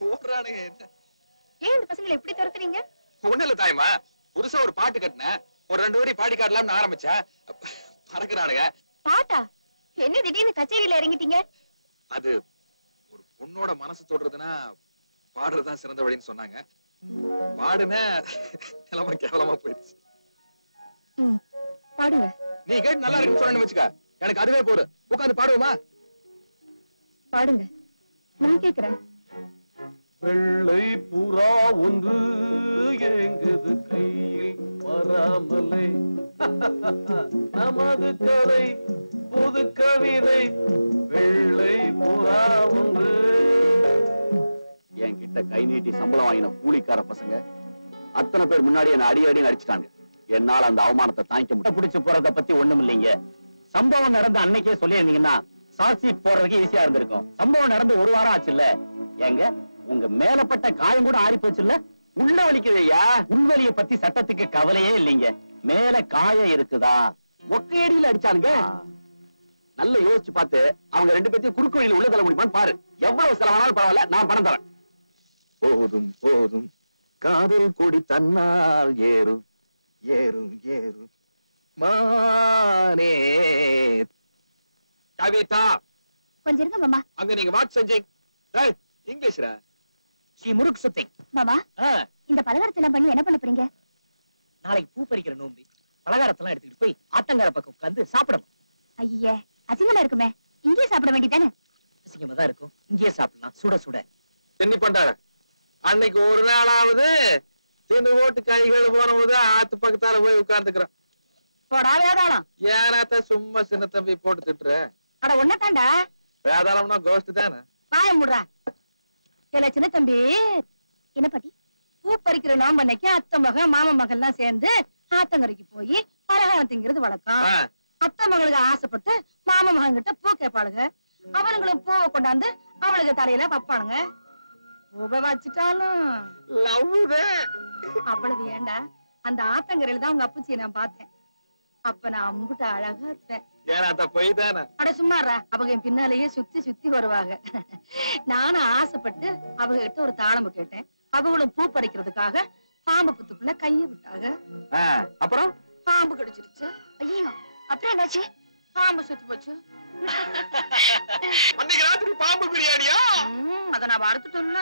ஓடுறானுங்க. ஏன் இந்த பசங்களை எப்படி துரத்துறீங்க? ஒண்ணு இல்ல தாயமா, புதுசா ஒரு பாட்டு கட்டினேன். ஒரு 2 வரி பாடி காட்டலாம்னு ஆரம்பிச்சேன். பறக்குறானுங்க. பாட்டா? என்ன திடீர்னு கச்சேரியில இறங்கிட்டீங்க? அது ஒரு பொண்ணோட மனசு தொடுறதுன்னா பாடுறதுதான் சிறந்த வழின்னு சொன்னாங்க. பாடுன கிளம்ப கேவலமா போயிடுச்சு. பாடுங்க. நீ கேட்டு நல்லா இருக்குன்னு சொன்னு வச்சுக்க. எனக்கு அதுவே போடு. உட்காந்து பாடுவோமா? பாடுங்க. நான் கேக்குறேன். வெள்ளை புறா ஒன்று ஏங்குது கையில் வராமலே. நமது கதை புது கவிதை. வெள்ளை புறா ஒன்று. என்கிட்ட கை நீட்டி சம்பளம் வாங்கின கூலிக்கார பசங்க அத்தனை பேர் முன்னாடி என்ன அடி அடி நடிச்சுட்டாங்க. என்னால அந்த அவமானத்தை தாங்கிக்க முடியும். பிடிச்சு போறத பத்தி ஒண்ணும் இல்லைங்க. சம்பவம் நடந்த அன்னைக்கே சொல்லியிருந்தீங்கன்னா சாட்சி போறதுக்கு ஈஸியா இருந்திருக்கும். சம்பவம் நடந்து 1 வாரம் ஆச்சு இல்ல? எங்க உங்க மேலப்பட்ட காயம் கூட ஆறி போச்சு இல்ல? உள்ள வலிக்குதையா? உள்வலிய பத்தி சட்டத்துக்கு கவலையே இல்லைங்க. மேல காயம் இருக்குதா? ஒக்கையடியில அடிச்சானுங்க. நல்ல யோசிச்சு பார்த்து அவங்க 2 பேத்தையும் குறுக்கு வழியில உள்ள தள்ள முடியுமான்னு பாரு. எவ்வளவு செலவானாலும் பரவாயில்ல, நான் பணம் தரேன். போதும் போதும் காதல் கொடி தன்னால் ஏறும் ஏறும் ஏறும் மானே. கவிதா கொஞ்சம் இருங்க மாமா. அங்க நீங்க வாட் செஞ்சீங்க? இங்கிலீஷ்ரா? ஸ்ரீ முருக் சுத்திங். மாமா இந்த பலகாரத்தை எல்லாம் பண்ணி என்ன பண்ண போறீங்க? நாளைக்கு பூ பறிக்கிற நோம்பி. பலகாரத்தெல்லாம் எடுத்துட்டு போய் ஆத்தங்கர பக்கம் உட்கார்ந்து சாப்பிடணும். ஐயே அசிங்கமா இருக்குமே. இங்கே சாப்பிட வேண்டியதானே? அசிங்கமா தான் இருக்கும். இங்கேயே சாப்பிடலாம் சுட சுட. என்ன பண்றாரு? அன்னைக்கு ஒரு நாளாவது தின்னு ஓட்டு கைகள் போனபோது ஆத்து பக்கத்தால போய் உட்கார்ந்துக்கிறேன். போடா வேதாளம். ஏனாத்த சும்மா சின்ன தம்பி போட்டு திட்டுற? அட ஒன்னதாண்டா. வேதாளம்னா கோஷ்டி தானே. வாய முடுறா. இல்ல சின்ன தம்பி. என்ன பாட்டி? பூ பறிக்கிற நோம்பு அன்னைக்கு அத்தை மகன் மாமா மகன் எல்லாம் சேர்ந்து ஆத்தங்கரைக்கு போய் பலகாரம் திங்கிறது வழக்கம். அத்தை மகளுக்கு ஆசைப்பட்டு மாமா மகன் கிட்ட பூ கேட்பாளுங்க. அவனுங்களும் பூவை கொண்டாந்து அவளுக்கு தலையில வைப்பானுங்க. பூவை வச்சுட்டாலும் அவ்வளவு ஏண்டா, அந்த ஆத்தங்கரையில தான் உங்க அப்பச்சியை நான் பார்த்தேன். அப்ப நான் அம்புட்ட அழகா இருப்பேன். அட சும்மாறா, அவங்க என் பின்னாலேயே சுத்தி சுத்தி வருவாங்க. நானும் ஆசைப்பட்டு அவங்க கிட்ட ஒரு தாளம்பு கேட்டேன். அவங்களும் பூ பறிக்கிறதுக்காக பாம்பு புத்துக்குள்ள கைய விட்டாங்க. அப்புறம் பாம்பு கடிச்சிருச்சு. ஐயோ, அப்புறம் என்னாச்சு? பாம்பு செத்து போச்சு. பாம்பு பிரியாணியா? அத நான் வறுத்துட்டேன்ல.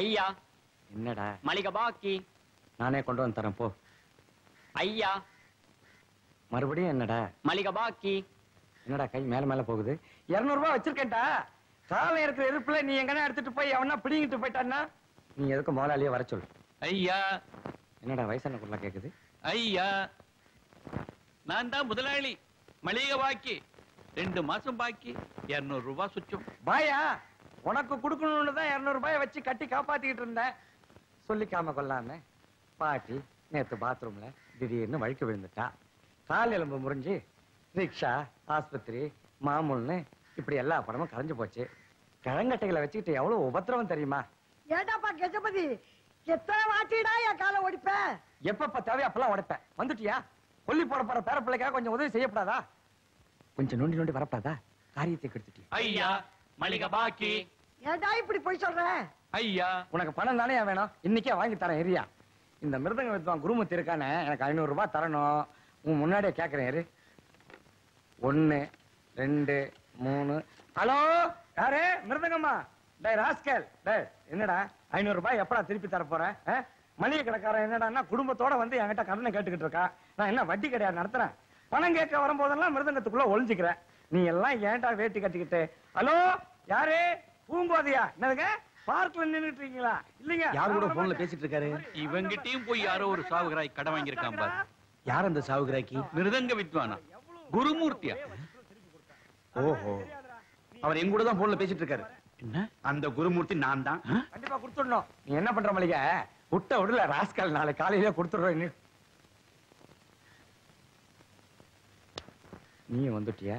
ஐயா, என்னடா மளிகை பாக்கி. நானே கொண்டு வந்து தரேன் போ. ஐயா, மறுபடியும் என்னடா மளிகை பாக்கி. என்னடா கை மேல மேல போகுது? 200 ரூபாய் வச்சிருக்கேன்டா. காலம் இருக்கிற இருப்புல நீ எங்கன்னா எடுத்துட்டு போய் அவனா பிடிங்கிட்டு போயிட்டான்னா நீ எதுக்கு முதலாளியே வர சொல்லு. ஐயா, என்னடா வயசான குரலா கேக்குது? ஐயா, நான் தான் முதலாளி. மளிகை பாக்கி 2 மாசம் பாக்கி 200 ரூபாய் சுற்றும். பாயா, உனக்கு கொடுக்கணும்னு தான் 200 ரூபாய் வச்சு கட்டி காப்பாத்திக்கிட்டு இருந்தேன். சொல்லிக்காம கொள்ளாம பாட்டி நேத்து பாத்ரூம்ல திடீர்னு வழுக்க விழுந்துட்டா. கால் எலும்பு முறிஞ்சு ரிக்ஷா, ஆஸ்பத்திரி, மாமூல்னு இப்படி எல்லா படமும் கரைஞ்சு போச்சு. கிழங்கட்டைகளை வச்சுக்கிட்டு எவ்வளவு உபத்திரவம் தெரியுமா? ஏடாப்பா கெஜபதி, எத்தனை வாட்டிடா என் காலை ஒடிப்ப? எப்ப தேவை அப்பெல்லாம் உடைப்பேன். வந்துட்டியா? கொல்லி போட போற பேர பிள்ளைக்காக கொஞ்சம் உதவி செய்யப்படாதா? கொஞ்சம் நோண்டி நோண்டி வரப்படாதா? காரியத்தை கெடுத்துட்டி. ஐயா, மளிகை பாக்கி. ஏடா இப்படி போய் சொல்ற? ஐயா, உனக்கு பணம் தானே வேணும்? இன்னைக்கே வாங்கி தரேன் ஏரியா. இந்த மிருதங்க வித்வான் குருமூர்த்தி இருக்கானே, எனக்கு 500 ரூபாய் தரணும். உன் முன்னாடியே கேட்கிறேன் இரு. 1 2 3. ஹலோ, யாரு? மிருதங்கம்மா. டேய் ராஸ்கல், டேய் என்னடா 500 ரூபாய் எப்படா திருப்பி தர போறேன்? மளிகை கடைக்காரன் என்னடான்னா குடும்பத்தோட வந்து என்கிட்ட கடனை கேட்டுக்கிட்டு இருக்கா. நான் என்ன வட்டி கிடையாது நடத்துறேன்? பணம் கேட்க வரும்போதெல்லாம் மிருதங்கத்துக்குள்ள ஒளிஞ்சுக்கிறேன். நீ எல்லாம் ஏன்டா வேட்டி கட்டிக்கிட்டு? ஹலோ, யாரு? பூங்கோதையா? என்னதுங்க? பார்க்ல நின்னுட்டு இருக்கீங்களா? இல்லீங்க. யார் கூட போன்ல பேசிட்டு இருக்காரு? இவங்கிட்டயும் போய் யாரோ ஒரு சாவுகிராய் கடன் வாங்கியிருக்கான் பாரு. யார் அந்த சாவுகிராய்க்கு? மிருதங்க வித்வானா குருமூர்த்தியா? ஓஹோ, அவர் எங்க கூட தான் போன்ல பேசிட்டு இருக்காரு. என்ன? அந்த குருமூர்த்தி நான் தான். கண்டிப்பா கொடுத்துடணும். நீ என்ன பண்ற மளிகை? விட்ட விடல ராஸ்கல், நாளை காலையில கொடுத்துடுறேன். நீ வந்துட்டியா?